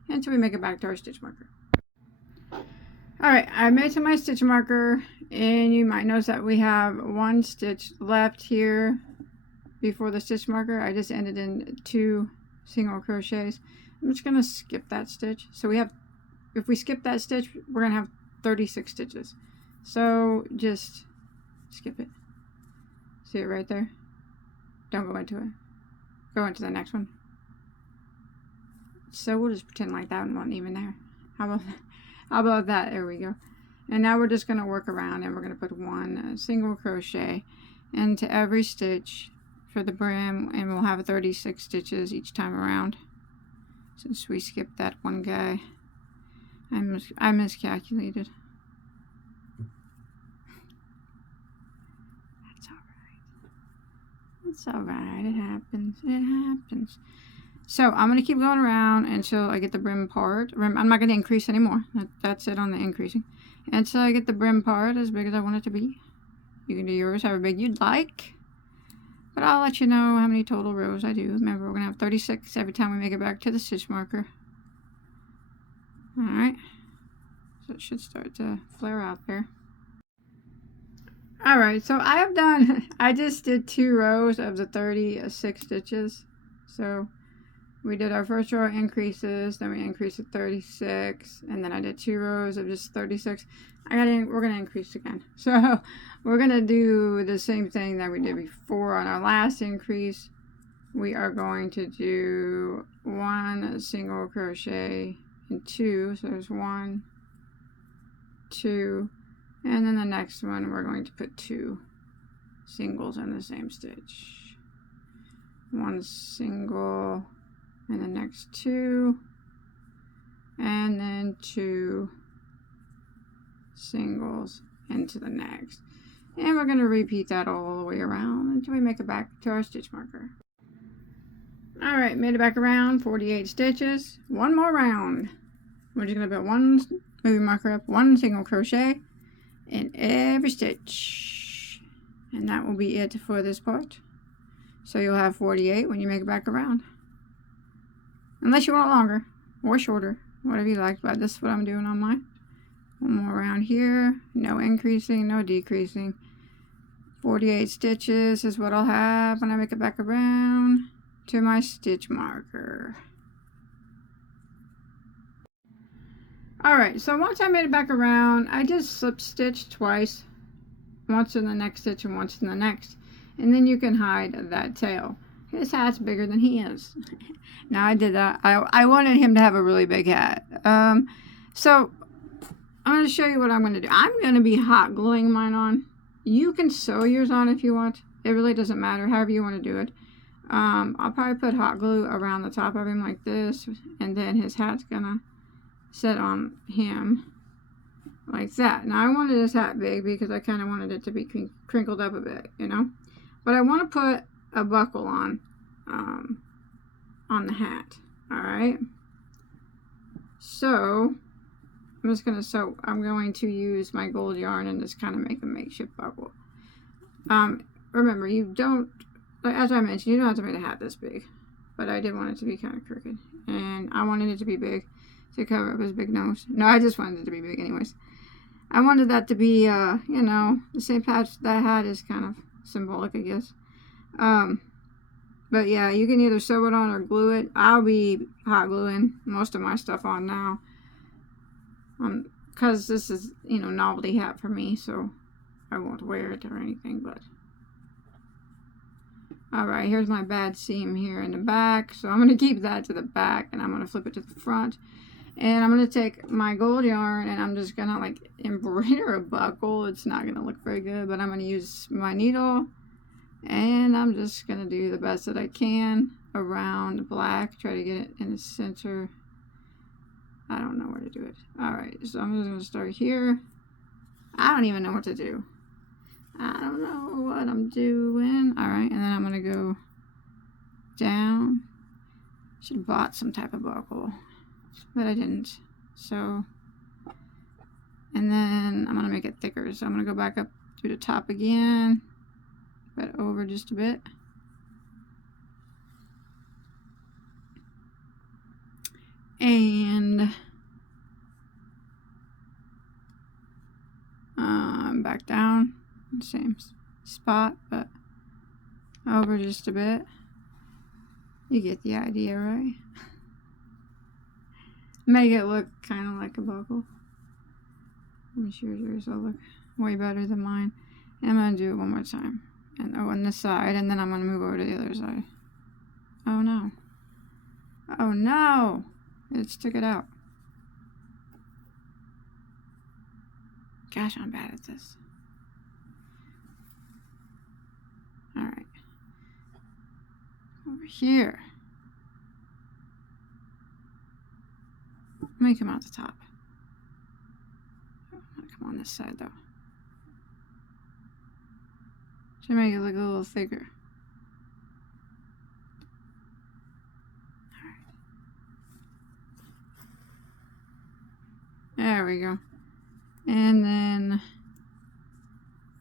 until we make it back to our stitch marker. Alright, I made to my stitch marker, and you might notice that we have 1 stitch left here before the stitch marker. I just ended in 2 single crochets. I'm just going to skip that stitch. So we have, if we skip that stitch, we're going to have 36 stitches. So just skip it. See it right there? Don't go into it. Go into the next one. So we'll just pretend like that one wasn't even there. How about that? There we go. And now we're just going to work around, and we're going to put 1 single crochet into every stitch for the brim, and we'll have 36 stitches each time around. Since we skipped that one guy, I miscalculated. That's alright. It's alright. It happens. It happens. So I'm going to keep going around until I get the brim part. I'm not going to increase anymore. That's it on the increasing. Until I get the brim part as big as I want it to be. You can do yours however big you'd like. But I'll let you know how many total rows I do. Remember, we're going to have 36 every time we make it back to the stitch marker. Alright. So it should start to flare out there. Alright, so I have done, I just did 2 rows of the 36 stitches. So we did our first row of increases, then we increased to 36, and then I did 2 rows of just 36. We're going to increase again. So we're going to do the same thing that we did before on our last increase. We are going to do 1 single crochet and 2. So there's 1, 2, and then the next one we're going to put 2 singles in the same stitch. 1 single and the next 2, and then 2 singles into the next. And we're going to repeat that all the way around until we make it back to our stitch marker. Alright, made it back around, 48 stitches. One more round. We're just going to put 1 moving marker up, 1 single crochet in every stitch. And that will be it for this part. So you'll have 48 when you make it back around. Unless you want it longer or shorter, whatever you like, but this is what I'm doing on mine. 1 more round here, no increasing, no decreasing. 48 stitches is what I'll have when I make it back around to my stitch marker. Alright, so once I made it back around, I just slip stitched twice. Once in the next stitch and once in the next. And then you can hide that tail. His hat's bigger than he is. Now I did that. I wanted him to have a really big hat. So I'm going to show you what I'm going to do. I'm going to be hot gluing mine on. You can sew yours on if you want. It really doesn't matter. However you want to do it. I'll probably put hot glue around the top of him like this. And then his hat's going to sit on him like that. Now I wanted his hat big because I kind of wanted it to be crinkled up a bit, you know. But I want to put a buckle on the hat. Alright. So I'm going to use my gold yarn and just kind of make a makeshift buckle. Remember, you don't, as I mentioned, you don't have to make a hat this big. But I did want it to be kind of crooked. And I wanted it to be big to cover up his big nose. No, I just wanted it to be big anyways. I wanted that to be, you know, the same patch. That hat is kind of symbolic, I guess. But yeah, you can either sew it on or glue it. I'll be hot gluing most of my stuff on now. Because this is, you know, novelty hat for me, so I won't wear it or anything, but. Alright, here's my bad seam here in the back. So I'm going to keep that to the back and I'm going to flip it to the front. And I'm going to take my gold yarn and I'm just going to like embroider a buckle. It's not going to look very good, but I'm going to use my needle. And I'm just going to do the best that I can around black. Try to get it in the center. I don't know where to do it. Alright, so I'm just going to start here. I don't even know what to do. I don't know what I'm doing. Alright, and then I'm going to go down. Should have bought some type of buckle, but I didn't. So, and then I'm going to make it thicker. So I'm going to go back up to the top again, but over just a bit. And back down, same spot, but over just a bit. You get the idea, right? Make it look kind of like a buckle. I'm sure yours will look way better than mine. And I'm going to do it one more time. And on this side, and then I'm going to move over to the other side. Oh no. Oh no! It took it out. Gosh, I'm bad at this. Alright. Over here. Let me come out the top. I'm gonna come on this side though. Should make it look a little thicker. There we go. And then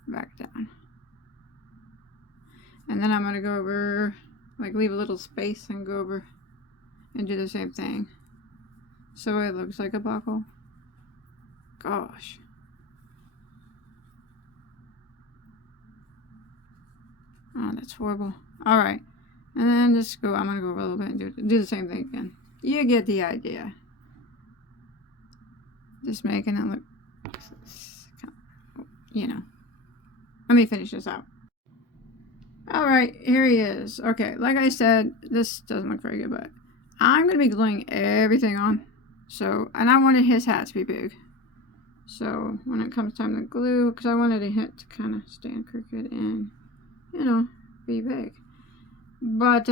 back down. And then I'm going to go over, like leave a little space and go over and do the same thing. So it looks like a buckle. Gosh. Oh, that's horrible. Alright. And then just go, I'm going to go over a little bit and do the same thing again. You get the idea. Just making it look, you know. Let me finish this out. Alright, here he is. Okay, like I said, this doesn't look very good, but I'm going to be gluing everything on. So, and I wanted his hat to be big. So, when it comes time to glue, because I wanted a hint to kind of stand crooked and, you know, be big. But,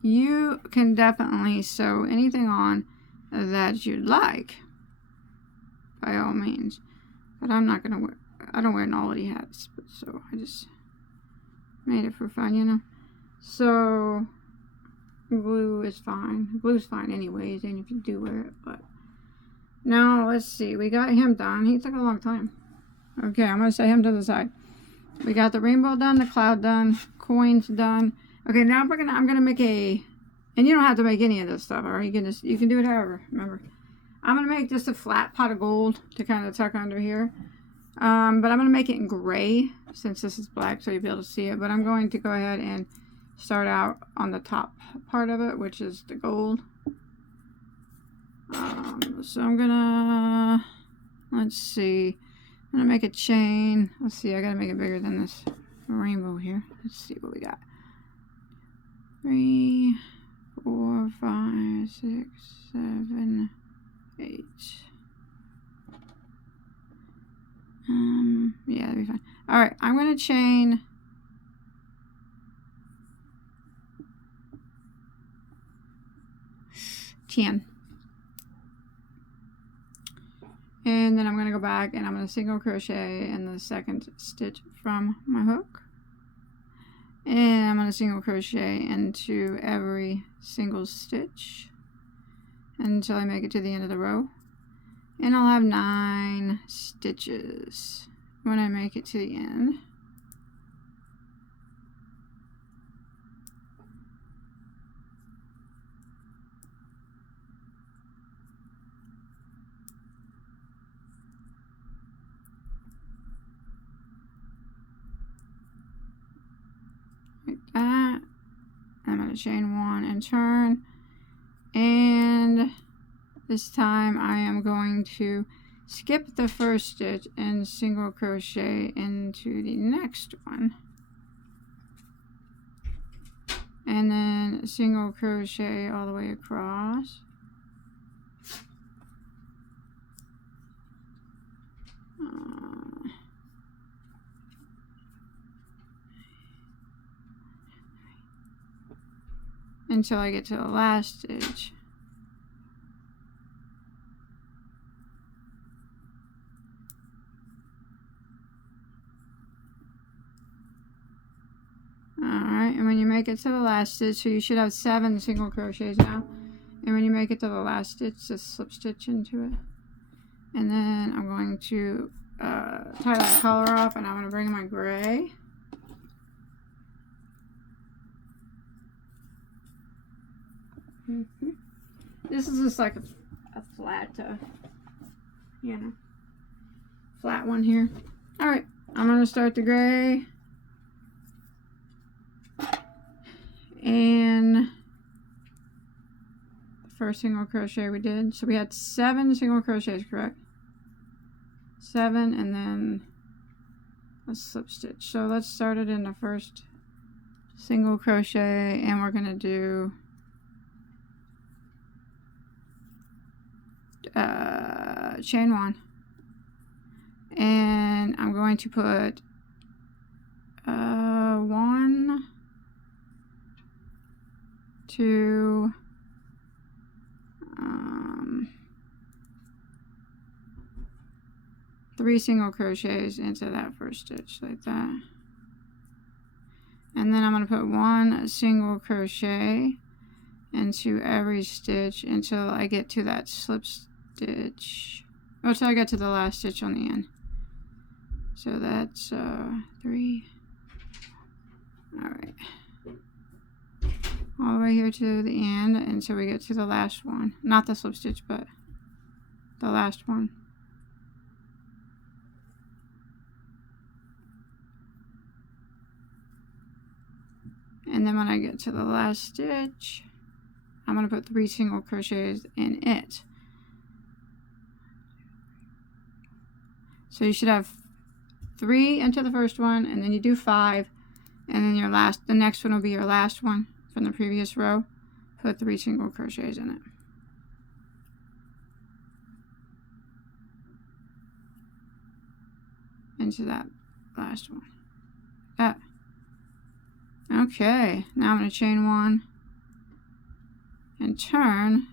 you can definitely sew anything on that you'd like, by all means. But I'm not gonna wear, I don't wear novelty hats, but so I just made it for fun, you know. So glue is fine. Glue's fine anyways, and if you do wear it. But now let's see, we got him done. He took a long time. Okay, I'm gonna set him to the side. We got the rainbow done, the cloud done, coins done. Okay, now I'm gonna make a, and you don't have to make any of this stuff, alright? You can do it however, remember. I'm gonna make just a flat pot of gold to kind of tuck under here. But I'm gonna make it in gray since this is black, so you'll be able to see it. But I'm going to go ahead and start out on the top part of it, which is the gold. So I'm gonna, let's see, I'm gonna make a chain. Let's see, I gotta make it bigger than this rainbow here. Let's see what we got. 3, 4, 5, 6, 7, 8. Yeah, that'd be fine. Alright, I'm gonna chain 10. And then I'm gonna go back and I'm gonna single crochet in the second stitch from my hook. And I'm going to single crochet into every single stitch until I make it to the end of the row. And I'll have 9 stitches when I make it to the end. Like that. I'm going to chain 1 and turn, and this time I am going to skip the first stitch and single crochet into the next one, and then single crochet all the way across. Until I get to the last stitch. Alright, and when you make it to the last stitch, so you should have 7 single crochets now. And when you make it to the last stitch, just slip stitch into it. And then I'm going to tie that color off, and I'm going to bring my gray. This is just like a flat, you know, flat one here. Alright, I'm going to start the gray. And the first single crochet we did. So we had 7 single crochets, correct? 7, and then a slip stitch. So let's start it in the first single crochet, and we're going to do chain 1, and I'm going to put 1, 2, 3 single crochets into that first stitch like that, and then I'm going to put 1 single crochet into every stitch until I get to that slip stitch. Oh, till I get to the last stitch on the end. So that's 3. Alright. All the way here to the end until we get to the last one. Not the slip stitch, but the last one. And then when I get to the last stitch, I'm going to put 3 single crochets in it. So you should have 3 into the first one, and then you do 5, and then the next one will be your last one from the previous row. Put 3 single crochets in it. Into that last one. That. Okay, now I'm going to chain 1 and turn.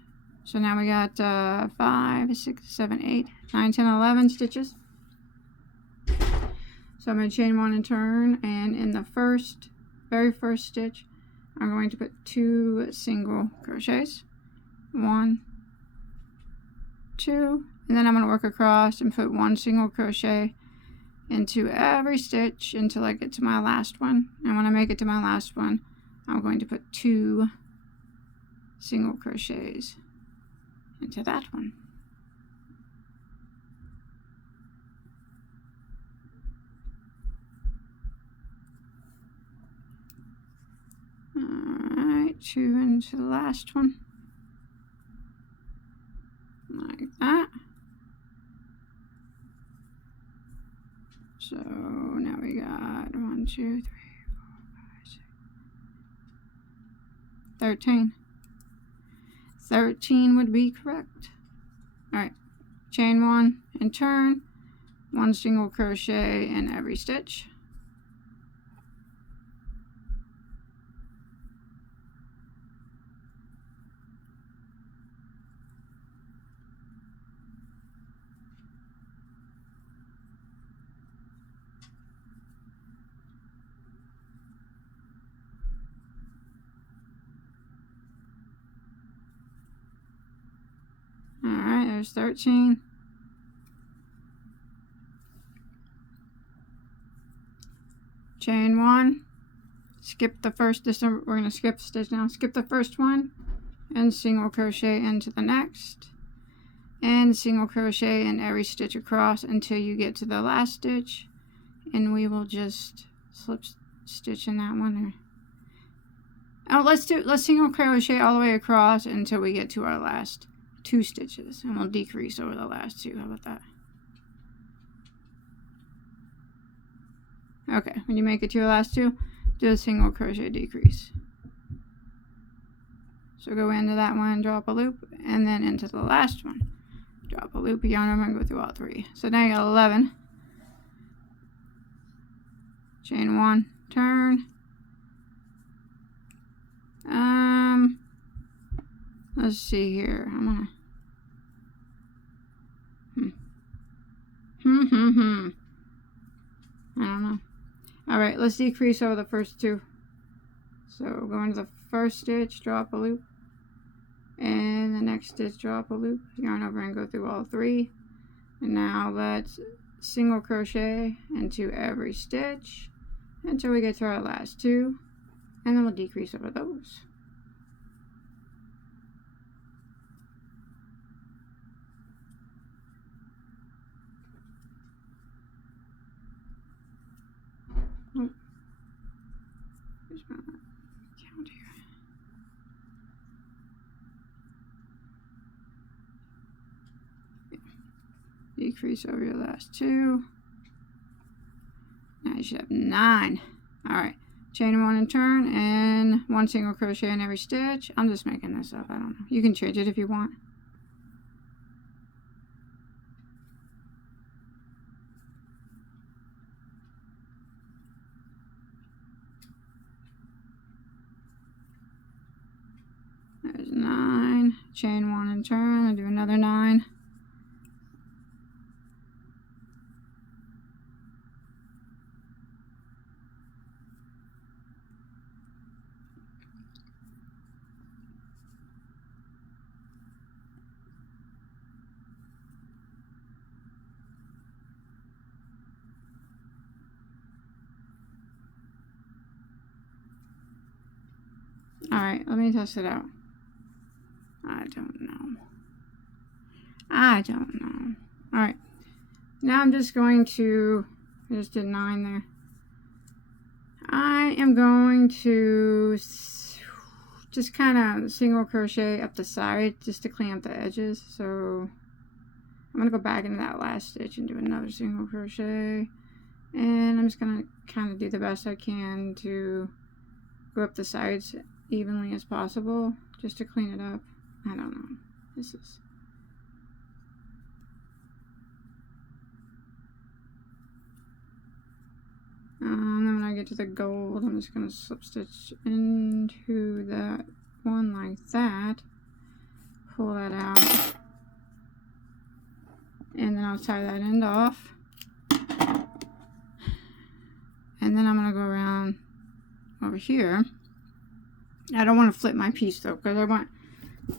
So now we got 5, 6, 7, 8, 9, 10, 11 stitches. So I'm going to chain 1 and turn, and in the very first stitch, I'm going to put 2 single crochets. 1, 2, and then I'm going to work across and put 1 single crochet into every stitch until I get to my last one. And when I make it to my last one, I'm going to put 2 single crochets into that one. Alright, 2 into the last one. Like that. So now we got 1, 2, 3, 4, 5, 6, 13. 13 would be correct. Alright, chain 1 and turn. 1 single crochet in every stitch. Alright, there's 13. Chain 1. Skip the first, we're going to skip stitch now. Skip the first one and single crochet into the next. And single crochet in every stitch across until you get to the last stitch. And we will just slip stitch in that one. Oh, let's single crochet all the way across until we get to our last 2 stitches, and we'll decrease over the last 2. How about that? Okay, when you make it to your last 2, do a single crochet decrease. So go into that one, drop a loop, and then into the last one. Drop a loop, yarn over, and go through all 3. So now you got 11. Chain 1, turn. Let's see here. I'm gonna. I don't know. Alright, let's decrease over the first 2. So go into the first stitch, drop a loop, and the next stitch, drop a loop, yarn over and go through all 3. And now let's single crochet into every stitch until we get to our last 2, and then we'll decrease over those. Oh. Here's my count here. Yeah. Decrease over your last 2. Now you should have 9. Alright. Chain 1 and turn, and 1 single crochet in every stitch. I'm just making this up. I don't know. You can change it if you want. There's 9. Chain 1 and turn, and do another 9. Alright, let me test it out. I don't know. I don't know. Alright. Now I'm just going to... I just did 9 there. I am going to just kind of single crochet up the side just to clean up the edges. So I'm going to go back into that last stitch and do another single crochet. And I'm just going to kind of do the best I can to go up the sides evenly as possible just to clean it up. I don't know. This is... then when I get to the gold, I'm just going to slip stitch into that one like that. Pull that out. And then I'll tie that end off. And then I'm going to go around over here. I don't want to flip my piece though, because I want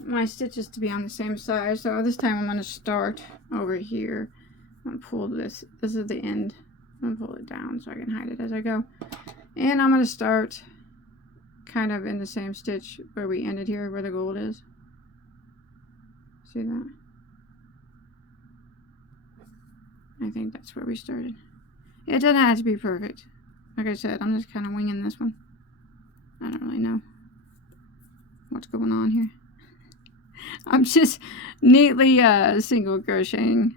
my stitches to be on the same side. So this time I'm going to start over here. I'm going to pull this. This is the end. I'm going to pull it down so I can hide it as I go. And I'm going to start kind of in the same stitch where we ended here, where the gold is. See that? I think that's where we started. It doesn't have to be perfect. Like I said, I'm just kind of winging this one. I don't really know what's going on here. I'm just neatly single crocheting.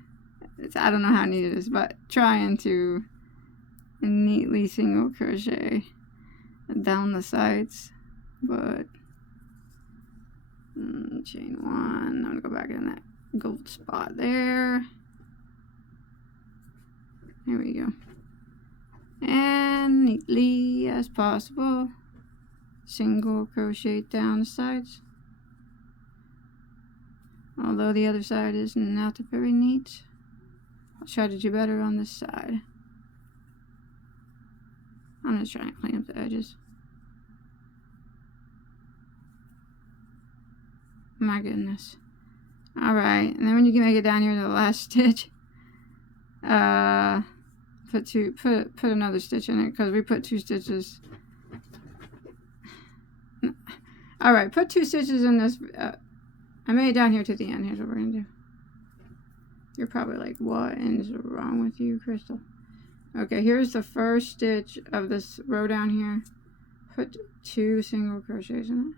I don't know how neat it is, but trying to neatly single crochet down the sides. But chain 1. I'm gonna go back in that gold spot there. There we go. And neatly as possible, single crochet down the sides. Although the other side is not very neat, I'll try to do better on this side. I'm just trying to clean up the edges. My goodness. Alright, and then when you can make it down here to the last stitch, put another stitch in it, because we put 2 stitches. Alright, put 2 stitches in this. I made it down here to the end. Here's what we're going to do. You're probably like, what is wrong with you, Crystal? Okay, here's the first stitch of this row down here. Put 2 single crochets in it.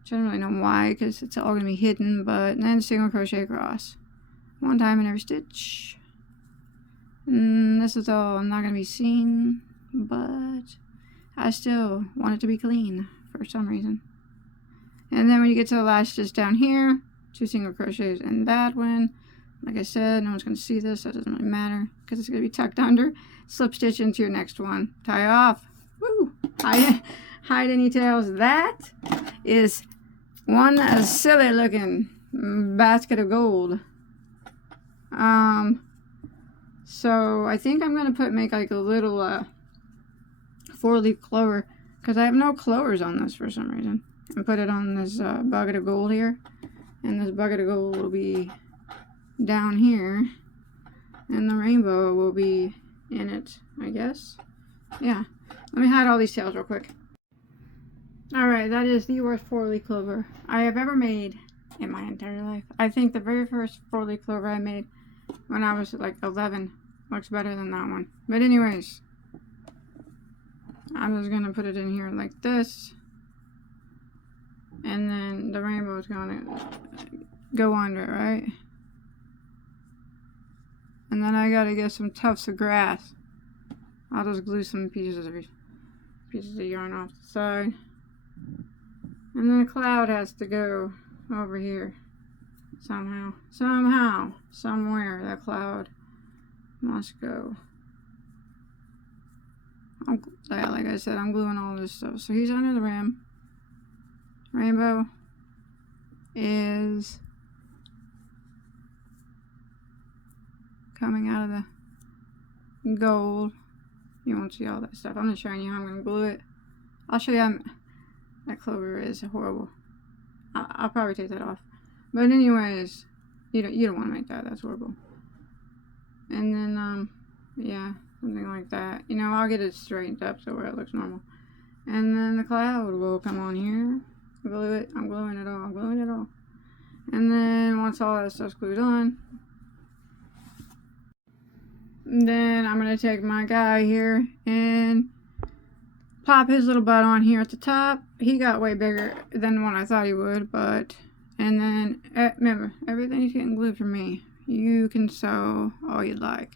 Which I don't really know why, because it's all going to be hidden, but then single crochet across. 1 time in every stitch. And this is all not going to be seen, but I still want it to be clean for some reason. And then when you get to the last stitch down here, 2 single crochets in that one. Like I said, no one's going to see this, so it doesn't really matter because it's going to be tucked under. Slip stitch into your next one. Tie off. Woo! Hide any tails. That is one silly looking basket of gold. So I think I'm going to make like a little 4-leaf clover, because I have no clovers on this for some reason. And put it on this bucket of gold here. And this bucket of gold will be down here. And the rainbow will be in it, I guess. Yeah. Let me hide all these tails real quick. Alright, that is the worst 4-leaf clover I have ever made in my entire life. I think the very first 4-leaf clover I made when I was like 11 looks better than that one. But anyways, I'm just going to put it in here like this. And then the rainbow is going to go under it, right? And then I got to get some tufts of grass. I'll just glue some pieces of yarn off the side. And then a cloud has to go over here. Somehow. Somewhere that cloud must go. Like I said, I'm gluing all this stuff. So he's under the rim. Rainbow is coming out of the gold. You won't see all that stuff. I'm just showing you how I'm going to glue it. I'll show you that clover is horrible. I'll probably take that off. But anyways, you don't want to make that. That's horrible. And then, yeah, something like that. I'll get it straightened up so where it looks normal. And then the cloud will come on here. Glue it. I'm gluing it all. I'm gluing it all. And then once all that stuff's glued on, then I'm going to take my guy here and pop his little butt on here at the top. He got way bigger than what I thought he would, but... And then, remember, everything's getting glued for me. You can sew all you'd like.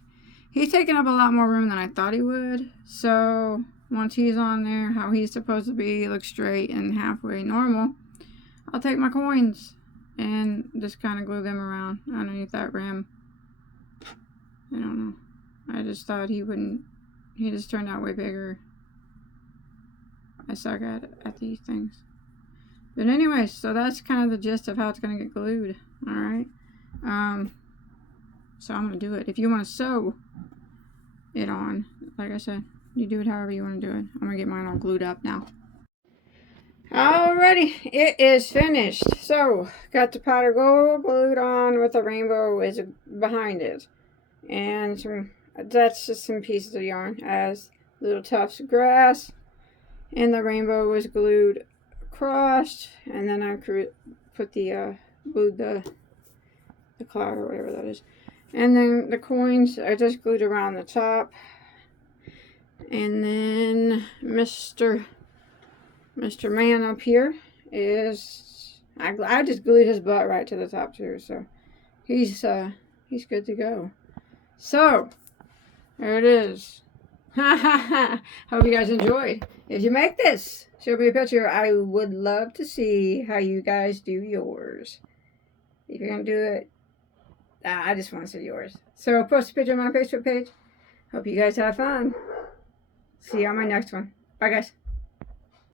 He's taking up a lot more room than I thought he would. So, once he's on there, how he's supposed to be, look straight and halfway normal, I'll take my coins and just kind of glue them around underneath that rim. I don't know. I just thought he wouldn't. He just turned out way bigger. I suck at these things. But anyway, so that's kind of the gist of how it's going to get glued. Alright. So I'm going to do it. If you want to sew it on, like I said, you do it however you want to do it. I'm going to get mine all glued up now. Alrighty, it is finished. So, got the pot of gold glued on with the rainbow is behind it. And that's just some pieces of yarn as little tufts of grass. And the rainbow was glued across, and then I put the glued the cloud or whatever that is, and then the coins I just glued around the top, and then Mr. Man up here is I just glued his butt right to the top too, so he's good to go. So there it is. Hope you guys enjoyed. If you make this, show me a picture. I would love to see how you guys do yours. If you're going to do it, I just want to see yours. So post a picture on my Facebook page. Hope you guys have fun. See you on my next one. Bye, guys.